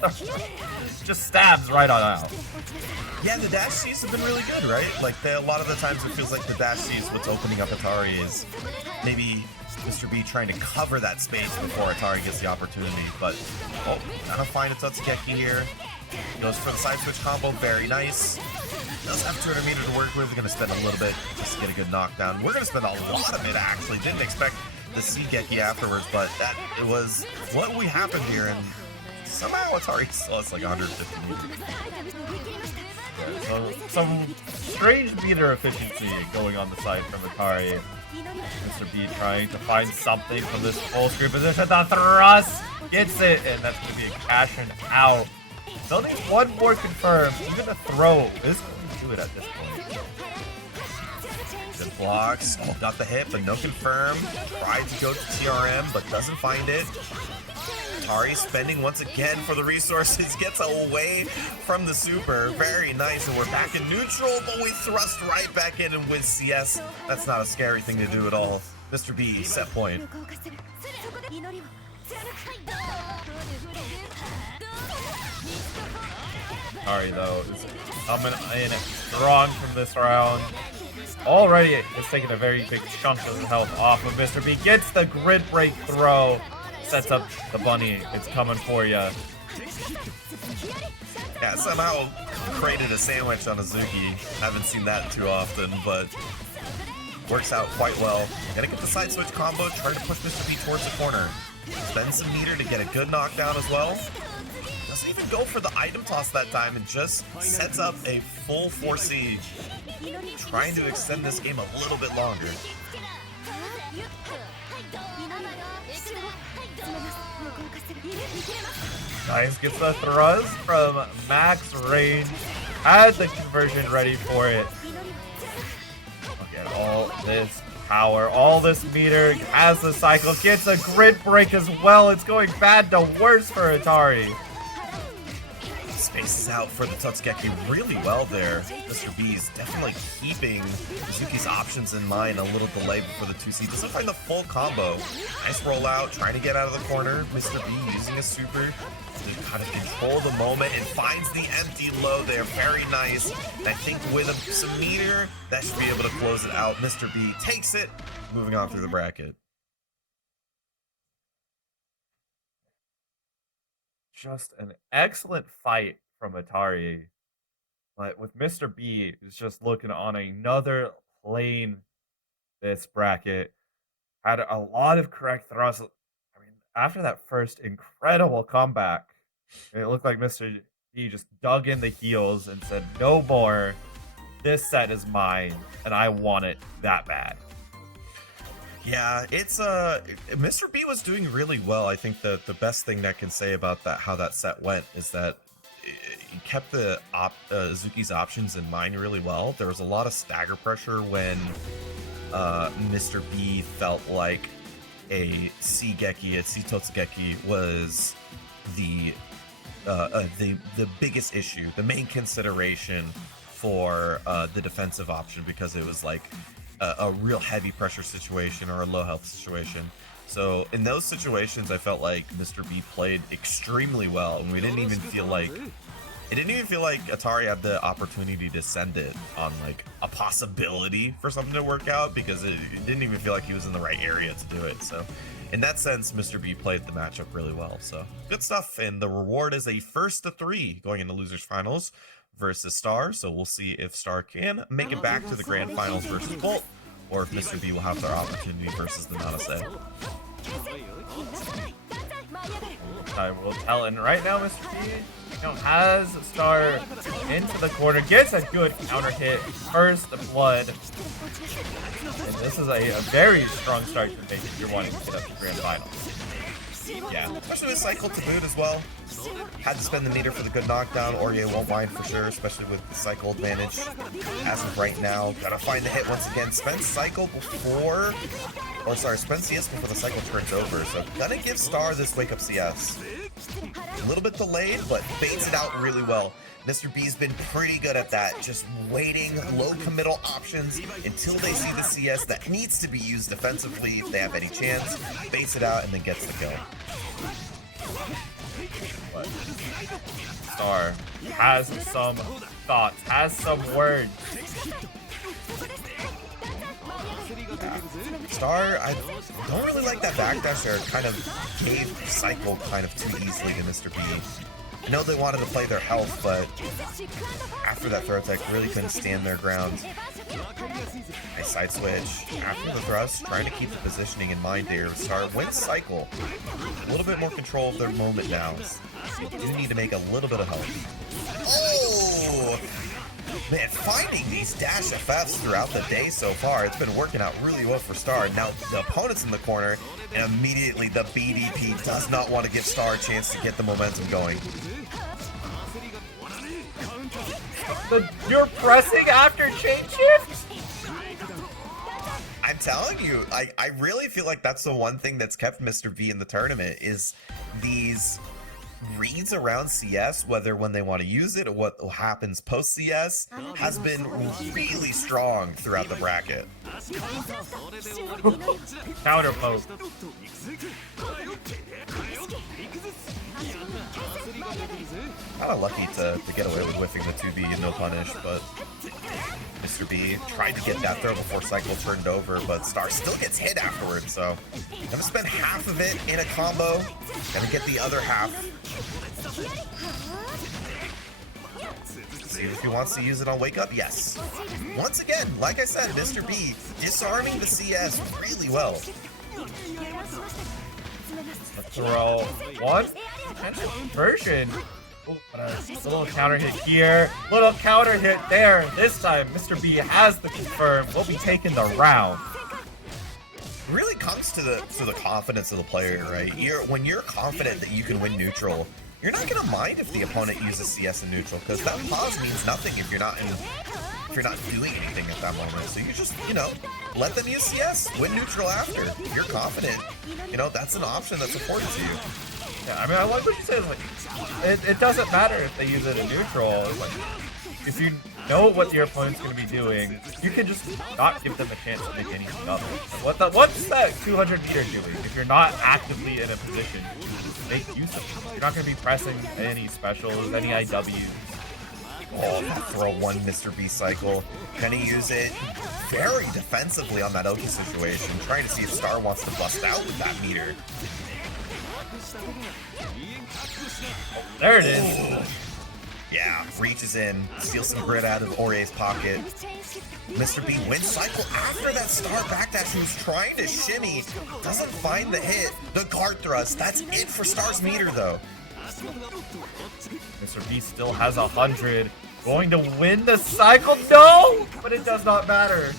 just stabs right on out. Yeah, the dash C's have been really good, right? Like, a lot of the times it feels like the dash C's, what's opening up Atari is maybe Mr. B trying to cover that space before Atari gets the opportunity. But, oh, gonna find a Tatsugeki here. Goes for the side switch combo, very nice. Does have 200 meter to work with. Gonna spend a little bit just to get a good knockdown. We're gonna spend a lot of it, actually. Didn't expect the C-Geki afterwards, but that it was what we happened here, and somehow Atari still has like 150 meters. Yeah, so some strange meter efficiency going on the side from Atari. Mr. B trying to find something from this full screen position. The thrust gets it, and that's gonna be a cash and out. Still needs 1 more confirm. Even a throw is going to do it at this point. Good blocks. Oh, got the hit, but no confirm. Tried to go to TRM, but doesn't find it. Atari spending once again for the resources. Gets away from the super. Very nice. And we're back in neutral, but we thrust right back in and win CS. That's not a scary thing to do at all. Mr. B, set point. Atari though is coming in strong from this round. Already it's taking a very big chunk of health off of Mr. B. Gets the grid break throw. Sets up the bunny. It's coming for ya. Yeah, somehow created a sandwich on Azuki. Haven't seen that too often, but Works out quite well. Gonna get the side switch combo, try to push Mr. B towards the corner. Spend some meter to get a good knockdown as well. Doesn't even go for the item toss that time and just sets up a full 4C. Trying to extend this game a little bit longer. Nice, gets the thrust from max range. Had the conversion ready for it. Look at all this power, all this meter, has the cycle, gets a grid break as well. It's going bad to worse for Atari. Spaces out for the Totsugeki really well there. Mr. B is definitely keeping Mizuki's options in mind. A little delay before the 2C. Doesn't find the full combo. Nice rollout, trying to get out of the corner. Mr. B using a super to kind of control the moment and finds the empty low there. Very nice. I think with some meter, that should be able to close it out. Mr. B takes it, moving on through the bracket. Just an excellent fight from Atari. But with Mr. B, who's just looking on another plane this bracket. Had a lot of correct thrusts. I mean, after that first incredible comeback, it looked like Mr. B just dug in the heels and said, no more. This set is mine, and I want it that bad. Yeah, it's Mr. B was doing really well. I think the best thing that I can say about that, how that set went, is that he kept the Zuki's options in mind really well. There was a lot of stagger pressure when Mr. B felt like a C Geki, a C Totsugeki was the biggest issue, the main consideration for the defensive option, because it was like a real heavy pressure situation or a low health situation. So in those situations, I felt like Mr. B played extremely well, and it didn't even feel like Atari had the opportunity to send it on like a possibility for something to work out, because it didn't even feel like he was in the right area to do it. So in that sense, Mr. B played the matchup really well. So good stuff, and the reward is a 1-3 going into losers finals versus Star. So we'll see if Star can make it back to the grand finals versus Bolt, or if Mr. B will have their opportunity versus the Nanase. Time will tell, and right now Mr. B, has Star into the corner, gets a good counter hit, first blood, and this is a very strong start to make if you're wanting to get up to grand finals. Yeah, especially with cycle to boot as well. Had to spend the meter for the good knockdown. Orye won't mind for sure, especially with the cycle advantage. As of right now, gotta find the hit once again. Spend cycle before, or sorry, spend CS before the cycle turns over. So gonna give Star this wake up CS. A little bit delayed, but baits it out really well. Mr. B's been pretty good at that, just waiting, low committal options until they see the CS that needs to be used defensively if they have any chance, baits it out, and then gets the kill. But Star has some thoughts, has some words. Star, I don't really like that backdash there. It kind of gave cycle kind of too easily to Mr. B. I know they wanted to play their health, but after that throw attack, really couldn't stand their ground. Nice side switch. After the thrust, trying to keep the positioning in mind here. Star wins cycle. A little bit more control of their moment now. They do need to make a little bit of health. Oh! Man, finding these dash FFs throughout the day so far, it's been working out really well for Star. Now the opponent's in the corner, and immediately the BDP does not want to give Star a chance to get the momentum going. You're pressing after chain shift? I'm telling you, I really feel like that's the one thing that's kept Mr. B in the tournament, is these reads around CS, whether when they want to use it or what happens post CS, has been really strong throughout the bracket. Counter poke. Kind of lucky to get away with whiffing the 2B and no punish, but Mr. B tried to get that throw before cycle turned over, but Star still gets hit afterwards, so gonna spend half of it in a combo, gonna get the other half. see if he wants to use it on Wake Up. Yes. Once again, like I said, Mr.B disarming the CS really well. Throw one version. A little counter hit here, little counter hit there. This time, Mr.B has the confirm. Will be taking the round. It really comes to the confidence of the player, right? When you're confident that you can win neutral, you're not gonna mind if the opponent uses CS in neutral, because that pause means nothing if you're not doing anything at that moment. So you just, let them use CS, win neutral after. If you're confident, that's an option that's afforded to you. Yeah, I mean, I like what you said. Like, it doesn't matter if they use it in neutral. Like, if you know what your opponent's going to be doing, you can just not give them a chance to make anything of it. What's that 200 meter doing if you're not actively in a position to make use of it? You're not going to be pressing any specials, any IWs. Oh, that throw one Mr.B cycle. Gonna use it very defensively on that Oki situation, trying to see if Star wants to bust out with that meter. Oh, there it is. Ooh. Yeah, reaches in, steals some grit out of Aurier's pocket. Mr.B wins cycle after that Star backdash. He was trying to shimmy, doesn't find the hit. The guard thrust, that's it for Star's meter though. Mr.B still has 100. Going to win the cycle? No! But it does not matter.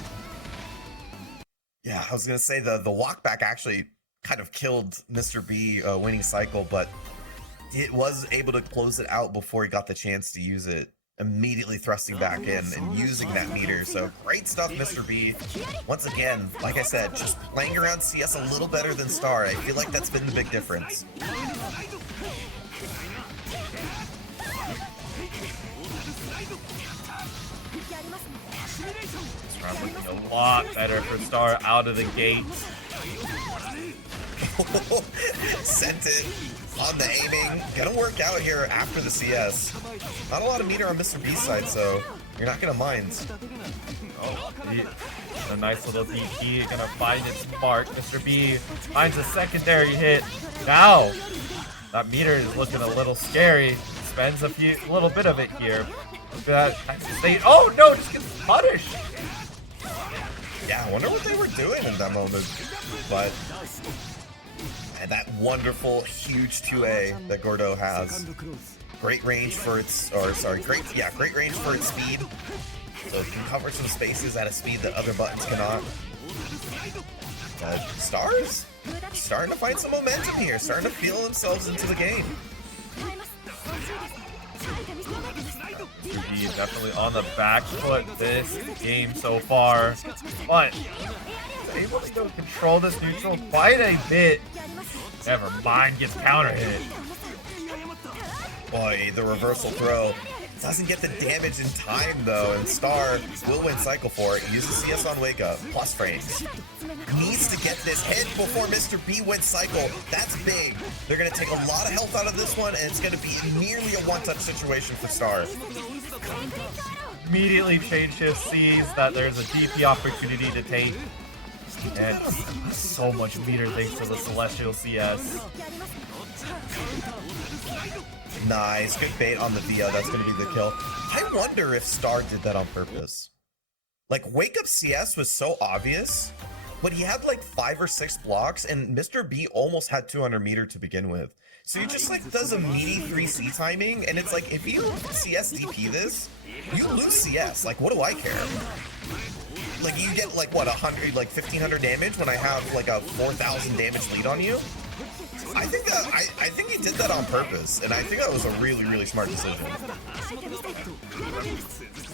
Yeah, I was gonna say the walk back actually kind of killed Mr.B winning cycle, but it was able to close it out before he got the chance to use it, immediately thrusting back in and using that meter. So great stuff, Mr.B. Once again, like I said, just playing around CS a little better than Star. I feel like that's been the big difference. This round looking a lot better for Star out of the gate. Sent it on the aiming. Gonna work out here after the CS. Not a lot of meter on Mr.B's side, so you're not gonna mind. Oh, a nice little DP. Gonna find its mark. Mr.B finds a secondary hit. Now, that meter is looking a little scary. Spends a little bit of it here. Look at that. Oh no, just gets punished. Yeah, I wonder what they were doing in that moment. But and that wonderful huge 2A that Gordo has. Great range for its great range for its speed. So it can cover some spaces at a speed that other buttons cannot. Stars starting to find some momentum here, starting to feel themselves into the game. BBB definitely on the back foot this game so far, but able to control this neutral quite a bit. Never mind, gets counter hit. Boy, the reversal throw doesn't get the damage in time though, and Star will win cycle for it. Uses CS on Wake Up, plus frames. Needs to get this hit before Mr.B wins cycle. That's big. They're gonna take a lot of health out of this one, and it's gonna be nearly a one-touch situation for Star. Immediately change shift, sees that there's a DP opportunity to take. And so much meter thanks to the Celestial CS. Nice, good bait on the Via. That's going to be the kill. I wonder if Star did that on purpose. Like, Wake Up CS was so obvious, but he had like 5 or 6 blocks, and Mr.B almost had 200 meter to begin with. So he just like does a meaty 3C timing, and it's like, if you CS DP this, you lose CS. Like, what do I care? Like, you get like what, 100, like 1500 damage when I have like a 4000 damage lead on you. I think he did that on purpose, and I think that was a really, really smart decision.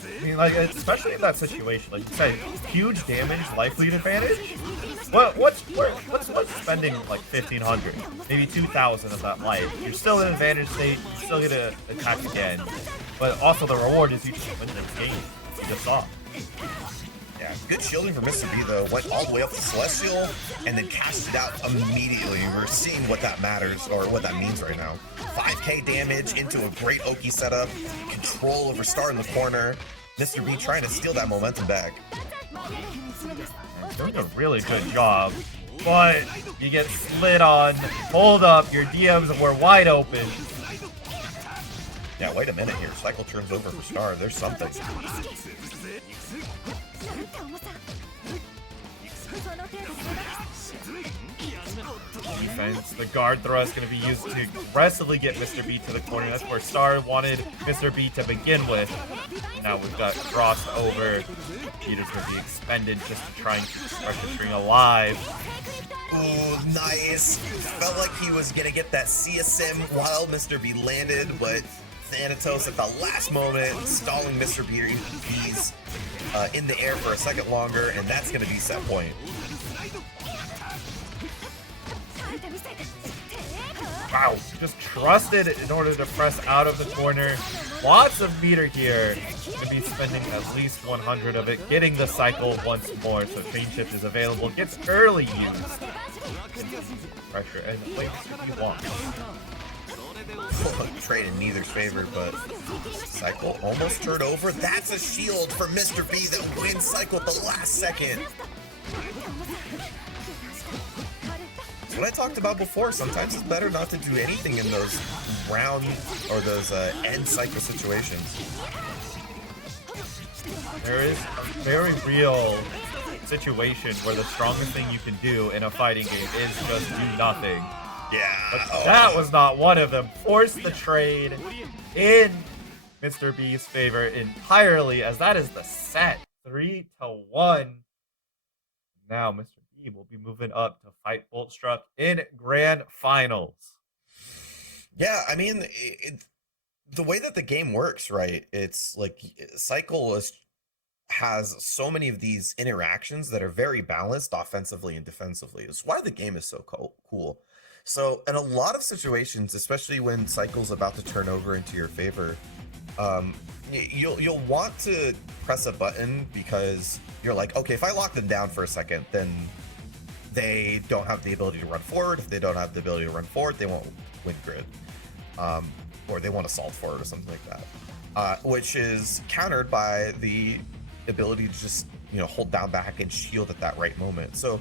I mean, like, especially in that situation, like you said, huge damage, life lead advantage. What's spending like 1500, maybe 2000 of that life? You're still in advantage state. You still get to attack again, but also the reward is you just win the game. You just saw. Yeah, good shielding for Mr.B though. Went all the way up to Celestial and then cast it out immediately. We're seeing what that matters, or what that means right now. 5k damage into a great Oki setup. Control over Star in the corner. Mr.B trying to steal that momentum back. Doing a really good job, but you get slid on. Hold up, your DMs were wide open. Yeah, wait a minute here. Cycle turns over for Star. There's something. Defense. The guard throw is going to be used to aggressively get Mr.B to the corner. That's where Star wanted Mr.B to begin with. Now we've got crossed over. Peter's going to be expended just to try and keep Pressure String alive. Ooh, nice. Felt like he was going to get that CSM while Mr.B landed, but Thanatos at the last moment stalling Mr.B's in the air for a second longer, and that's going to be set point. Wow, just trusted in order to press out of the corner. Lots of meter here. Going to be spending at least 100 of it, getting the cycle once more. So chain shift is available. Gets early used. Pressure and the place you want. Trade in neither's favor, but cycle almost turned over. That's a shield for Mr.B that wins cycle at the last second. What I talked about before, sometimes it's better not to do anything in those round or those end cycle situations. There is a very real situation where the strongest thing you can do in a fighting game is just do nothing. Yeah. But that was not one of them. Forced the trade in Mr. B's favor entirely, as that is the set. 3-1. Now Mr. B will be moving up to fight Boltstruck in grand finals. Yeah, I mean, the way that the game works, right? It's like Cycle has so many of these interactions that are very balanced offensively and defensively. It's why the game is so cool. So in a lot of situations, especially when Cycle's about to turn over into your favor, you'll want to press a button because you're like, okay, if I lock them down for a second, then they don't have the ability to run forward. If they don't have the ability to run forward, they won't win grid. Or they won't assault forward or something like that. Which is countered by the ability to just, hold down back and shield at that right moment. So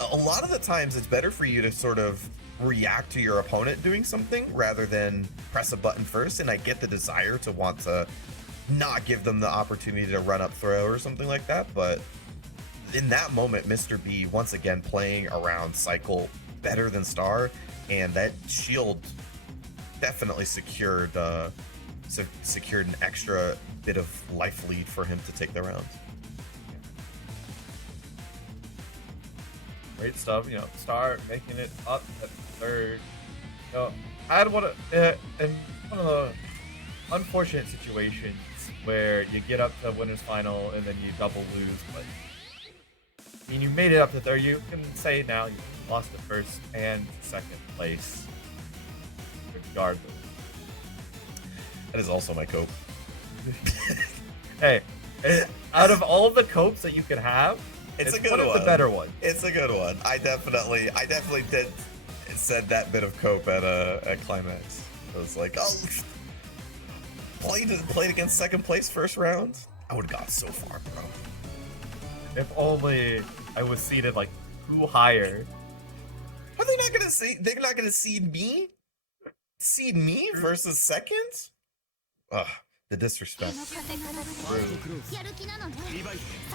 a lot of the times it's better for you to sort of react to your opponent doing something rather than press a button first. And I get the desire to want to not give them the opportunity to run up throw or something like that, but in that moment, Mr. B once again playing around Cycle better than Star, and that shield definitely secured an extra bit of life lead for him to take the round. Great stuff, Star making it up at third. I had one of the unfortunate situations where you get up to winner's final and then you double lose, but I mean, you made it up to third. You can say now you lost the first and second place, regardless. That is also my cope. Hey, out of all the copes that you can have, it's a good one one. of the better ones. It's a good one. I definitely did said that bit of cope at Climax. I was like, oh, played against second place first round. I would have got so far, bro. If only I was seated like 2 higher. Are they not gonna see? They're not gonna seed me? Seed me versus second? Ugh, the disrespect.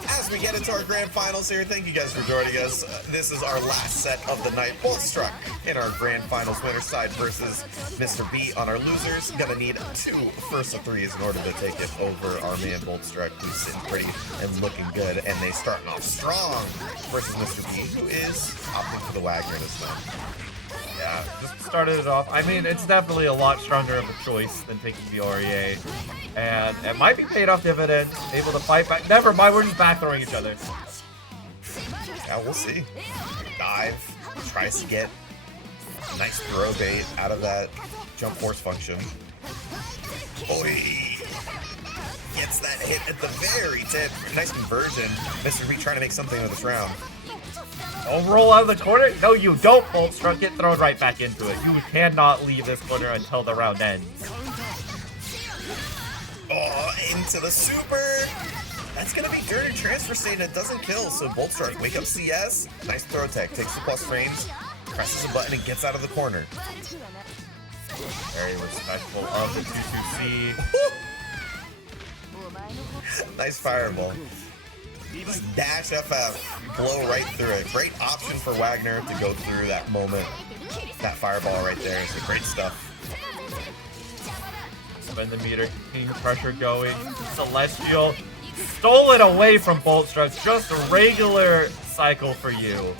As we get into our grand finals here, thank you guys for joining us. This is our last set of the night. Boltstruck in our grand finals winner side versus Mr. B on our losers. Gonna need 2 first of 3s in order to take it over our man Boltstruck, who's sitting pretty and looking good. And they starting off strong versus Mr. B, who is opting for the Wagner this time. Yeah, just started it off. I mean, it's definitely a lot stronger of a choice than taking the REA. And it might be paid off dividends, able to fight back. Never mind, we're just back throwing each other. Yeah, we'll see. Dive, tries to get a nice throw bait out of that jump force function. Oi! Gets that hit at the very tip. Nice conversion. Mr. B trying to make something of this round. Oh, roll out of the corner? No, you don't, Boltstruck. Get thrown right back into it. You cannot leave this corner until the round ends. Oh, into the super. That's going to be dirty transfer state and it doesn't kill. So Boltstruck, wake up CS. Nice throw tech. Takes the plus frames. Presses a button and gets out of the corner. Very respectful of the 2-2C. Nice fireball. Just dash FF, blow right through it. Great option for Wagner to go through that moment. That fireball right there is great stuff. Spend the meter, keeping pressure going. Celestial stole it away from Boltstruck. Just a regular cycle for you.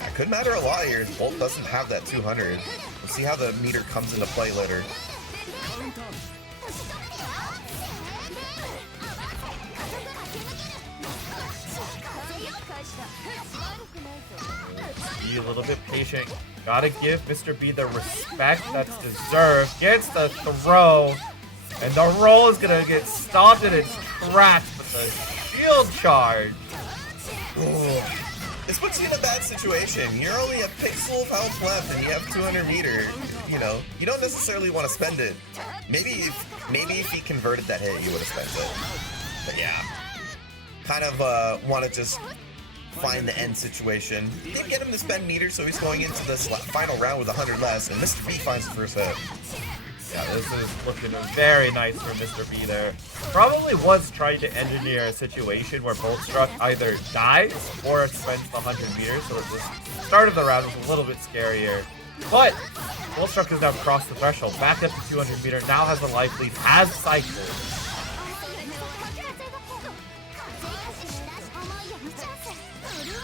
That could matter a lot here. Bolt doesn't have that 200. We'll see how the meter comes into play later. Be a little bit patient. Gotta give Mr.B the respect that's deserved. Gets the throw. And the roll is gonna get stopped in its tracks with the shield charge. Ooh. This puts you in a bad situation. You're only a pixel of health left and you have 200 meter. You know, you don't necessarily want to spend it. Maybe if he converted that hit, you would have spent it. But yeah. Kind of want to just find the end situation. Didn't get him to spend meter, so he's going into this final round with 100 less, and Mr.B finds the first hit. Yeah, this is looking very nice for Mr.B there. Probably was trying to engineer a situation where Boltstruck either dies or spends the 100 meters, so the start of the round was a little bit scarier. But Boltstruck has now crossed the threshold, back up to 200 meter, now has a life lead, has cycled.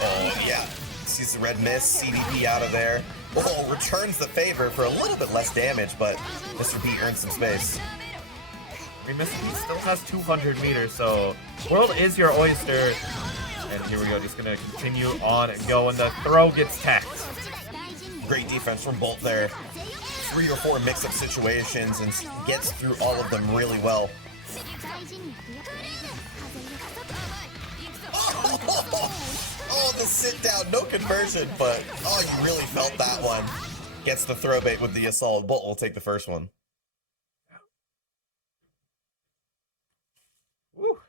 Oh, yeah. Sees the red mist, CDP out of there. Oh, returns the favor for a little bit less damage, but Mr.B earns some space. I mean, Mr.B still has 200 meters, so world is your oyster. And here we go, just gonna continue on and go, and the throw gets tacked. Great defense from Bolt there. 3 or 4 mix-up situations and gets through all of them really well. Oh, the sit down, no conversion, but oh, you really felt that one. Gets the throw bait with the assault. Bolt will take the first one. Woo.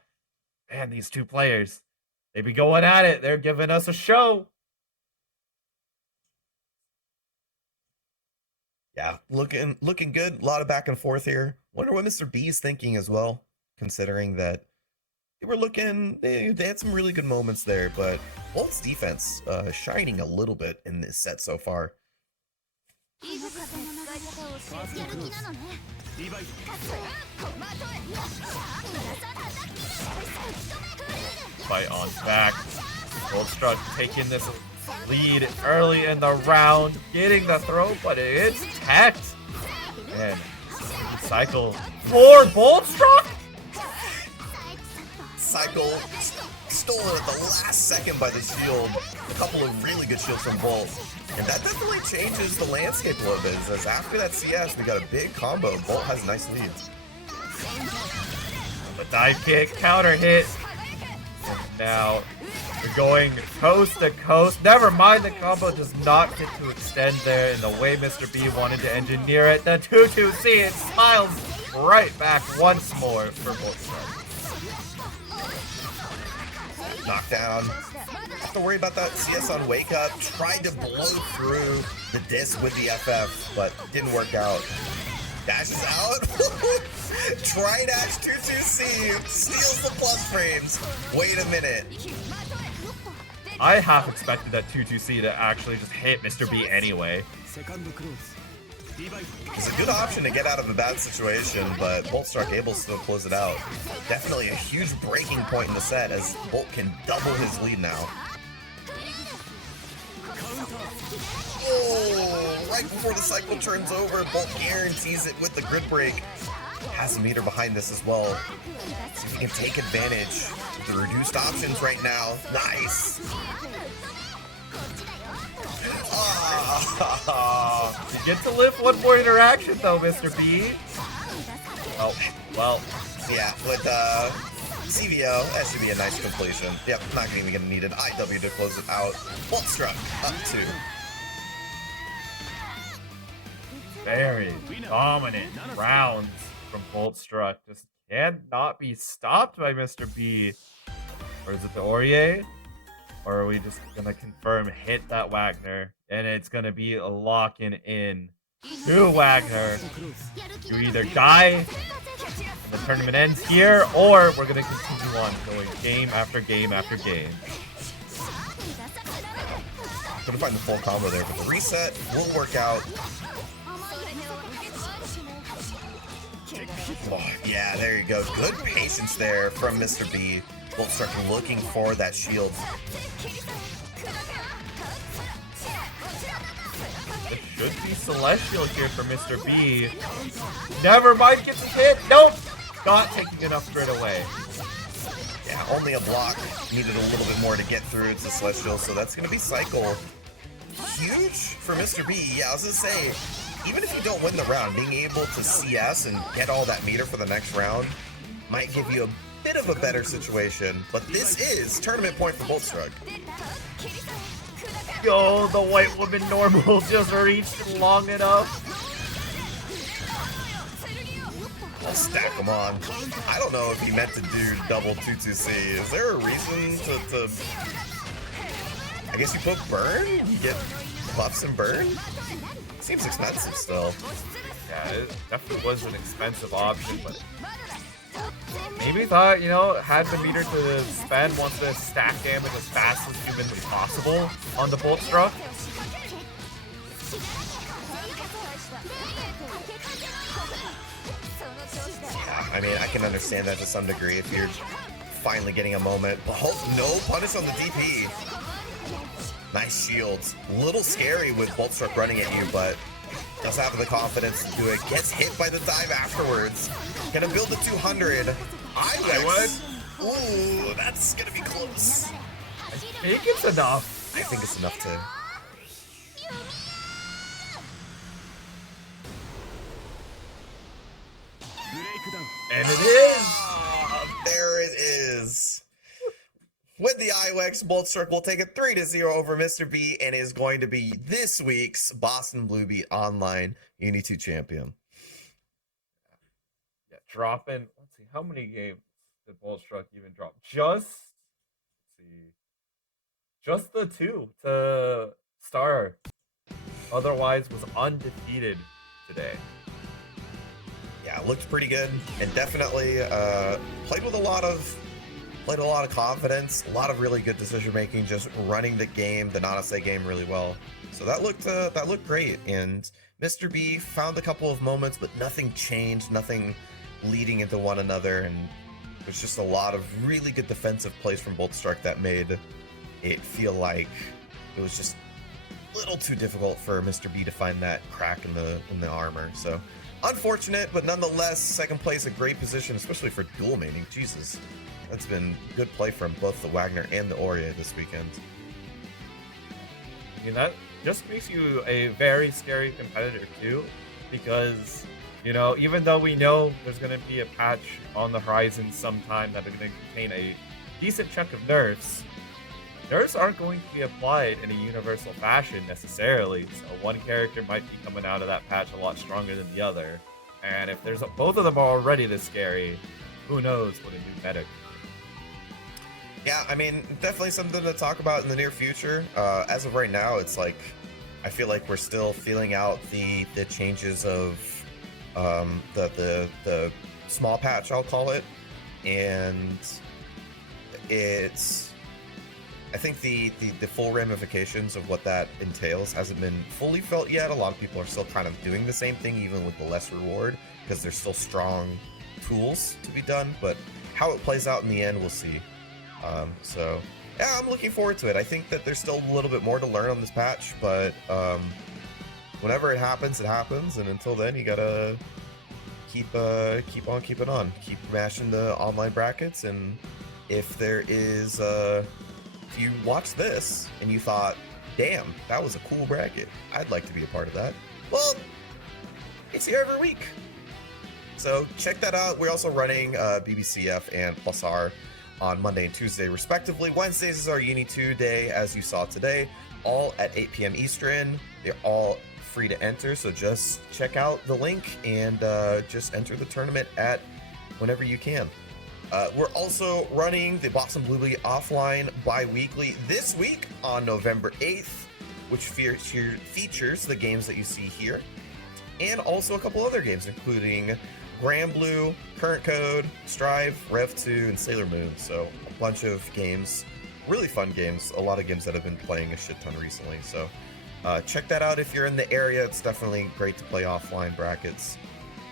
Man, these two players, they be going at it. They're giving us a show. Yeah, looking good. A lot of back and forth here. Wonder what Mr.B is thinking as well, considering that they were looking, they had some really good moments there, but Bolt's defense shining a little bit in this set so far. Fight on back. Boltstruck taking this lead early in the round, getting the throw, but it's tacked. And cycle for Boltstruck. Cycle stolen at the last second by the shield. A couple of really good shields from Bolt. And that definitely changes the landscape a little bit, as after that CS, we got a big combo. Bolt has nice leads. The dive kick, counter hit. And now we're going coast to coast. Never mind, the combo does not get to extend there in the way Mr.B wanted to engineer it. The 2-2C, it smiles right back once more for Boltstruck. Knockdown. Have to worry about that CS on Wake Up. Tried to blow through the disc with the FF, but didn't work out. Dashes out. Try dash 2-2C. Steals the plus frames. Wait a minute. I half expected that 2-2C to actually just hit Mr.B anyway. It's a good option to get out of a bad situation, but Boltstruck able to still close it out. Definitely a huge breaking point in the set as Bolt can double his lead now. Oh, right before the cycle turns over, Bolt guarantees it with the grid break. Has a meter behind this as well. See if he can take advantage of the reduced options right now. Nice. You get to live one more interaction though, Mr.B. Oh, well. Yeah, with CVO, that should be a nice completion. Yep, not even gonna need an IW to close it out. Boltstruck up 2. Very dominant rounds from Boltstruck. Just cannot be stopped by Mr.B. Or is it the Aurier? Or are we just gonna confirm hit that Wagner? And it's gonna be a lock-in in to Wagner. You either die and the tournament ends here, or we're gonna continue on going game after game after game. Couldn't find the full combo there, but the reset will work out. Oh, yeah, there you go. Good patience there from Mr.B. Boltstruck looking for that shield. It should be Celestial here for Mr.B. Never mind, gets a hit. Nope! Not taking enough straight away. Yeah, only a block. Needed a little bit more to get through to Celestial, so that's going to be Cycle. Huge for Mr.B. Yeah, I was going to say, even if you don't win the round, being able to CS and get all that meter for the next round might give you a bit of a better situation. But this is tournament point for Boltstruck. Yo, the white woman normal just reached long enough. I'll stack them on. I don't know if he meant to do double 2-2C. Is there a reason to I guess you put burn? You get buffs and burn? Seems expensive still. Yeah, it definitely was an expensive option, but maybe thought, you know, had the meter to spend, wants to stack damage as fast as humanly possible on the Boltstruck. Yeah, I mean, I can understand that to some degree if you're finally getting a moment. But no punish on the DP. Nice shields. A little scary with Boltstruck running at you, but does have the confidence to do it. Gets hit by the dive afterwards. Gonna build the 200. Ilex. Ooh, that's gonna be close. I think it's enough. I think it's enough to. And it is! Oh, there it is. With the IWX, Boltstruck will take a 3-0 over Mr.B and is going to be this week's Boston Blue Beat Online UNI2 champion. Yeah, dropping. Let's see, how many games did Boltstruck even drop? Just, let's see, just the 2 to Star. Otherwise, was undefeated today. Yeah, looked pretty good and definitely played with a lot of confidence, a lot of really good decision making, just running the game, the Nanase game really well. So that looked great. And Mr.B found a couple of moments, but nothing changed, nothing leading into one another, and there's just a lot of really good defensive plays from Boltstruck that made it feel like it was just a little too difficult for Mr.B to find that crack in the armor. So unfortunate, but nonetheless, second place, a great position, especially for dual maining. Jesus. That's been good play from both the Wagner and the Aurea this weekend. I mean, that just makes you a very scary competitor too, because, you know, even though we know there's going to be a patch on the horizon sometime that are going to contain a decent chunk of nerfs, nerfs aren't going to be applied in a universal fashion necessarily, so one character might be coming out of that patch a lot stronger than the other, and if there's both of them are already this scary, who knows what a new meta. Yeah, I mean, definitely something to talk about in the near future. As of right now, it's like, I feel like we're still feeling out the changes of the small patch, I'll call it. And it's, I think the full ramifications of what that entails hasn't been fully felt yet. A lot of people are still kind of doing the same thing, even with the less reward, because there's still strong tools to be done. But how it plays out in the end, we'll see. So yeah, I'm looking forward to it. I think that there's still a little bit more to learn on this patch, but whenever it happens, and until then, you gotta keep on keeping on, keep mashing the online brackets. And if there is, if you watch this and you thought, damn, that was a cool bracket, I'd like to be a part of that, well, it's here every week, so check that out. We're also running BBCF and Plus R on Monday and Tuesday respectively. Wednesdays is our UNI2 day, as you saw today, all at 8 p.m. Eastern. They're all free to enter, so just check out the link and just enter the tournament at whenever you can. We're also running the Boston Blue League offline bi-weekly this week on November 8th, which features the games that you see here. and also a couple other games, including Grand Blue, Current Code, Strive, Rev 2, and Sailor Moon. So a bunch of games, really fun games, a lot of games that I've been playing a shit ton recently. So check that out if you're in the area. It's definitely great to play offline brackets.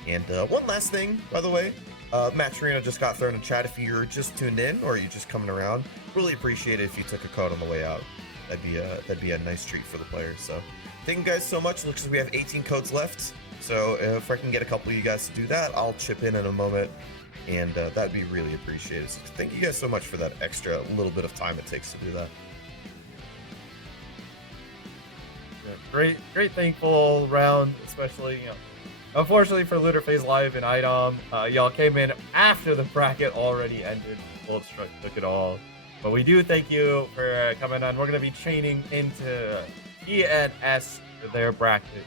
And one last thing, by the way, Matt Trino just got thrown in chat. If you're just tuned in or you're just coming around, really appreciate it if you took a code on the way out. That'd be a nice treat for the players. So thank you guys so much. Looks like we have 18 codes left. So if I can get a couple of you guys to do that, I'll chip in a moment, and that'd be really appreciated. So thank you guys so much for that extra little bit of time it takes to do that. Yeah, great thankful round, especially, you know, unfortunately for Lunar Phase Live and IDOM, y'all came in after the bracket already ended. Boltstruck took it all. But we do thank you for coming on. We're going to be chaining into ENS for their bracket.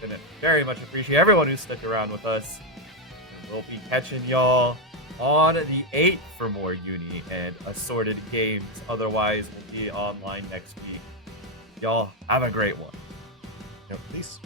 And very much appreciate everyone who stuck around with us. And we'll be catching y'all on the 8th for more Uni and assorted games. Otherwise, we'll be online next week. Y'all have a great one. Yep, peace.